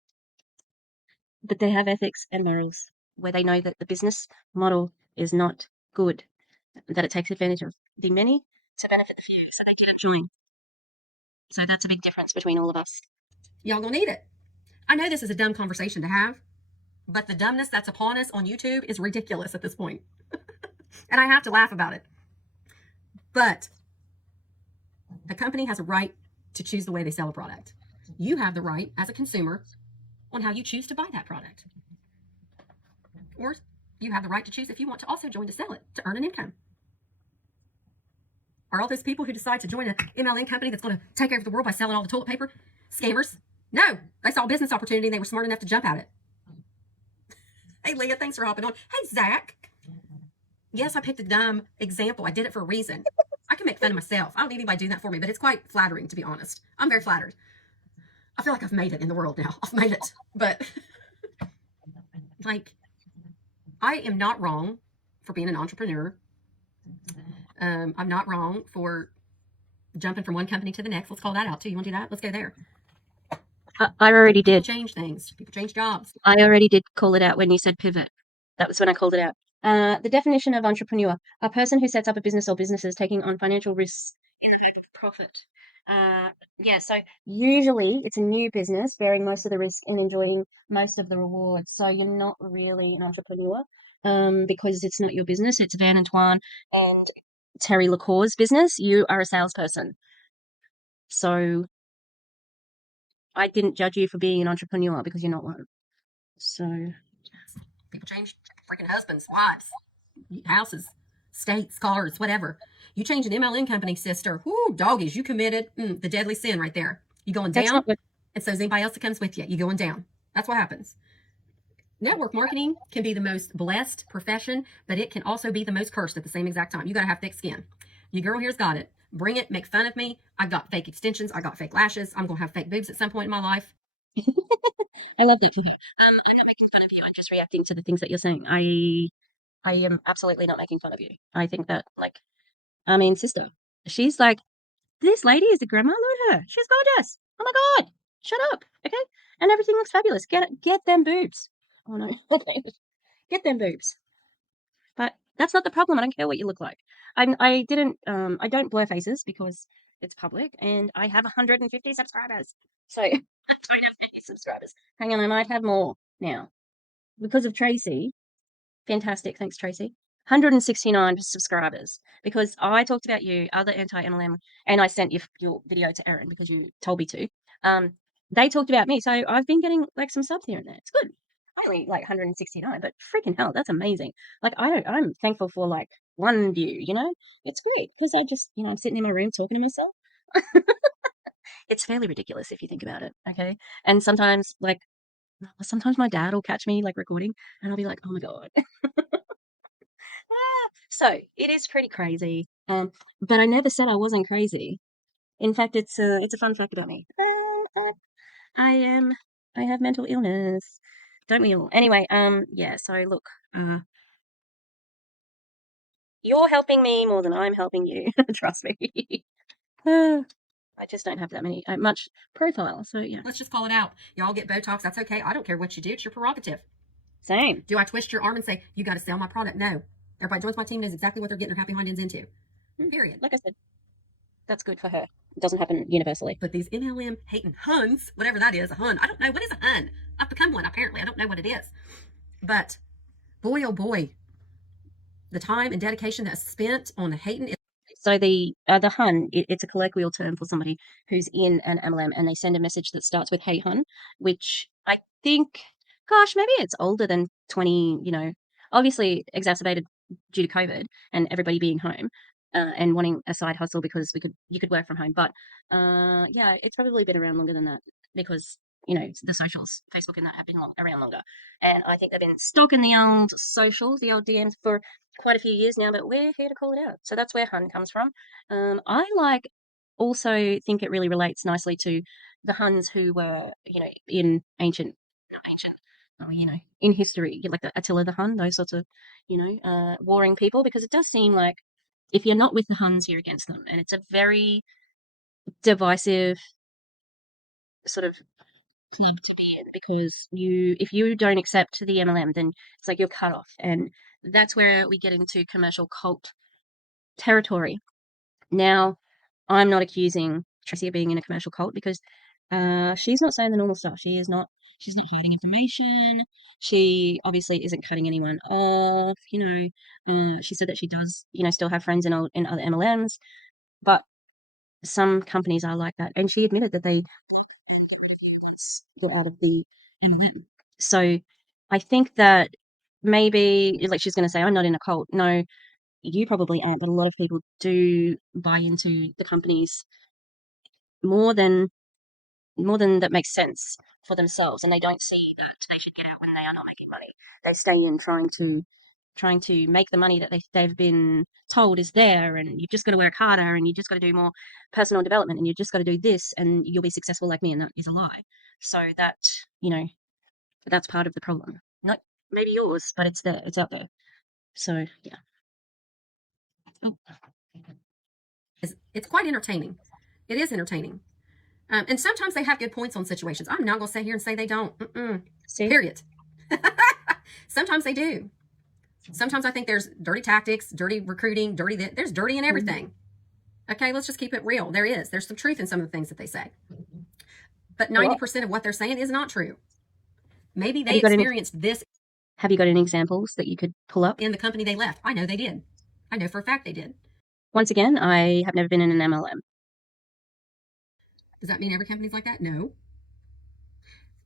But they have ethics and morals where they know that the business model is not good, that it takes advantage of the many to benefit the few. So they didn't join. So that's a big difference between all of us. Y'all gonna need it. I know this is a dumb conversation to have, but the dumbness that's upon us on YouTube is ridiculous at this point. And I have to laugh about it. But a company has a right to choose the way they sell a product. You have the right as a consumer on how you choose to buy that product. Or you have the right to choose if you want to also join to sell it, to earn an income. Are all those people who decide to join an MLM company that's going to take over the world by selling all the toilet paper scammers? No, they saw a business opportunity and they were smart enough to jump at it. Hey, Leah, thanks for hopping on. Hey, Zach. Yes, I picked a dumb example. I did it for a reason. I can make fun of myself. I don't need anybody doing that for me, but it's quite flattering, to be honest. I'm very flattered. I feel like I've made it in the world now. I've made it. But, like, I am not wrong for being an entrepreneur. I'm not wrong for jumping from one company to the next. Let's call that out, too. You want to do that? Let's go there. I already did. People change things. People change jobs. I already did call it out when you said pivot. That was when I called it out. The definition of entrepreneur, a person who sets up a business or businesses taking on financial risks in the hope of profit. Yeah, so usually it's a new business bearing most of the risk and enjoying most of the rewards. So you're not really an entrepreneur because it's not your business. It's Van Antoine and Terry LaCour's business. You are a salesperson. So I didn't judge you for being an entrepreneur because you're not one. So people change freaking husbands, wives, houses, states, cars, whatever. You change an MLM company, sister. Whoo, doggies, you committed the deadly sin right there. You going down, and so is anybody else that comes with you. You going down. That's what happens. Network marketing can be the most blessed profession, but it can also be the most cursed at the same exact time. You got to have thick skin. Your girl here's got it. Bring it, make fun of me. I got fake extensions. I got fake lashes. I'm going to have fake boobs at some point in my life. I love that for her. I'm not making fun of you. I'm just reacting to the things that you're saying. I am absolutely not making fun of you. I think that, like, I mean, sister, she's like, this lady is a grandma. Look at her. She's gorgeous. Oh my God. Shut up. Okay. And everything looks fabulous. Get them boobs. Oh no. Okay. Get them boobs. But that's not the problem. I don't care what you look like. I don't blur faces because it's public and I have 150 subscribers. So I don't have any subscribers. Hang on, I might have more now. Because of Tracy. Fantastic. Thanks, Tracy. 169 subscribers because I talked about you, other anti-MLM, and I sent your video to Erin because you told me to. They talked about me, so I've been getting like some subs here and there. It's good. Only like 169, but freaking hell, that's amazing. Like I'm thankful for like one view, you know? It's great because I just, I'm sitting in my room talking to myself. It's fairly ridiculous if you think about it, okay? And sometimes like Sometimes my dad will catch me like recording and I'll be like, oh my God. So it is pretty crazy. But I never said I wasn't crazy. In fact, it's a fun fact about me. I have mental illness. Don't we all? Anyway, yeah, so look, you're helping me more than I'm helping you. Trust me. I just don't have that much profile, so yeah. Let's just call it out. Y'all get Botox. That's okay. I don't care what you do. It's your prerogative. Same. Do I twist your arm and say, you got to sell my product? No. Everybody joins my team knows exactly what they're getting their happy hind ends into. Period. Like I said, that's good for her. It doesn't happen universally. But these MLM hating Huns, whatever that is, a Hun. I don't know. What is a Hun? I've become one, apparently. I don't know what it is. But boy, oh boy, the time and dedication that's spent on hating. So the Hun, it's a colloquial term for somebody who's in an MLM and they send a message that starts with "Hey Hun," which I think, gosh, maybe it's older than 20. Obviously exacerbated due to COVID and everybody being home and wanting a side hustle because you could work from home. But yeah, it's probably been around longer than that because the socials, Facebook and that have been around longer, and I think they've been stalking the old socials, the old DMs for quite a few years now, but we're here to call it out. So that's where Hun comes from. I also think it really relates nicely to the Huns who were, in in history, like the Attila the Hun, those sorts of, warring people, because it does seem like if you're not with the Huns, you're against them. And it's a very divisive sort of club to be in because if you don't accept the MLM, then it's like you're cut off. And that's where we get into commercial cult territory. Now, I'm not accusing Tracy of being in a commercial cult because she's not saying the normal stuff. She's not hiding information. She obviously isn't cutting anyone off. She said that she does, still have friends in other MLMs, but some companies are like that. And she admitted that they get out of the MLM. So I think that maybe, like she's going to say, I'm not in a cult. No, you probably aren't, but a lot of people do buy into the companies more than that makes sense for themselves, and they don't see that they should get out when they are not making money. They stay in trying to make the money that they've been told is there, and you've just got to work harder, and you just got to do more personal development, and you just got to do this, and you'll be successful like me, and that is a lie. So that that's part of the problem. Not maybe yours, but it's there. It's out there. So yeah. Oh. It's quite entertaining. It is entertaining. And sometimes they have good points on situations. I'm not going to sit here and say they don't. Period. Sometimes they do. Sometimes I think there's dirty tactics, dirty recruiting, there's dirty in everything. Okay, let's just keep it real. There's some truth in some of the things that they say. But 90% of what they're saying is not true. Maybe they experienced this. Have you got any examples that you could pull up? In the company they left. I know they did. I know for a fact they did. Once again, I have never been in an MLM. Does that mean every company's like that? No.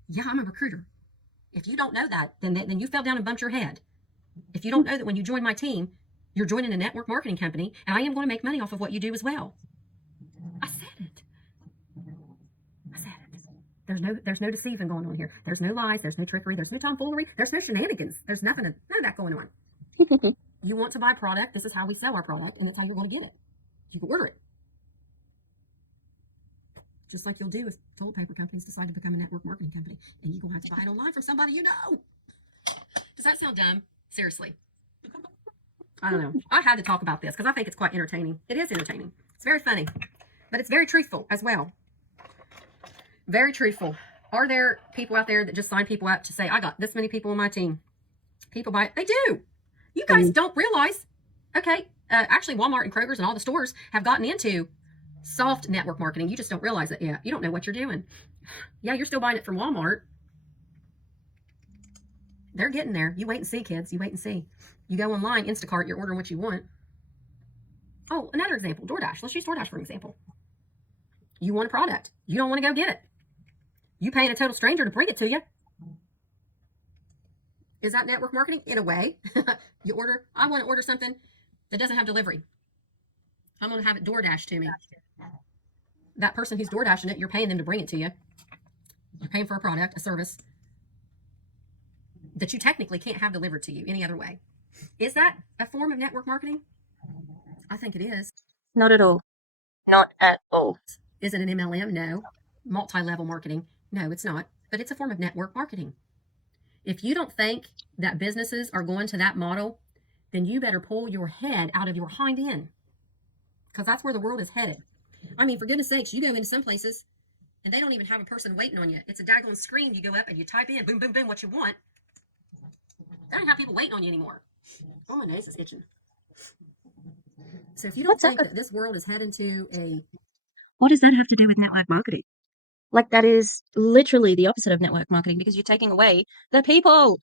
Yeah, I'm a recruiter. If you don't know that, then you fell down and bumped your head. If you don't know that when you join my team, you're joining a network marketing company, and I am going to make money off of what you do as well. I said it. There's no deceiving going on here. There's no lies. There's no trickery. There's no tomfoolery. There's no shenanigans. There's none of that going on. You want to buy product, this is how we sell our product, and that's how you're going to get it. You can order it. Just like you'll do if toilet paper companies decide to become a network marketing company, and you're going to have to buy it online from somebody you know. Does that sound dumb? Seriously. I don't know. I had to talk about this because I think it's quite entertaining. It is entertaining. It's very funny, but it's very truthful as well. Very truthful. Are there people out there that just sign people up to say, I got this many people on my team? People buy it. They do. You guys don't realize. Okay. Actually, Walmart and Kroger's and all the stores have gotten into soft network marketing. You just don't realize it yet. You don't know what you're doing. Yeah, you're still buying it from Walmart. They're getting there. You wait and see, kids. You wait and see. You go online, Instacart, you're ordering what you want. Oh, another example, DoorDash. Let's use DoorDash for an example. You want a product. You don't want to go get it. You paying a total stranger to bring it to you. Is that network marketing? In a way. I want to order something that doesn't have delivery. I'm going to have it DoorDash to me. That person who's DoorDashing it, you're paying them to bring it to you. You're paying for a product, a service. that you technically can't have delivered to you any other way. Is that a form of network marketing? I think it is. Not at all. Not at all. Is it an MLM? No. Multi-level marketing? No, it's not. But it's a form of network marketing. If you don't think that businesses are going to that model, then you better pull your head out of your hind end, because that's where the world is headed. I mean, for goodness sakes, you go into some places and they don't even have a person waiting on you. It's a daggone screen. You go up and you type in, boom, boom, boom, what you want. They don't have people waiting on you anymore. Oh, my nose is itching. So if you don't think that this world is heading to a... What does that have to do with network marketing? Like, that is literally the opposite of network marketing, because you're taking away the people.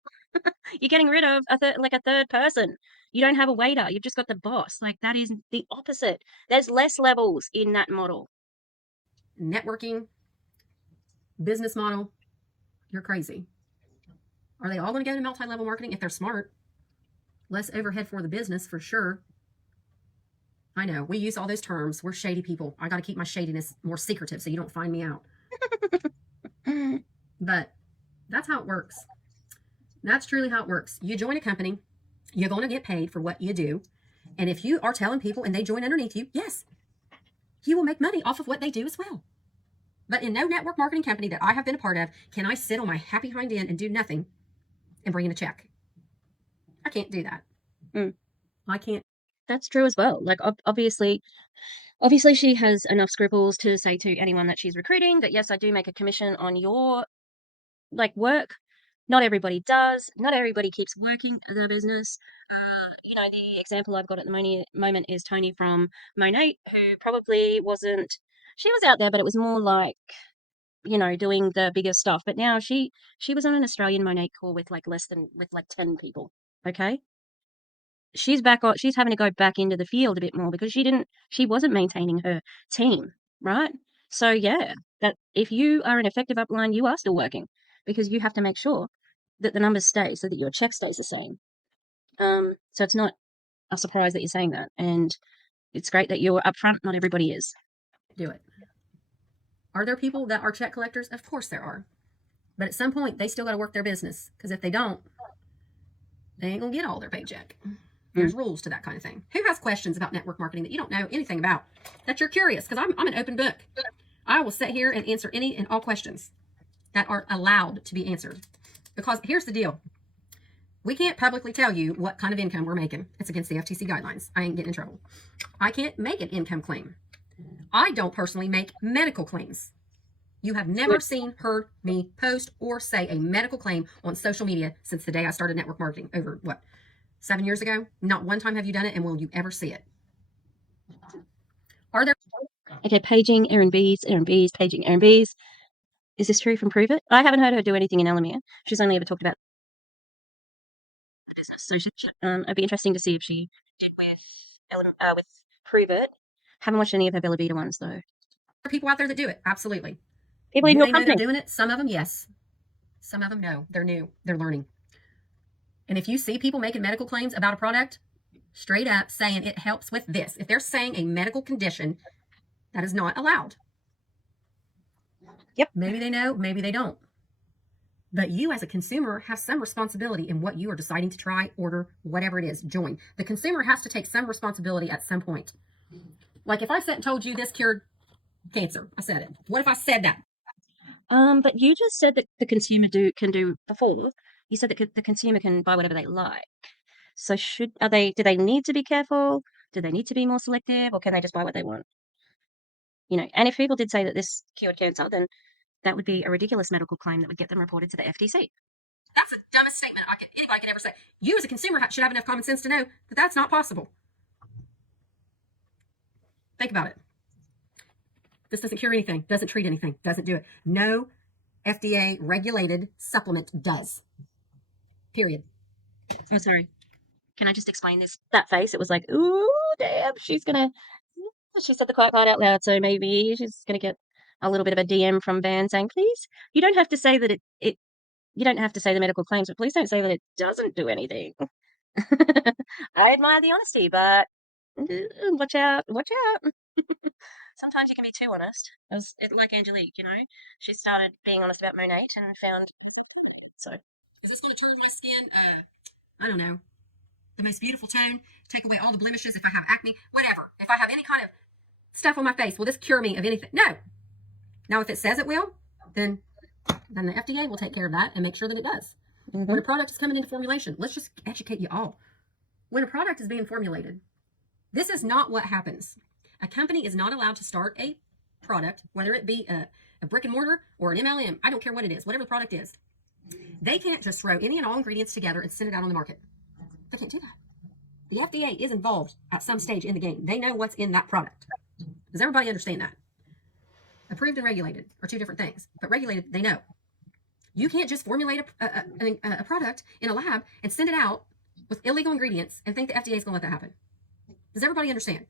You're getting rid of a third person. You don't have a waiter. You've just got the boss. Like, that is the opposite. There's less levels in that model. Networking, business model, you're crazy. Are they all going to go to multi-level marketing if they're smart? Less overhead for the business, for sure. I know, we use all those terms. We're shady people. I got to keep my shadiness more secretive so you don't find me out. But that's how it works. That's truly how it works. You join a company, you're going to get paid for what you do. And if you are telling people and they join underneath you, yes, you will make money off of what they do as well. But in no network marketing company that I have been a part of can I sit on my happy hind end and do nothing and bring in a check. I can't do that. I can't. That's true as well. Like, obviously she has enough scruples to say to anyone that she's recruiting that, yes, I do make a commission on your work. Not everybody does. Not everybody keeps working the business. The example I've got at the moment is Tony from Monate, who probably wasn't. She was out there, but it was more like, doing the bigger stuff. But now she was on an Australian Monate call with 10 people. Okay. She's having to go back into the field a bit more because she wasn't maintaining her team, right? So yeah, that if you are an effective upline, you are still working, because you have to make sure that the numbers stay so that your check stays the same. So it's not a surprise that you're saying that, and it's great that you're upfront. Not everybody is. Do it. Are there people that are check collectors? Of course there are. But at some point, they still got to work their business, because if they don't, they ain't going to get all their paycheck. There's rules to that kind of thing. Who has questions about network marketing that you don't know anything about, that you're curious? Because I'm an open book. I will sit here and answer any and all questions that are allowed to be answered. Because here's the deal. We can't publicly tell you what kind of income we're making. It's against the FTC guidelines. I ain't getting in trouble. I can't make an income claim. I don't personally make medical claims. You have never heard me post or say a medical claim on social media since the day I started network marketing over, 7 years ago? Not one time have you done it, and will you ever see it? Are there... Okay, paging Erin Bies, paging Erin Bies. Is this true from Prove It? I haven't heard her do anything in ELOMIR. She's only ever talked about business. So it'd be interesting to see if she did with Prove It. Haven't watched any of her Bella Vita ones, though. There are people out there that do it, absolutely. People in your company know they're doing it? Some of them, yes. Some of them, no. They're new. They're learning. And if you see people making medical claims about a product, straight up saying it helps with this, if they're saying a medical condition, that is not allowed. Yep. Maybe they know, maybe they don't. But you as a consumer have some responsibility in what you are deciding to try, order, whatever it is, join. The consumer has to take some responsibility at some point. Like if I sat and told you this cured cancer, I said it. What if I said that? But you just said that the consumer can do before. You said that the consumer can buy whatever they like. So do they need to be careful? Do they need to be more selective, or can they just buy what they want? And if people did say that this cured cancer, then that would be a ridiculous medical claim that would get them reported to the FTC. That's the dumbest statement anybody could ever say. You as a consumer should have enough common sense to know that that's not possible. Think about it. This doesn't cure anything, doesn't treat anything, doesn't do it. No FDA regulated supplement does. Period. Oh, sorry. Can I just explain this? That face, it was like, ooh, damn, she said the quiet part out loud, so maybe she's going to get a little bit of a DM from Van saying, please, you don't have to say that you don't have to say the medical claims, but please don't say that it doesn't do anything. I admire the honesty, but watch out. Sometimes you can be too honest. Like Angelique, she started being honest about Monate and found, so. Is this going to turn my skin, I don't know, the most beautiful tone, take away all the blemishes if I have acne, whatever. If I have any kind of stuff on my face, will this cure me of anything? No. Now, if it says it will, then the FDA will take care of that and make sure that it does. Mm-hmm. When a product is coming into formulation, let's just educate you all. When a product is being formulated, this is not what happens. A company is not allowed to start a product, whether it be a brick and mortar or an MLM. I don't care what it is, whatever the product is. They can't just throw any and all ingredients together and send it out on the market. They can't do that. The FDA is involved at some stage in the game. They know what's in that product. Does everybody understand that? Approved and regulated are two different things, but regulated, they know. You can't just formulate a product in a lab and send it out with illegal ingredients and think the FDA is going to let that happen. Does everybody understand?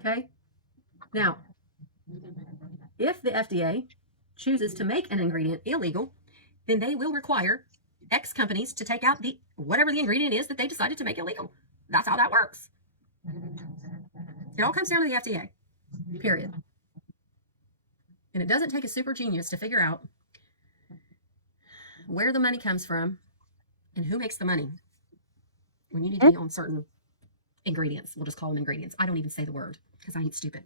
Okay. Now, if the FDA chooses to make an ingredient illegal, then they will require X companies to take out whatever the ingredient is that they decided to make illegal. That's how that works. It all comes down to the FDA, period. And it doesn't take a super genius to figure out where the money comes from and who makes the money when you need to be on certain ingredients. We'll just call them ingredients. I don't even say the word because I ain't stupid.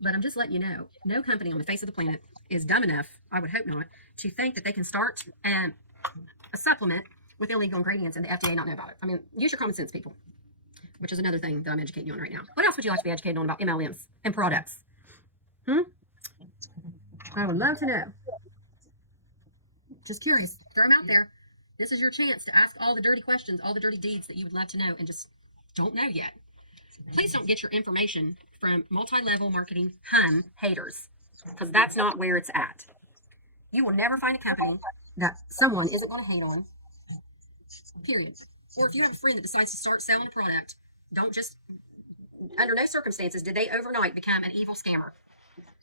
But I'm just letting you know, no company on the face of the planet is dumb enough, I would hope not, to think that they can start a supplement with illegal ingredients and the FDA not know about it. I mean, use your common sense, people, which is another thing that I'm educating you on right now. What else would you like to be educated on about MLMs and products? I would love to know. Just curious. Throw them out there. This is your chance to ask all the dirty questions, all the dirty deeds that you would love to know and just don't know yet. Please don't get your information from multi-level marketing haters, because that's not where it's at. You will never find a company that someone isn't going to hate on, period. Or if you have a friend that decides to start selling a product, don't just, under no circumstances did they overnight become an evil scammer.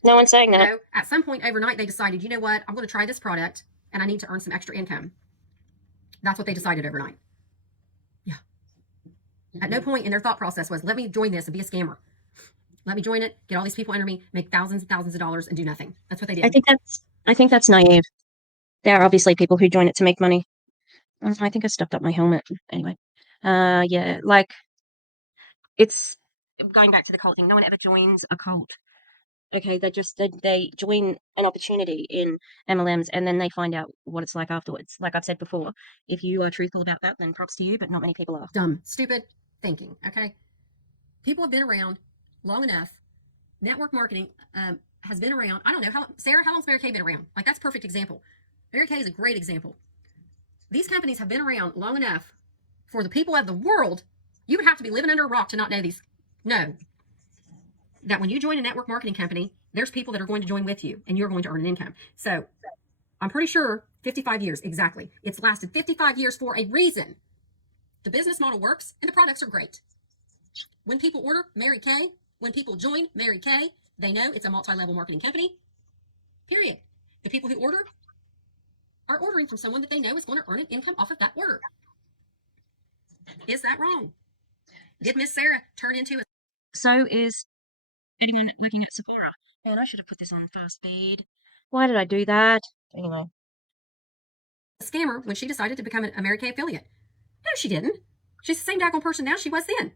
No one's saying that. No, at some point overnight, they decided, you know what, I'm going to try this product and I need to earn some extra income. That's what they decided overnight. Yeah. At no point in their thought process was, let me join this and be a scammer. Let me join it, get all these people under me, make thousands and thousands of dollars and do nothing. That's what they did. I think that's naive. There are obviously people who join it to make money. I think I stuffed up my helmet. Anyway. Yeah, like, it's going back to the cult thing. No one ever joins a cult. Okay, they join an opportunity in MLMs and then they find out what it's like afterwards. Like I've said before, if you are truthful about that, then props to you, but not many people are. Dumb, stupid thinking, okay? People have been around long enough. Network marketing has been around. I don't know. Sarah, how long's Mary Kay been around? Like, that's a perfect example. Mary Kay is a great example. These companies have been around long enough for the people of the world. You would have to be living under a rock to not know these. No. That when you join a network marketing company, there's people that are going to join with you and you're going to earn an income. So I'm pretty sure 55 years, exactly. It's lasted 55 years for a reason. The business model works and the products are great. When people order Mary Kay, when people join Mary Kay, they know it's a multi-level marketing company, period. The people who order are ordering from someone that they know is going to earn an income off of that order. Is that wrong? Did Miss Sarah turn into a... So is anyone looking at Sephora? Man, I should have put this on fast speed. Why did I do that? Anyway. A scammer when she decided to become a Mary Kay affiliate? No, she didn't. She's the same daggone person now she was then.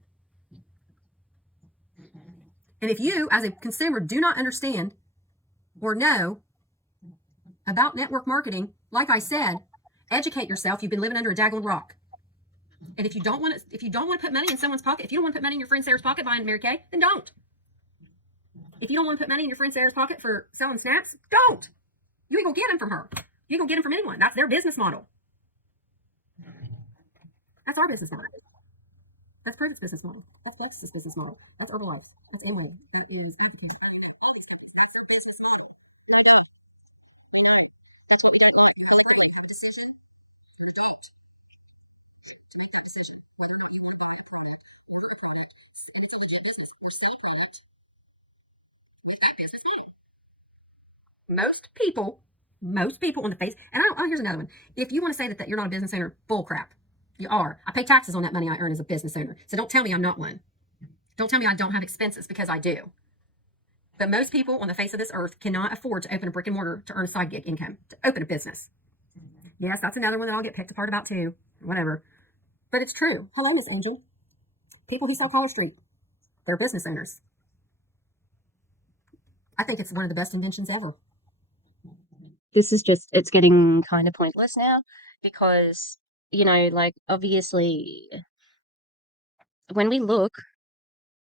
And if you, as a consumer, do not understand or know about network marketing, like I said, educate yourself. You've been living under a daggone rock. And if you don't want to put money in someone's pocket, if you don't want to put money in your friend Sarah's pocket buying Mary Kay, then don't. If you don't want to put money in your friend Sarah's pocket for selling snacks, don't. You ain't gonna get them from her. You ain't gonna get them from anyone. That's their business model. That's our business model. That's Purge's business model. That's Brex's business model. That's Herbalife's. That's Emily. That is Advocates. All these companies. That's their business model. No, don't. I know. That's what we don't like. You have a decision. You're adult to make that decision. Whether or not you want to buy a product, order a product, and it's a legit business, or sell a product with that business model. Most people on the face, and here's another one. If you want to say that you're not a business owner, bull crap. You are. I pay taxes on that money I earn as a business owner. So don't tell me I'm not one. Don't tell me I don't have expenses, because I do. But most people on the face of this earth cannot afford to open a brick and mortar to earn a side gig income, to open a business. Yes, that's another one that I'll get picked apart about too. Whatever. But it's true. Hello, Miss Angel. People who sell Collar Street, they're business owners. I think it's one of the best inventions ever. This is just, it's getting kind of pointless now because, you know, like obviously when we look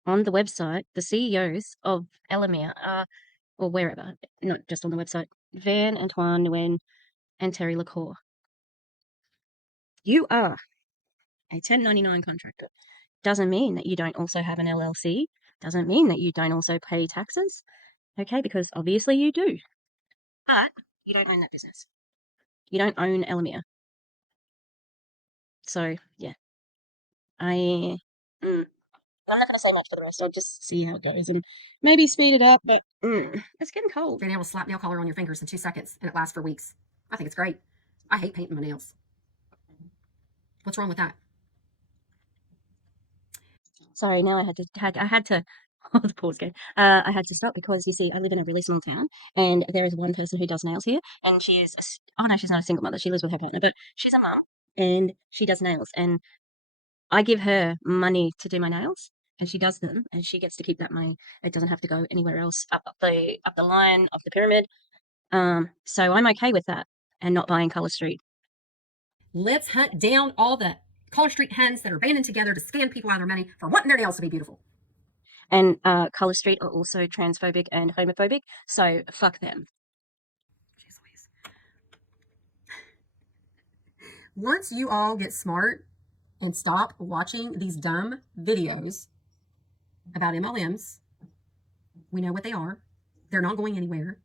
on the website, the CEOs of ELOMIR are, or wherever, not just on the website, Van, Antoine, Nguyen, and Terry LaCour. You are a 1099 contractor. Doesn't mean that you don't also have an LLC. Doesn't mean that you don't also pay taxes. Okay, because obviously you do. But you don't own that business. You don't own ELOMIR. So, yeah. I'm not going to say much for the rest. I'll just see how it goes and maybe speed it up, but it's getting cold. Being able to slap nail color on your fingers in 2 seconds and it lasts for weeks. I think it's great. I hate painting my nails. What's wrong with that? Sorry, now I had to oh, the pause game. I had to stop because you see, I live in a really small town, and there is one person who does nails here, and she is oh no, she's not a single mother. She lives with her partner, but she's a mum, and she does nails, and I give her money to do my nails, and she does them, and she gets to keep that money. It doesn't have to go anywhere else up the line of the pyramid. So I'm okay with that, and not buying Color Street. Let's hunt down all the Collar Street hens that are banding together to scam people out of their money for wanting their nails to be beautiful. And Color Street are also transphobic and homophobic, so fuck them. Jeez Louise. Once you all get smart and stop watching these dumb videos about MLMs, we know what they are. They're not going anywhere.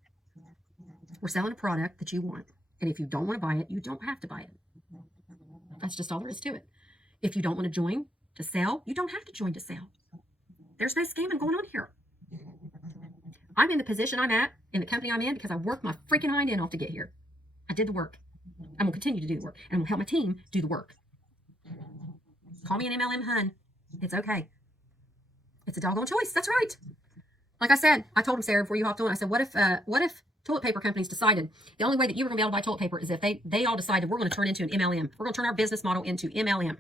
We're selling a product that you want. And if you don't want to buy it, you don't have to buy it. That's just all there is to it. If you don't want to join to sell, you don't have to join to sell. There's no scamming going on here. I'm in the position I'm at, in the company I'm in, because I worked my freaking hind end off to get here. I did the work. I'm going to continue to do the work. And I'm going to help my team do the work. Call me an MLM hun. It's okay. It's a doggone choice. That's right. Like I said, I told him, Sarah, before you hopped on, I said, what if toilet paper companies decided the only way that you were going to be able to buy toilet paper is if they all decided we're going to turn into an MLM. We're going to turn our business model into MLM.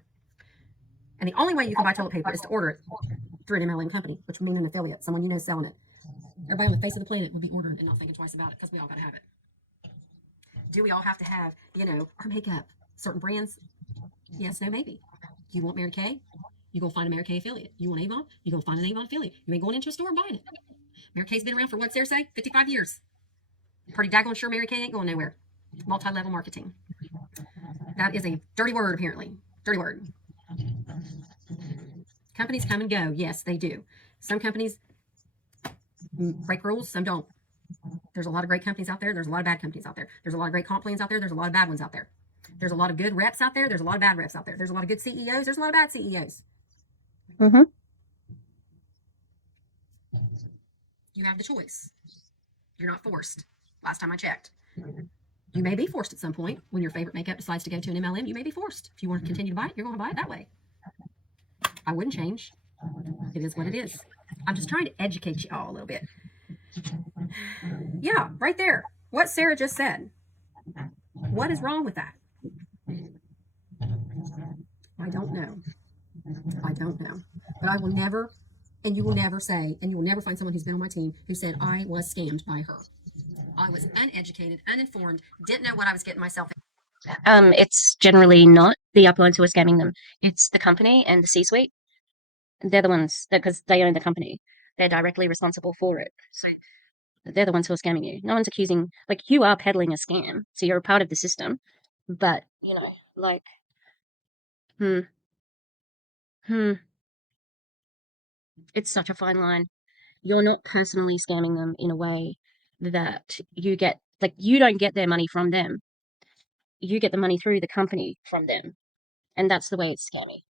And the only way you can buy toilet paper is to order it through an MLM company, which would mean an affiliate, someone you know selling it. Everybody on the face of the planet would be ordering and not thinking twice about it because we all got to have it. Do we all have to have, our makeup, certain brands? Yes, no, maybe. You want Mary Kay? You gonna find a Mary Kay affiliate. You want Avon? You gonna find an Avon affiliate. You ain't going into a store and buying it. Mary Kay's been around for, what's Sarah say? 55 years. Pretty daggone sure Mary Kay ain't going nowhere. Multi-level marketing. That is a dirty word, apparently. Dirty word. Companies come and go. Yes, they do. Some companies break rules, some don't. There's a lot of great companies out there. There's a lot of bad companies out there. There's a lot of great comp plans out there. There's a lot of bad ones out there. There's a lot of good reps out there. There's a lot of bad reps out there. There's a lot of good CEOs. There's a lot of bad CEOs. Mm-hmm. You have the choice. You're not forced. Last time I checked. You may be forced at some point when your favorite makeup decides to go to an MLM. You may be forced. If you want to continue to buy it, you're going to buy it that way. I wouldn't change. It is what it is. I'm just trying to educate you all a little bit. Yeah, right there. What Sarah just said. What is wrong with that? I don't know. I don't know. But I will never, and you will never say, and you will never find someone who's been on my team who said I was scammed by her. I was uneducated, uninformed, didn't know what I was getting myself in. It's generally not the uplines who are scamming them. It's the company and the C-suite. They're the ones, because they own the company. They're directly responsible for it. So they're the ones who are scamming you. No one's accusing, like, you are peddling a scam. So you're a part of the system. But, like, it's such a fine line. You're not personally scamming them in a way that you get, like, you don't get their money from them. You get the money through the company from them. And that's the way it's scammy.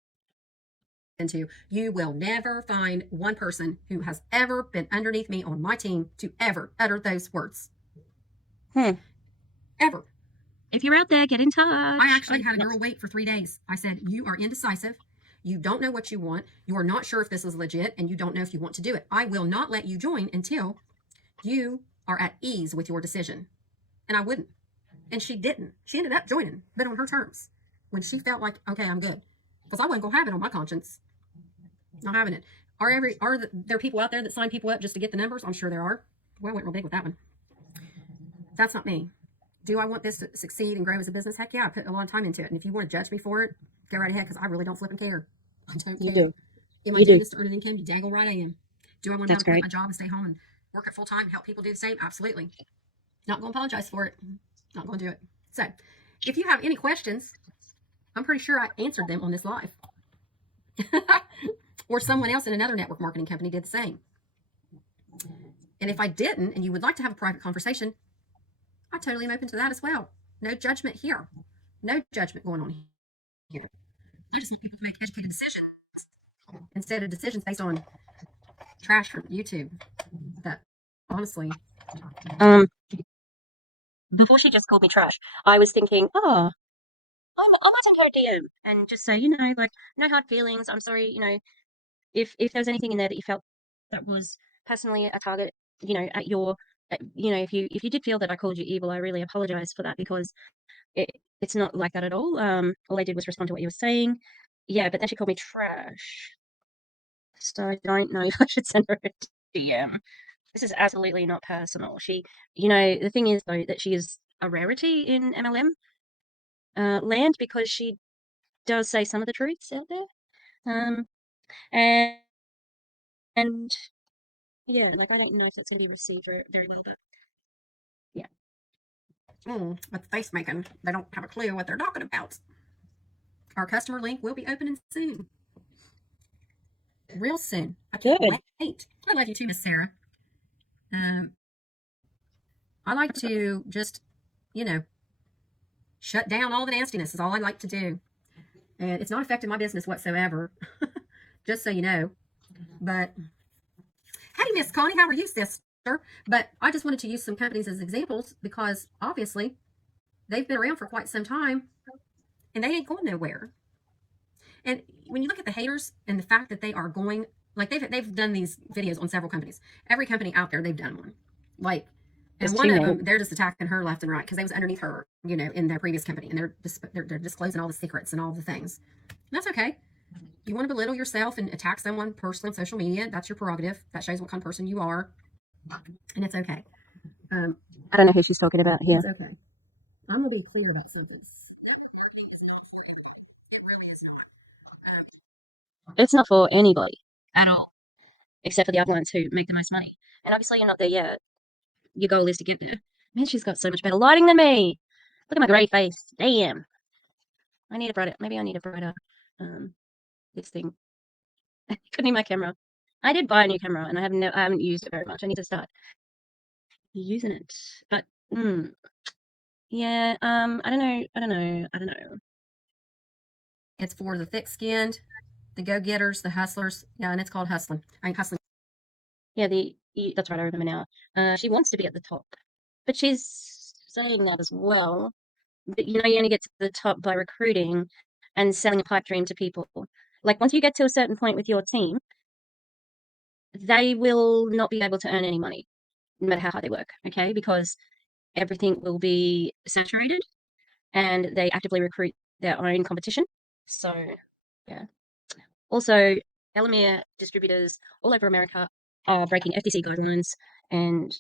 Into, you will never find one person who has ever been underneath me on my team to ever utter those words. Ever. If you're out there, get in touch. I actually had a girl wait for 3 days. I said, you are indecisive. You don't know what you want. You are not sure if this is legit, and you don't know if you want to do it. I will not let you join until you are at ease with your decision. And I wouldn't. And she didn't. She ended up joining, but on her terms. When she felt like, okay, I'm good. Because I wasn't going to have it on my conscience. Not having it. There people out there that sign people up just to get the numbers? I'm sure there are. Well, I went real big with that one. That's not me. Do I want this to succeed and grow as a business? Heck yeah, I put a lot of time into it. And if you want to judge me for it, go right ahead, because I really don't flip and care. I don't care. You do. Am I doing this to earn an income? You daggle right I am. Do I want to have to quit my job and stay home and work it full time and help people do the same? Absolutely. Not going to apologize for it. Not going to do it. So, if you have any questions, I'm pretty sure I answered them on this live. Or someone else in another network marketing company did the same. And if I didn't, and you would like to have a private conversation, I totally am open to that as well. No judgment here. No judgment going on here. I just want people to make educated decisions instead of decisions based on trash from YouTube. That, honestly. Before she just called me trash, I was thinking, oh, I might send her a DM and just say, like, no hard feelings. I'm sorry, if there was anything in there that you felt that was personally a target, at your, if you did feel that I called you evil, I really apologize for that, because it's not like that at all. All I did was respond to what you were saying. Yeah, but then she called me trash. So I don't know if I should send her a DM. This is absolutely not personal. She, the thing is, though, that she is a rarity in MLM land, because she does say some of the truths out there. And yeah, like, I don't know if it's going to be received very well, but yeah. With face making, they don't have a clue what they're talking about. Our customer link will be opening soon. Real soon. I can't wait. I love you too, Miss Sarah. I like to just, shut down all the nastiness is all I like to do. And it's not affecting my business whatsoever. Just so you know. But, hey, Miss Connie, how are you, sister? But I just wanted to use some companies as examples, because obviously they've been around for quite some time and they ain't going nowhere. And when you look at the haters and the fact that they are going, like, they've done these videos on several companies. Every company out there, they've done one. Like, and one of them, they're just attacking her left and right because they was underneath her, in their previous company, and they're disclosing all the secrets and all the things. And that's okay. You want to belittle yourself and attack someone personally on social media, that's your prerogative. That shows what kind of person you are, and it's okay. I don't know who she's talking about here. It's okay. I'm gonna be clear about something. It really is not. It's not for anybody at all, except for the other ones who make the most money. And obviously, you're not there yet. Your goal is to get there. Man, she's got so much better lighting than me. Look at my grey face. Damn. Maybe I need a brighter, this thing. Couldn't need my camera. I did buy a new camera, and I haven't used it very much. I need to start using it. But, yeah, I don't know. It's for the thick-skinned, the go-getters, the hustlers. Yeah, and it's called hustling. Hustling. Yeah, that's right, I remember now. She wants to be at the top, but she's saying that as well. But, you only get to the top by recruiting and selling a pipe dream to people. Like, once you get to a certain point with your team, they will not be able to earn any money, no matter how hard they work, okay? Because everything will be saturated, and they actively recruit their own competition. So, yeah. Also, ELOMIR distributors all over America are breaking FTC guidelines, and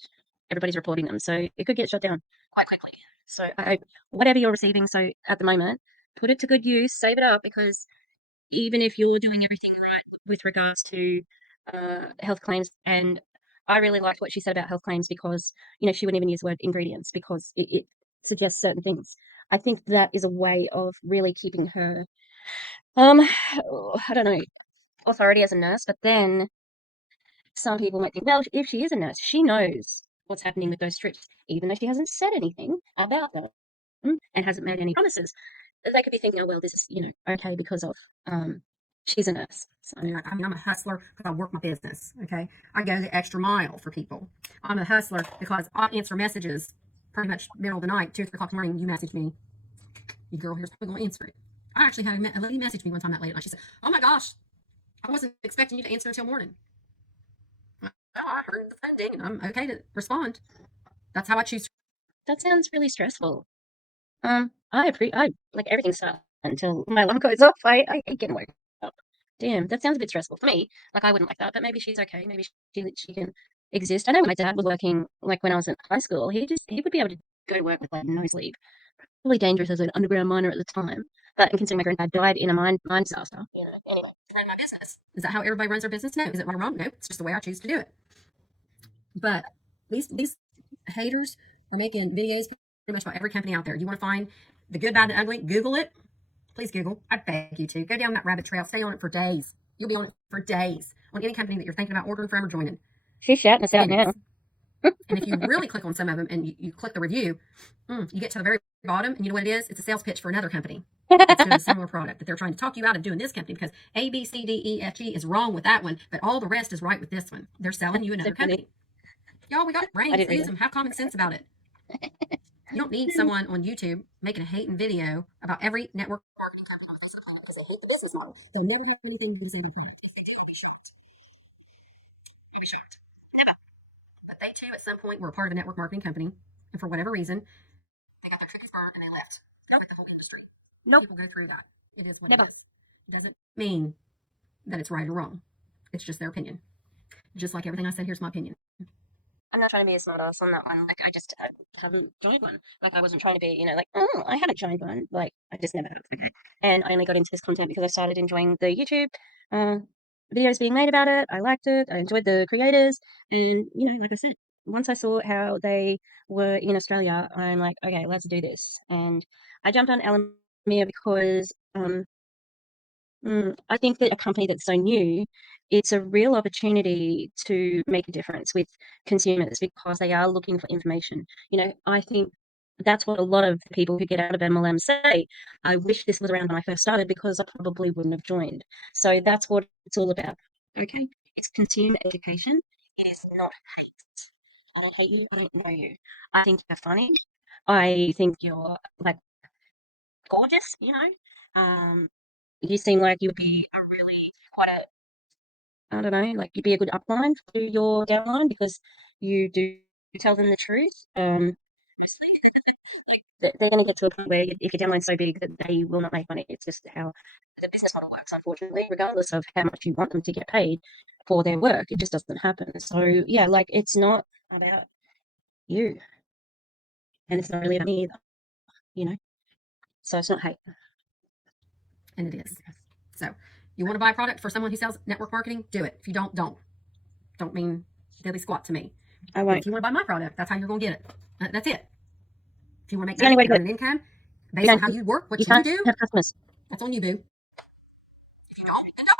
everybody's reporting them. So it could get shut down quite quickly. So I hope whatever you're receiving, at the moment, put it to good use, save it up, because even if you're doing everything right with regards to health claims, and I really liked what she said about health claims, because, she wouldn't even use the word ingredients, because it suggests certain things. I think that is a way of really keeping her, I don't know, authority as a nurse. But then some people might think, well, if she is a nurse, she knows what's happening with those strips, even though she hasn't said anything about them and hasn't made any promises. They could be thinking, oh, well, this is, okay because of she's a nurse. So, I'm a hustler because I work my business, okay? I go the extra mile for people. I'm a hustler because I answer messages pretty much middle of the night, 2 or 3 o'clock in the morning. You message me. Your girl here's probably going to answer it. I actually had a lady message me one time that late at night. She said, oh my gosh, I wasn't expecting you to answer until morning. I heard the phone ding, and I'm okay to respond. That's how I choose. That sounds really stressful. I like everything starts until my alarm goes off. I hate getting woken up. Damn, that sounds a bit stressful for me. Like I wouldn't like that, but maybe she's okay. Maybe she can exist. I know when my dad was working, like when I was in high school, he would be able to go to work with like no sleep. Really dangerous as an underground miner at the time. But considering my granddad died in a mine disaster. Yeah, anyway, Run my business. Is that how everybody runs their business? No. Is it right or wrong? No. It's just the way I choose to do it. But these haters are making videos pretty much about every company out there. You want to find the good, bad, and ugly? Google it. Please Google. I beg you to. Go down that rabbit trail. Stay on it for days. You'll be on it for days on any company that you're thinking about ordering from or joining. she's shouting us out now. And if you really click on some of them and you click the review, you get to the very bottom, and you know what it is? It's a sales pitch for another company that's doing a similar product that they're trying to talk you out of doing this company because A, B, C, D, E, F, G is wrong with that one, but all the rest is right with this one. They're selling you another company. Y'all, we got brains. Use them. Have common sense about it. You don't need someone on YouTube making a hating video about every network marketing company on the face of the planet because they hate the business model. They'll never have anything to say about it. If they do, you'll be shocked. You'll be shocked. Never. But they too, at some point, were a part of a network marketing company, and for whatever reason, they got their cookies burned and they left. Not like the whole industry. Nope. People go through that. It is what Never. it is. It doesn't mean that it's right or wrong. It's just their opinion. Just like everything I said, here's my opinion. I'm not trying to be a smart ass on that one. Like, I haven't joined one. Like, I wasn't trying to be, like, oh, I haven't joined one. Like, I just never have. And I only got into this content because I started enjoying the YouTube videos being made about it. I liked it. I enjoyed the creators. And, like I said, once I saw how they were in Australia, I'm like, okay, let's do this. And I jumped on ELOMIR because I think that a company that's so new, it's a real opportunity to make a difference with consumers because they are looking for information. I think that's what a lot of people who get out of MLM say. I wish this was around when I first started because I probably wouldn't have joined. So that's what it's all about. Okay? It's consumer education. It is not hate. I don't hate you. I don't know you. I think you're funny. I think you're like gorgeous, you seem like you'd be a really quite I don't know, like you'd be a good upline to your downline because you do tell them the truth. Like they're going to get to a point where if your downline's so big that they will not make money. It's just how the business model works, unfortunately, regardless of how much you want them to get paid for their work. It just doesn't happen. So yeah, like it's not about you, and it's not really about me either. So it's not hate. And it is. So you want to buy a product for someone who sells network marketing? Do it. If you don't, don't. Don't mean diddly squat to me. I won't. If you want to buy my product, that's how you're going to get it. That's it. If you want to make the only way to an income based on how you work, what you do, have customers. That's on you, boo. If you don't, then don't.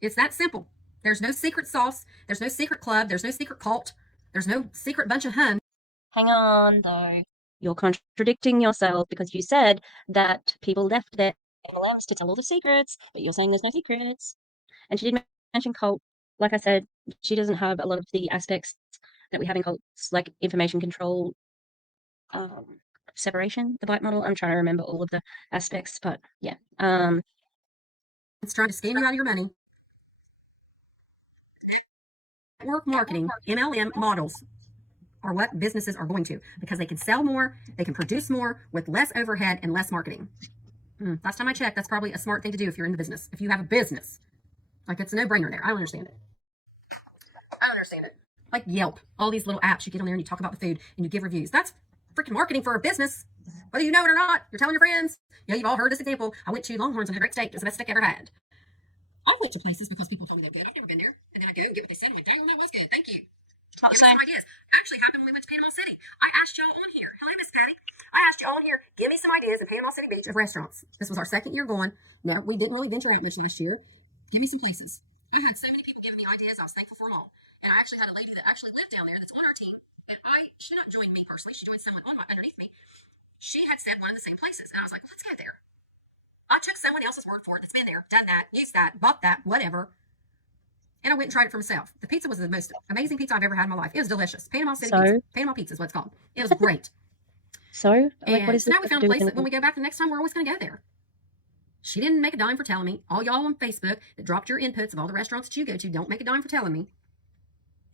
It's that simple. There's no secret sauce. There's no secret club. There's no secret cult. There's no secret bunch of hun. Hang on, though. You're contradicting yourself because you said that people left their MLMs to tell all the secrets, but you're saying there's no secrets. And she did mention cult. Like I said, she doesn't have a lot of the aspects that we have in cults, like information control, separation, the bite model. I'm trying to remember all of the aspects, but yeah. It's trying to scam you out of your money. Network marketing, MLM models are what businesses are going to because they can sell more, they can produce more with less overhead and less marketing. Last time I checked, that's probably a smart thing to do if you're in the business. If you have a business, like it's a no-brainer there. I don't understand it. Like Yelp, all these little apps you get on there and you talk about the food and you give reviews. That's freaking marketing for a business. Whether you know it or not, you're telling your friends. Yeah, you've all heard this example. I went to Longhorns and had a great steak. It was the best steak I ever had. I went to places because people told me they're good. I've never been there. And then I go and get what they said. I'm like, dang, that was good. Thank you. Give me some ideas. Actually happened when we went to Panama City. I asked y'all on here. Hello, Miss Patty. I asked y'all on here, give me some ideas in Panama City Beach of restaurants. This was our second year going. No, we didn't really venture out much last year. Give me some places. I had so many people giving me ideas. I was thankful for them all. And I actually had a lady that actually lived down there that's on our team. And she did not join me personally. She joined someone underneath me. She had said one of the same places. And I was like, well, let's go there. I took someone else's word for it that's been there, done that, used that, bought that, whatever. And I went and tried it for myself. The pizza was the most amazing pizza I've ever had in my life. It was delicious. Panama City pizza. Panama pizza is what it's called. It was great. So now we found a place that when we go back the next time, we're always going to go there. She didn't make a dime for telling me. All y'all on Facebook that dropped your inputs of all the restaurants that you go to, don't make a dime for telling me.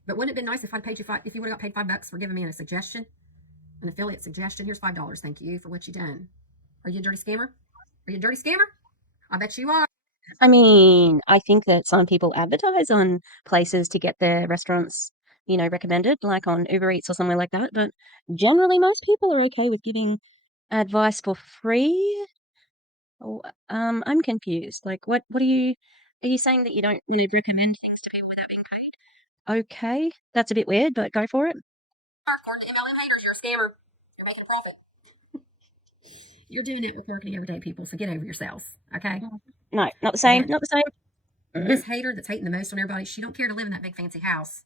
But wouldn't it have been nice if I'd paid you if you would have got paid $5 for giving me a suggestion? An affiliate suggestion. Here's $5. Thank you for what you done. Are you a dirty scammer? Are you a dirty scammer? I bet you are. I mean, I think that some people advertise on places to get their restaurants, recommended, like on Uber Eats or somewhere like that. But generally, most people are okay with giving advice for free. Oh, I'm confused. Like, what are you saying that you don't recommend things to people without being paid? Okay, that's a bit weird, but go for it. According to MLM haters, you're a scammer. You're making a profit. You're doing network marketing every day, people, so get over yourselves, okay? No, not the same. And Not the same. this hater that's hating the most on everybody, she don't care to live in that big fancy house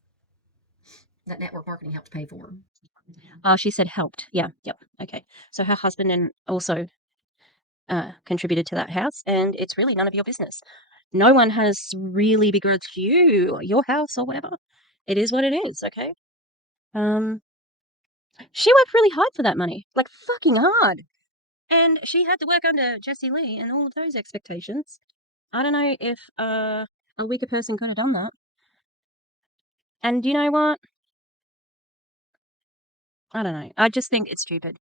that network marketing helped pay for. Oh, she said helped. Yeah, yep. Okay. So her husband and also contributed to that house, and it's really none of your business. No one has really begrudged you, your house, or whatever. It is what it is. Okay. She worked really hard for that money, like fucking hard, and she had to work under Jessie Lee and all of those expectations. I don't know if a weaker person could have done that. And you know what? I don't know. I just think it's stupid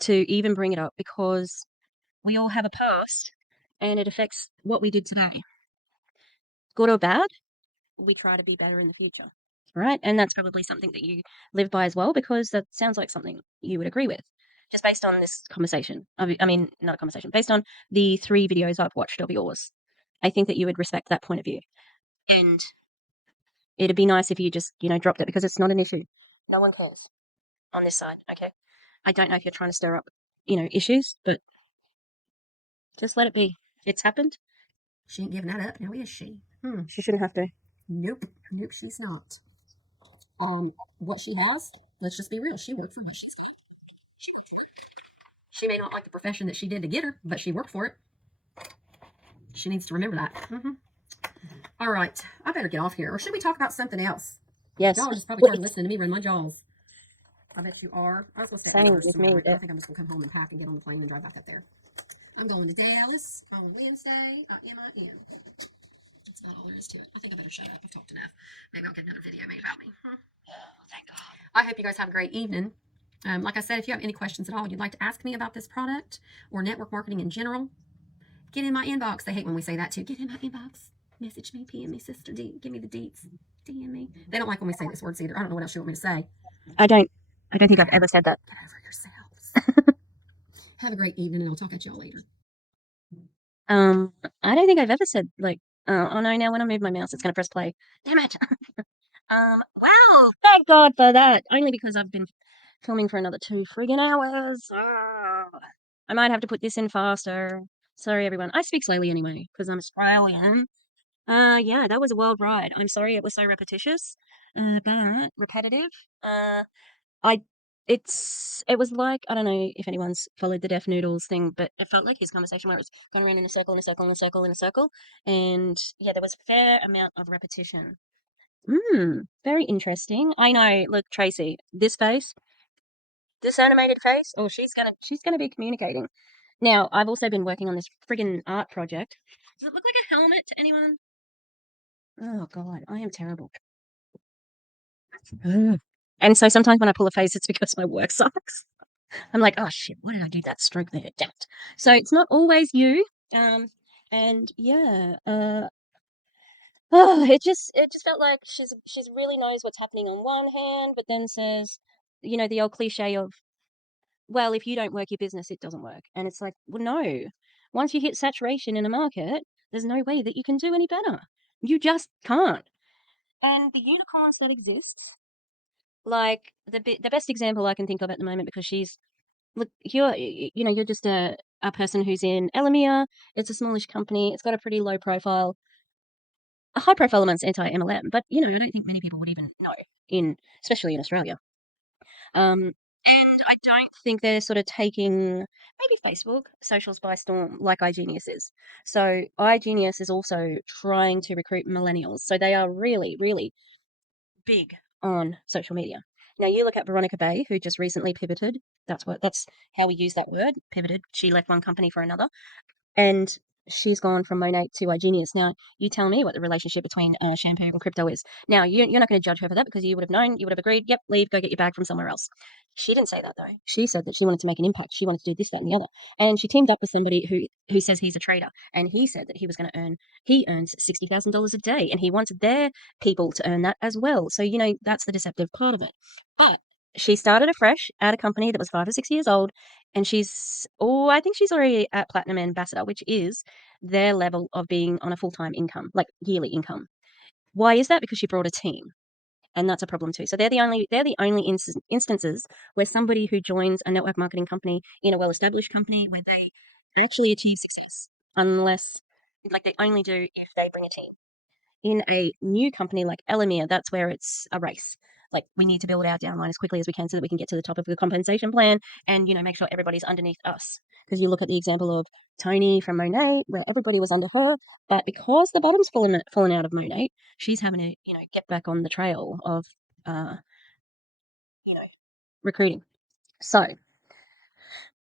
to even bring it up because we all have a past and it affects what we did today. Good or bad, we try to be better in the future, right? And that's probably something that you live by as well because that sounds like something you would agree with just based on this conversation. I mean, not a conversation, based on the 3 videos I've watched of yours. I think that you would respect that point of view. And it'd be nice if you just, dropped it because it's not an issue. No one cares on this side, okay? I don't know if you're trying to stir up, issues, but just let it be. It's happened. She ain't giving that up. Now is she? She shouldn't have to. Nope, she's not. What she has, let's just be real. She worked for what she's got. She may not like the profession that she did to get her, but she worked for it. She needs to remember that. All right, I better get off here. Or should we talk about something else? Yes. Y'all are just probably tired of listening to me run my jaws. I bet you are. I was going to stay Same at with tomorrow, me. but I think I'm just going to come home and pack and get on the plane and drive back up there. I'm going to Dallas on Wednesday. I am. That's not all there is to it. I think I better shut up. I've talked enough. Maybe I'll get another video made about me. Thank God. I hope you guys have a great evening. Like I said, if you have any questions at all you'd like to ask me about this product or network marketing in general, get in my inbox. They hate when we say that too. Get in my inbox. Message me, PM me, sister D. Give me the deets. DM me. They don't like when we say these words either. I don't know what else you want me to say. I don't think I've ever said that. Get over yourselves. Have a great evening, and I'll talk at y'all later. I don't think I've ever said oh no, now when I move my mouse, it's gonna press play. Damn it. Wow, thank God for that. Only because I've been filming for another 2 friggin' hours. I might have to put this in faster. Sorry, everyone. I speak slowly anyway because I'm Australian. Yeah, that was a wild ride. I'm sorry it was so repetitious, but repetitive. I it was like, I don't know if anyone's followed the Deaf Noodles thing, but it felt like his conversation where it was going around in a circle, in a circle, in a circle, in a circle. And yeah, there was a fair amount of repetition. Very interesting. I know, look, Tracy, this face, this animated face, oh, she's gonna be communicating. Now, I've also been working on this friggin' art project. Does it look like a helmet to anyone? Oh God, I am terrible. And so sometimes when I pull a face, it's because my work sucks. I'm like, oh shit, what did I do that stroke there? Damn it. So it's not always you. And yeah, it just felt like she's really knows what's happening on one hand, but then says, the old cliche of, well, if you don't work your business, it doesn't work. And it's like, well, no. Once you hit saturation in a market, there's no way that you can do any better. You just can't. And the unicorns that exist, like the best example I can think of at the moment, because she's, look, you're just a person who's in ELOMIR. It's a smallish company. It's got a pretty low profile, a high profile amongst anti-MLM, but I don't think many people would even know, especially in Australia. And I don't think they're sort of taking maybe Facebook socials by storm like iGenius is. So iGenius is also trying to recruit millennials. So they are really, really big on social media. Now you look at Veronica Bay, who just recently pivoted. That's how we use that word, pivoted. She left one company for another, and she's gone from Monate to Genius. Now, you tell me what the relationship between shampoo and crypto is. Now, you're not going to judge her for that because you would have known, you would have agreed, yep, leave, go get your bag from somewhere else. She didn't say that, though. She said that she wanted to make an impact. She wanted to do this, that, and the other. And she teamed up with somebody who says he's a trader. And he said that he was going to he earns $60,000 a day. And he wanted their people to earn that as well. So, that's the deceptive part of it. But she started afresh at a company that was 5 or 6 years old. And I think she's already at Platinum Ambassador, which is their level of being on a full-time income, like yearly income. Why is that? Because she brought a team. And that's a problem too. So they're the only instances where somebody who joins a network marketing company in a well-established company where they actually achieve success, unless they only do if they bring a team. In a new company like ELOMIR, that's where it's a race. Like, we need to build our downline as quickly as we can so that we can get to the top of the compensation plan and, make sure everybody's underneath us. Because you look at the example of Tony from Monate, where everybody was under her, but because the bottom's fallen out of Monate, she's having to, get back on the trail of, recruiting. So,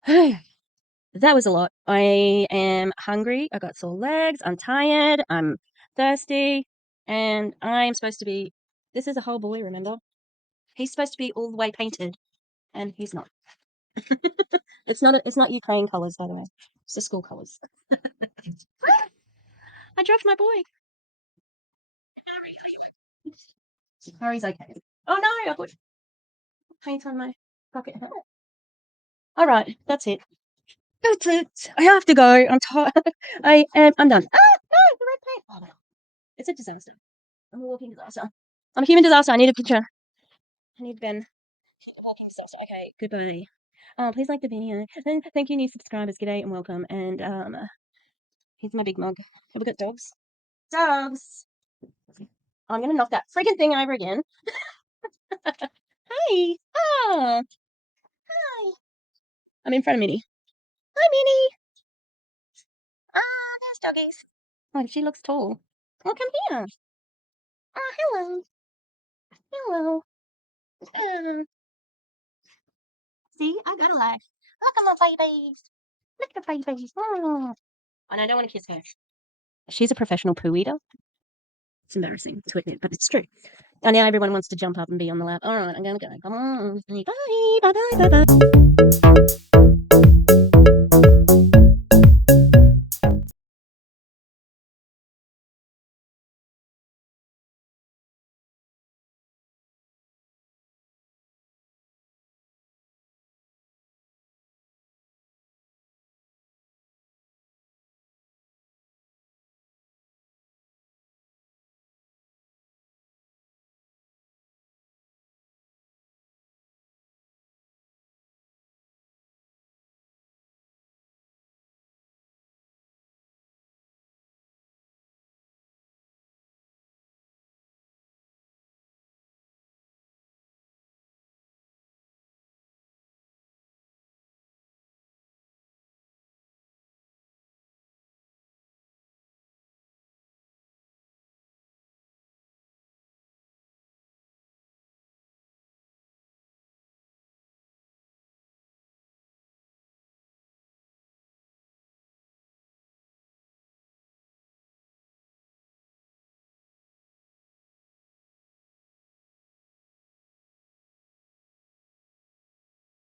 that was a lot. I am hungry. I got sore legs. I'm tired. I'm thirsty. And I'm supposed to be... This is a whole boy, remember? He's supposed to be all the way painted, and he's not. It's not Ukraine colours, by the way. It's the school colours. I dropped my boy. Harry's okay. Oh no, I put paint on my pocket hat. All right, that's it. That's it. I have to go. I'm tired. I'm done. Ah, no, the red paint. Oh, no. It's a disaster. I'm a walking disaster. I'm a human disaster. I need a picture. I need Ben. A walking disaster. Okay, goodbye. Please like the video. And thank you, new subscribers. G'day and welcome. And here's my big mug. Have we got dogs? Dogs. I'm gonna knock that freaking thing over again. Hi. Ah. Hi. I'm in front of Minnie. Hi, Minnie. Ah, there's doggies. Oh, she looks tall. Oh, come here. Oh, hello. Hello. See, I got a life. Look at my babies. Look at the babies. Oh. And I don't want to kiss her. She's a professional poo eater. It's embarrassing to admit, but it's true. And now everyone wants to jump up and be on the lap. All right, I'm going to go. Come on. Bye. Bye. Bye. Bye. Bye.